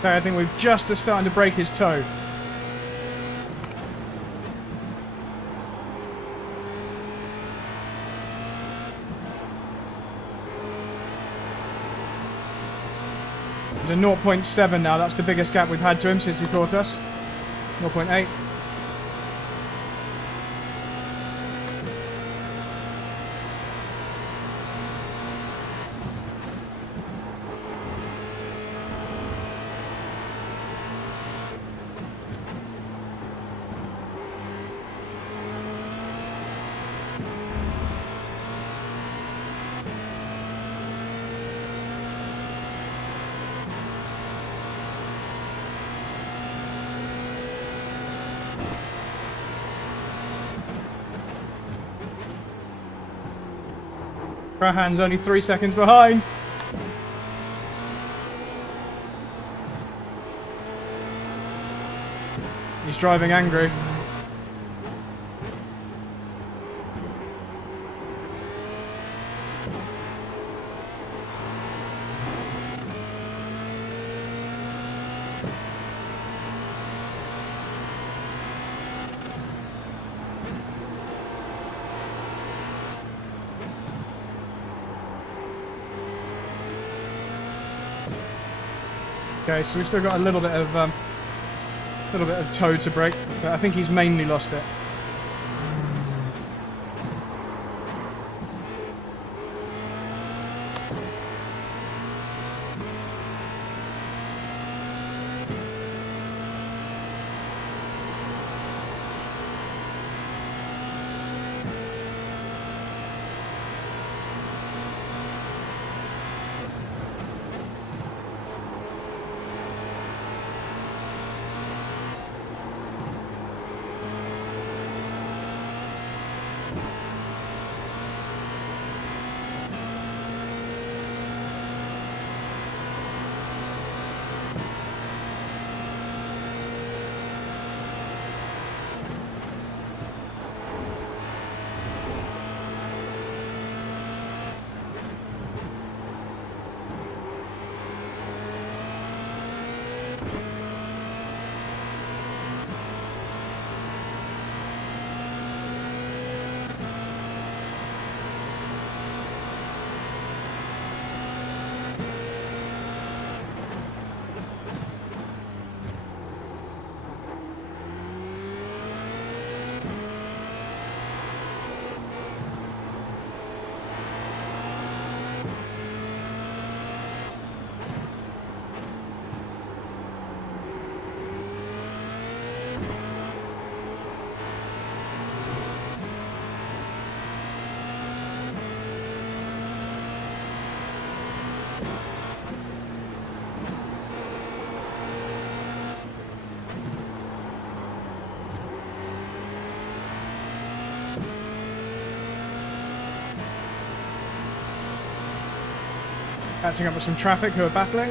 Okay, I think we've just starting to break his toe. There's a 0.7 now. That's the biggest gap we've had to him since he caught us. 0.8. Crahan's only 3 seconds behind. He's driving angry. Okay, so we've still got a little bit of toe to break, but I think he's mainly lost it. Catching up with some traffic who are battling.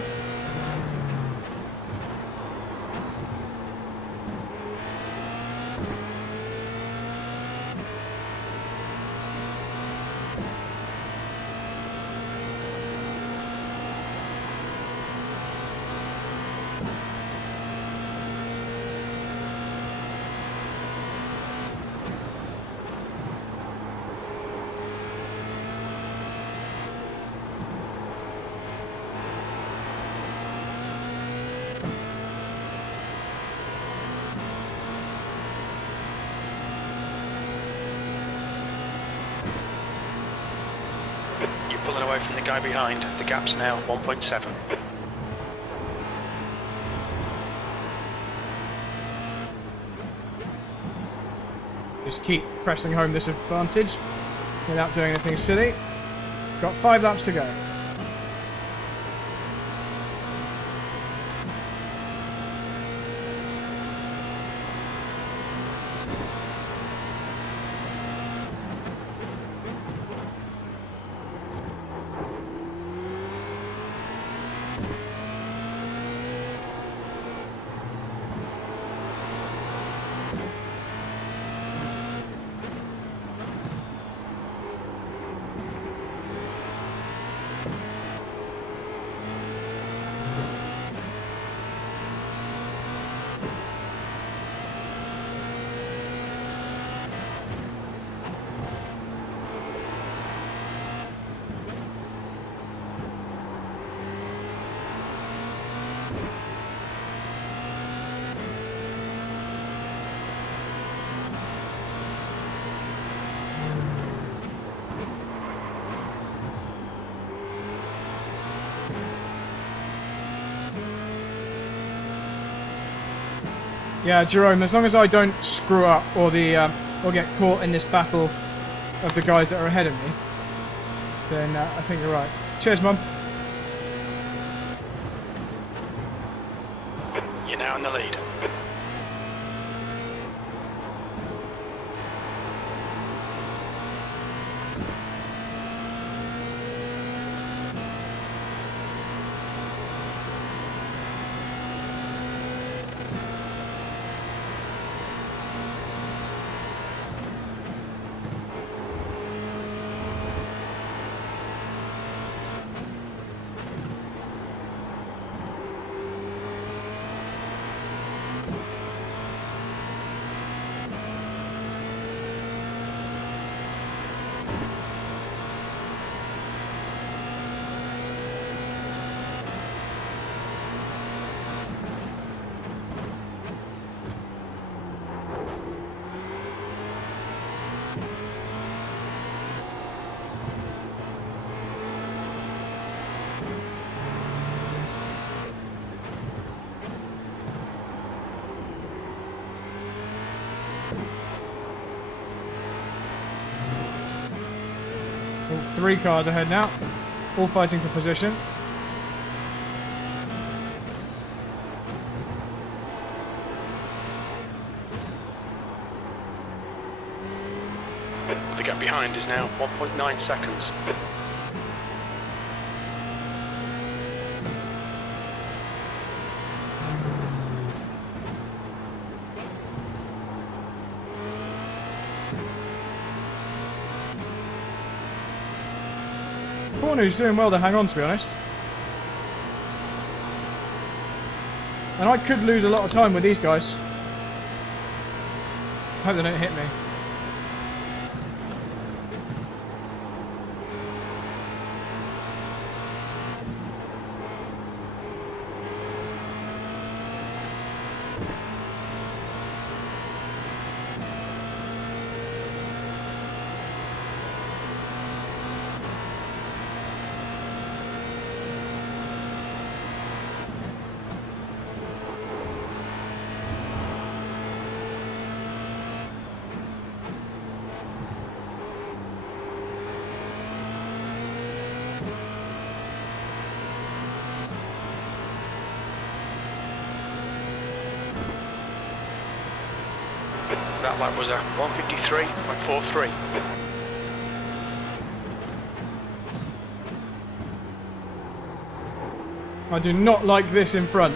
away from the guy behind. The gap's now 1.7. Just keep pressing home this advantage without doing anything silly. Got 5 laps to go. Yeah, Jerome, as long as I don't screw up or or get caught in this battle of the guys that are ahead of me, then I think you're right. Cheers, Mum. You're now in the lead. All 3 cars ahead now, all fighting for position. The gap behind is now 1.9 seconds. Corner's doing well to hang on, to be honest. And I could lose a lot of time with these guys. Hope they don't hit me. That lap was a 153.43. I do not like this in front.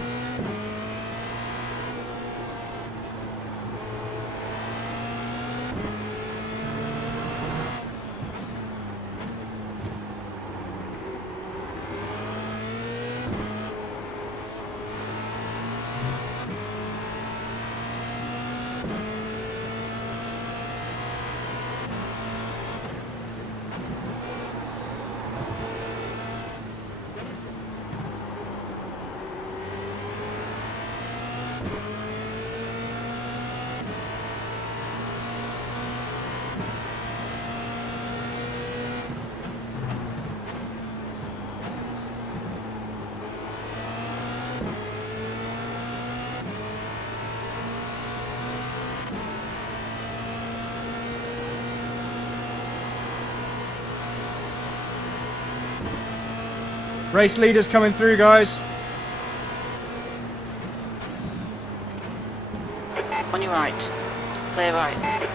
Race leaders coming through, guys. On your right. Clear right.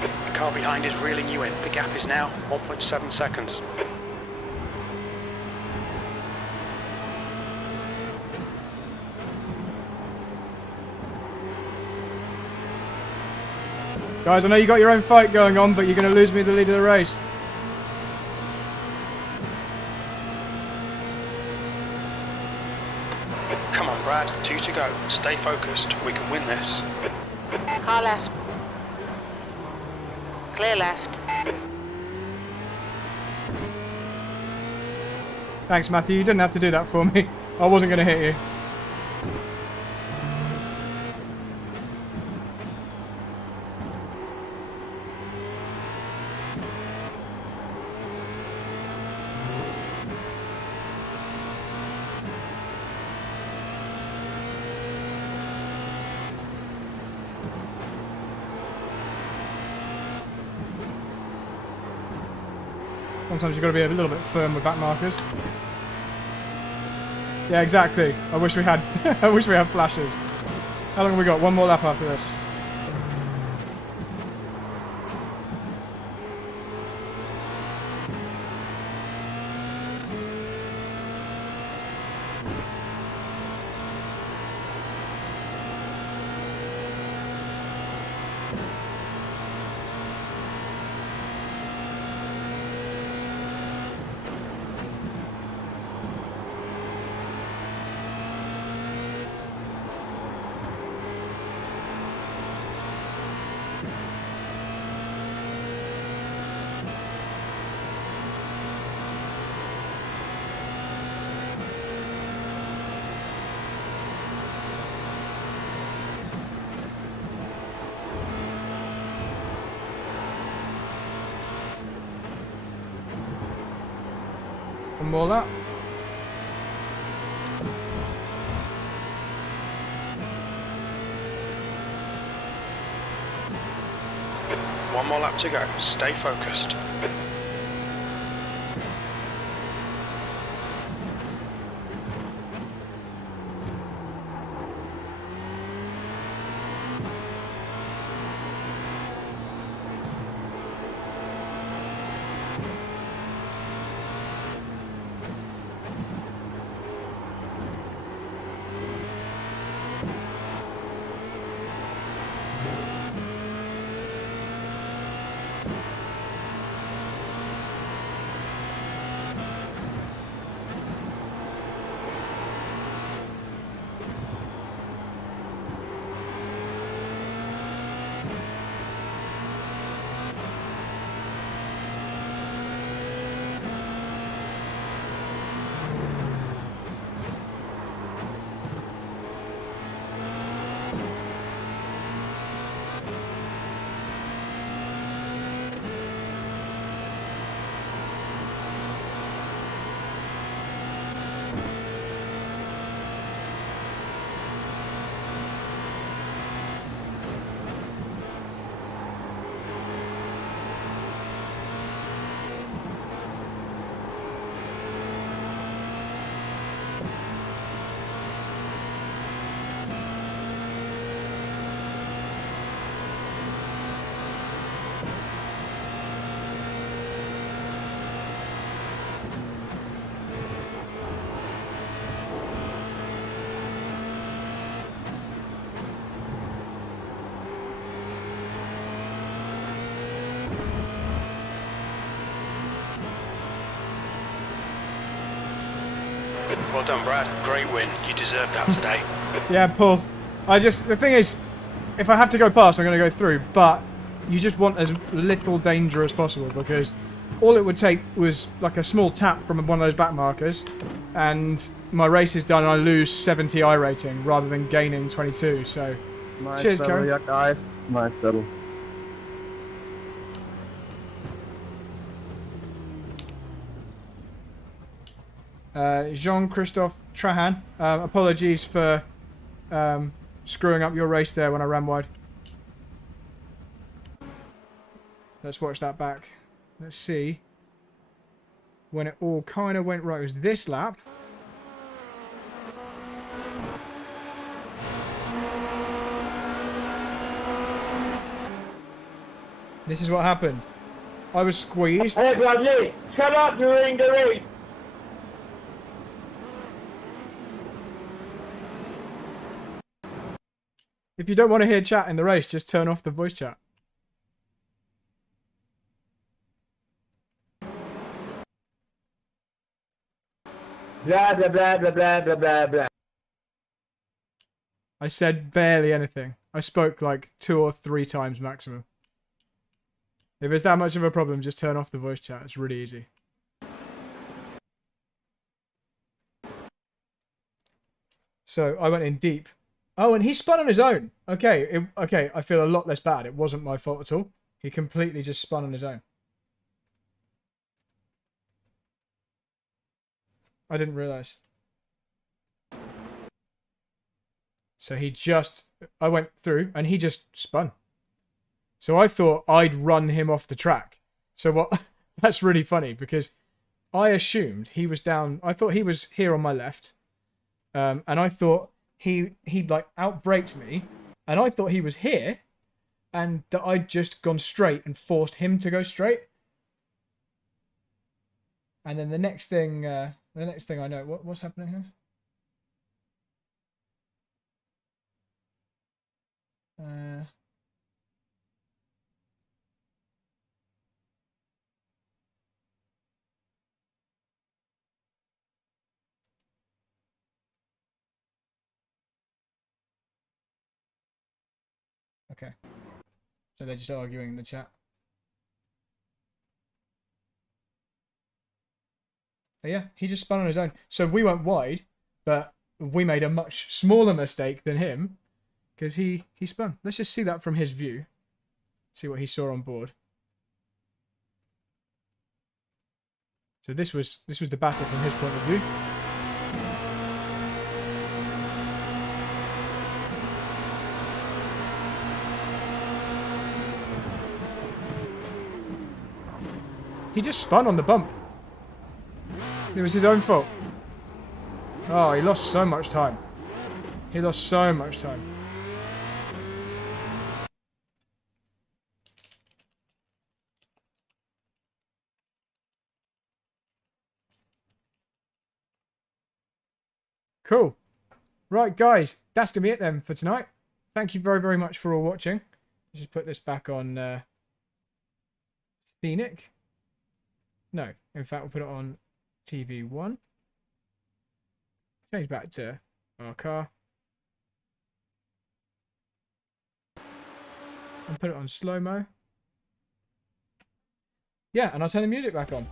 The car behind is reeling you in. The gap is now 1.7 seconds. Guys, I know you got your own fight going on, but you're going to lose me the lead of the race. Come on, Brad. 2 to go. Stay focused. We can win this. Car left. Clear left. Thanks, Matthew. You didn't have to do that for me. I wasn't going to hit you. Sometimes you've got to be a little bit firm with back markers. Yeah, exactly. I wish we had I wish we had flashes. How long have we got? One more lap after this. One more lap. One more lap to go. Stay focused. Well done, Brad. Great win. You deserved that today. Yeah, Paul. The thing is, if I have to go past, I'm going to go through, but you just want as little danger as possible, because all it would take was like a small tap from one of those back markers, and my race is done and I lose 70 iRating rather than gaining 22, so... Nice Cheers, battle, Karen. yeah, guys. Nice battle. Jean-Christophe Trahan, apologies for screwing up your race there when I ran wide. Let's watch that back. Let's see when it all kind of went right. It was this lap. This is what happened. I was squeezed. Hey, Bradley, shut up during the race. If you don't want to hear chat in the race, just turn off the voice chat. Blah, blah, blah, blah, blah, blah, blah, blah. I said barely anything. I spoke like 2 or 3 times maximum. If it's that much of a problem, just turn off the voice chat. It's really easy. So I went in deep. Oh, and he spun on his own. Okay, okay, I feel a lot less bad. It wasn't my fault at all. He completely just spun on his own. I didn't realise. So he just... I went through and he just spun. So I thought I'd run him off the track. So what? That's really funny because I assumed he was down... I thought he was here on my left. And I thought he'd like outbraked me. And I thought he was here. And that I'd just gone straight and forced him to go straight. And then the next thing I know... What's happening here? Okay. So they're just arguing in the chat. But yeah, he just spun on his own. So we went wide, but we made a much smaller mistake than him because he spun. Let's just see that from his view. See what he saw on board. So this was the battle from his point of view. He just spun on the bump. It was his own fault. Oh, he lost so much time. He lost so much time. Cool. Right, guys. That's going to be it then for tonight. Thank you very, very much for all watching. Let's just put this back on Scenic. No, in fact, we'll put it on TV1. Change back to our car. And put it on slow-mo. Yeah, and I'll turn the music back on.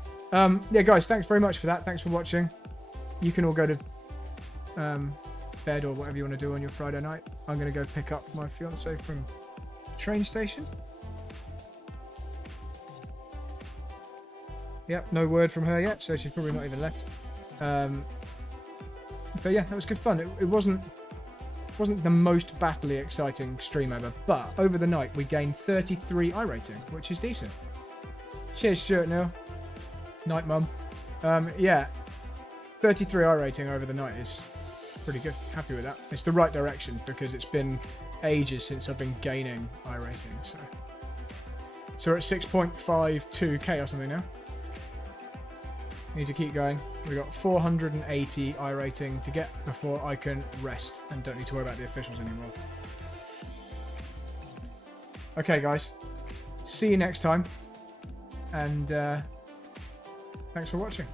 Yeah, guys, thanks very much for that. Thanks for watching. You can all go to bed or whatever you want to do on your Friday night. I'm going to go pick up my fiancée from the train station. Yep, no word from her yet, so she's probably not even left. But yeah, that was good fun. It wasn't the most battly exciting stream ever, but over the night we gained 33 iRating, which is decent. Cheers, Stuart Neil. Night, Mum. Yeah, 33 iRating over the night is pretty good. Happy with that. It's the right direction because it's been ages since I've been gaining iRating. So we're at 6.52k or something now. Need to keep going. We've got 480 iRating to get before I can rest and don't need to worry about the officials anymore. Okay, guys. See you next time. And thanks for watching.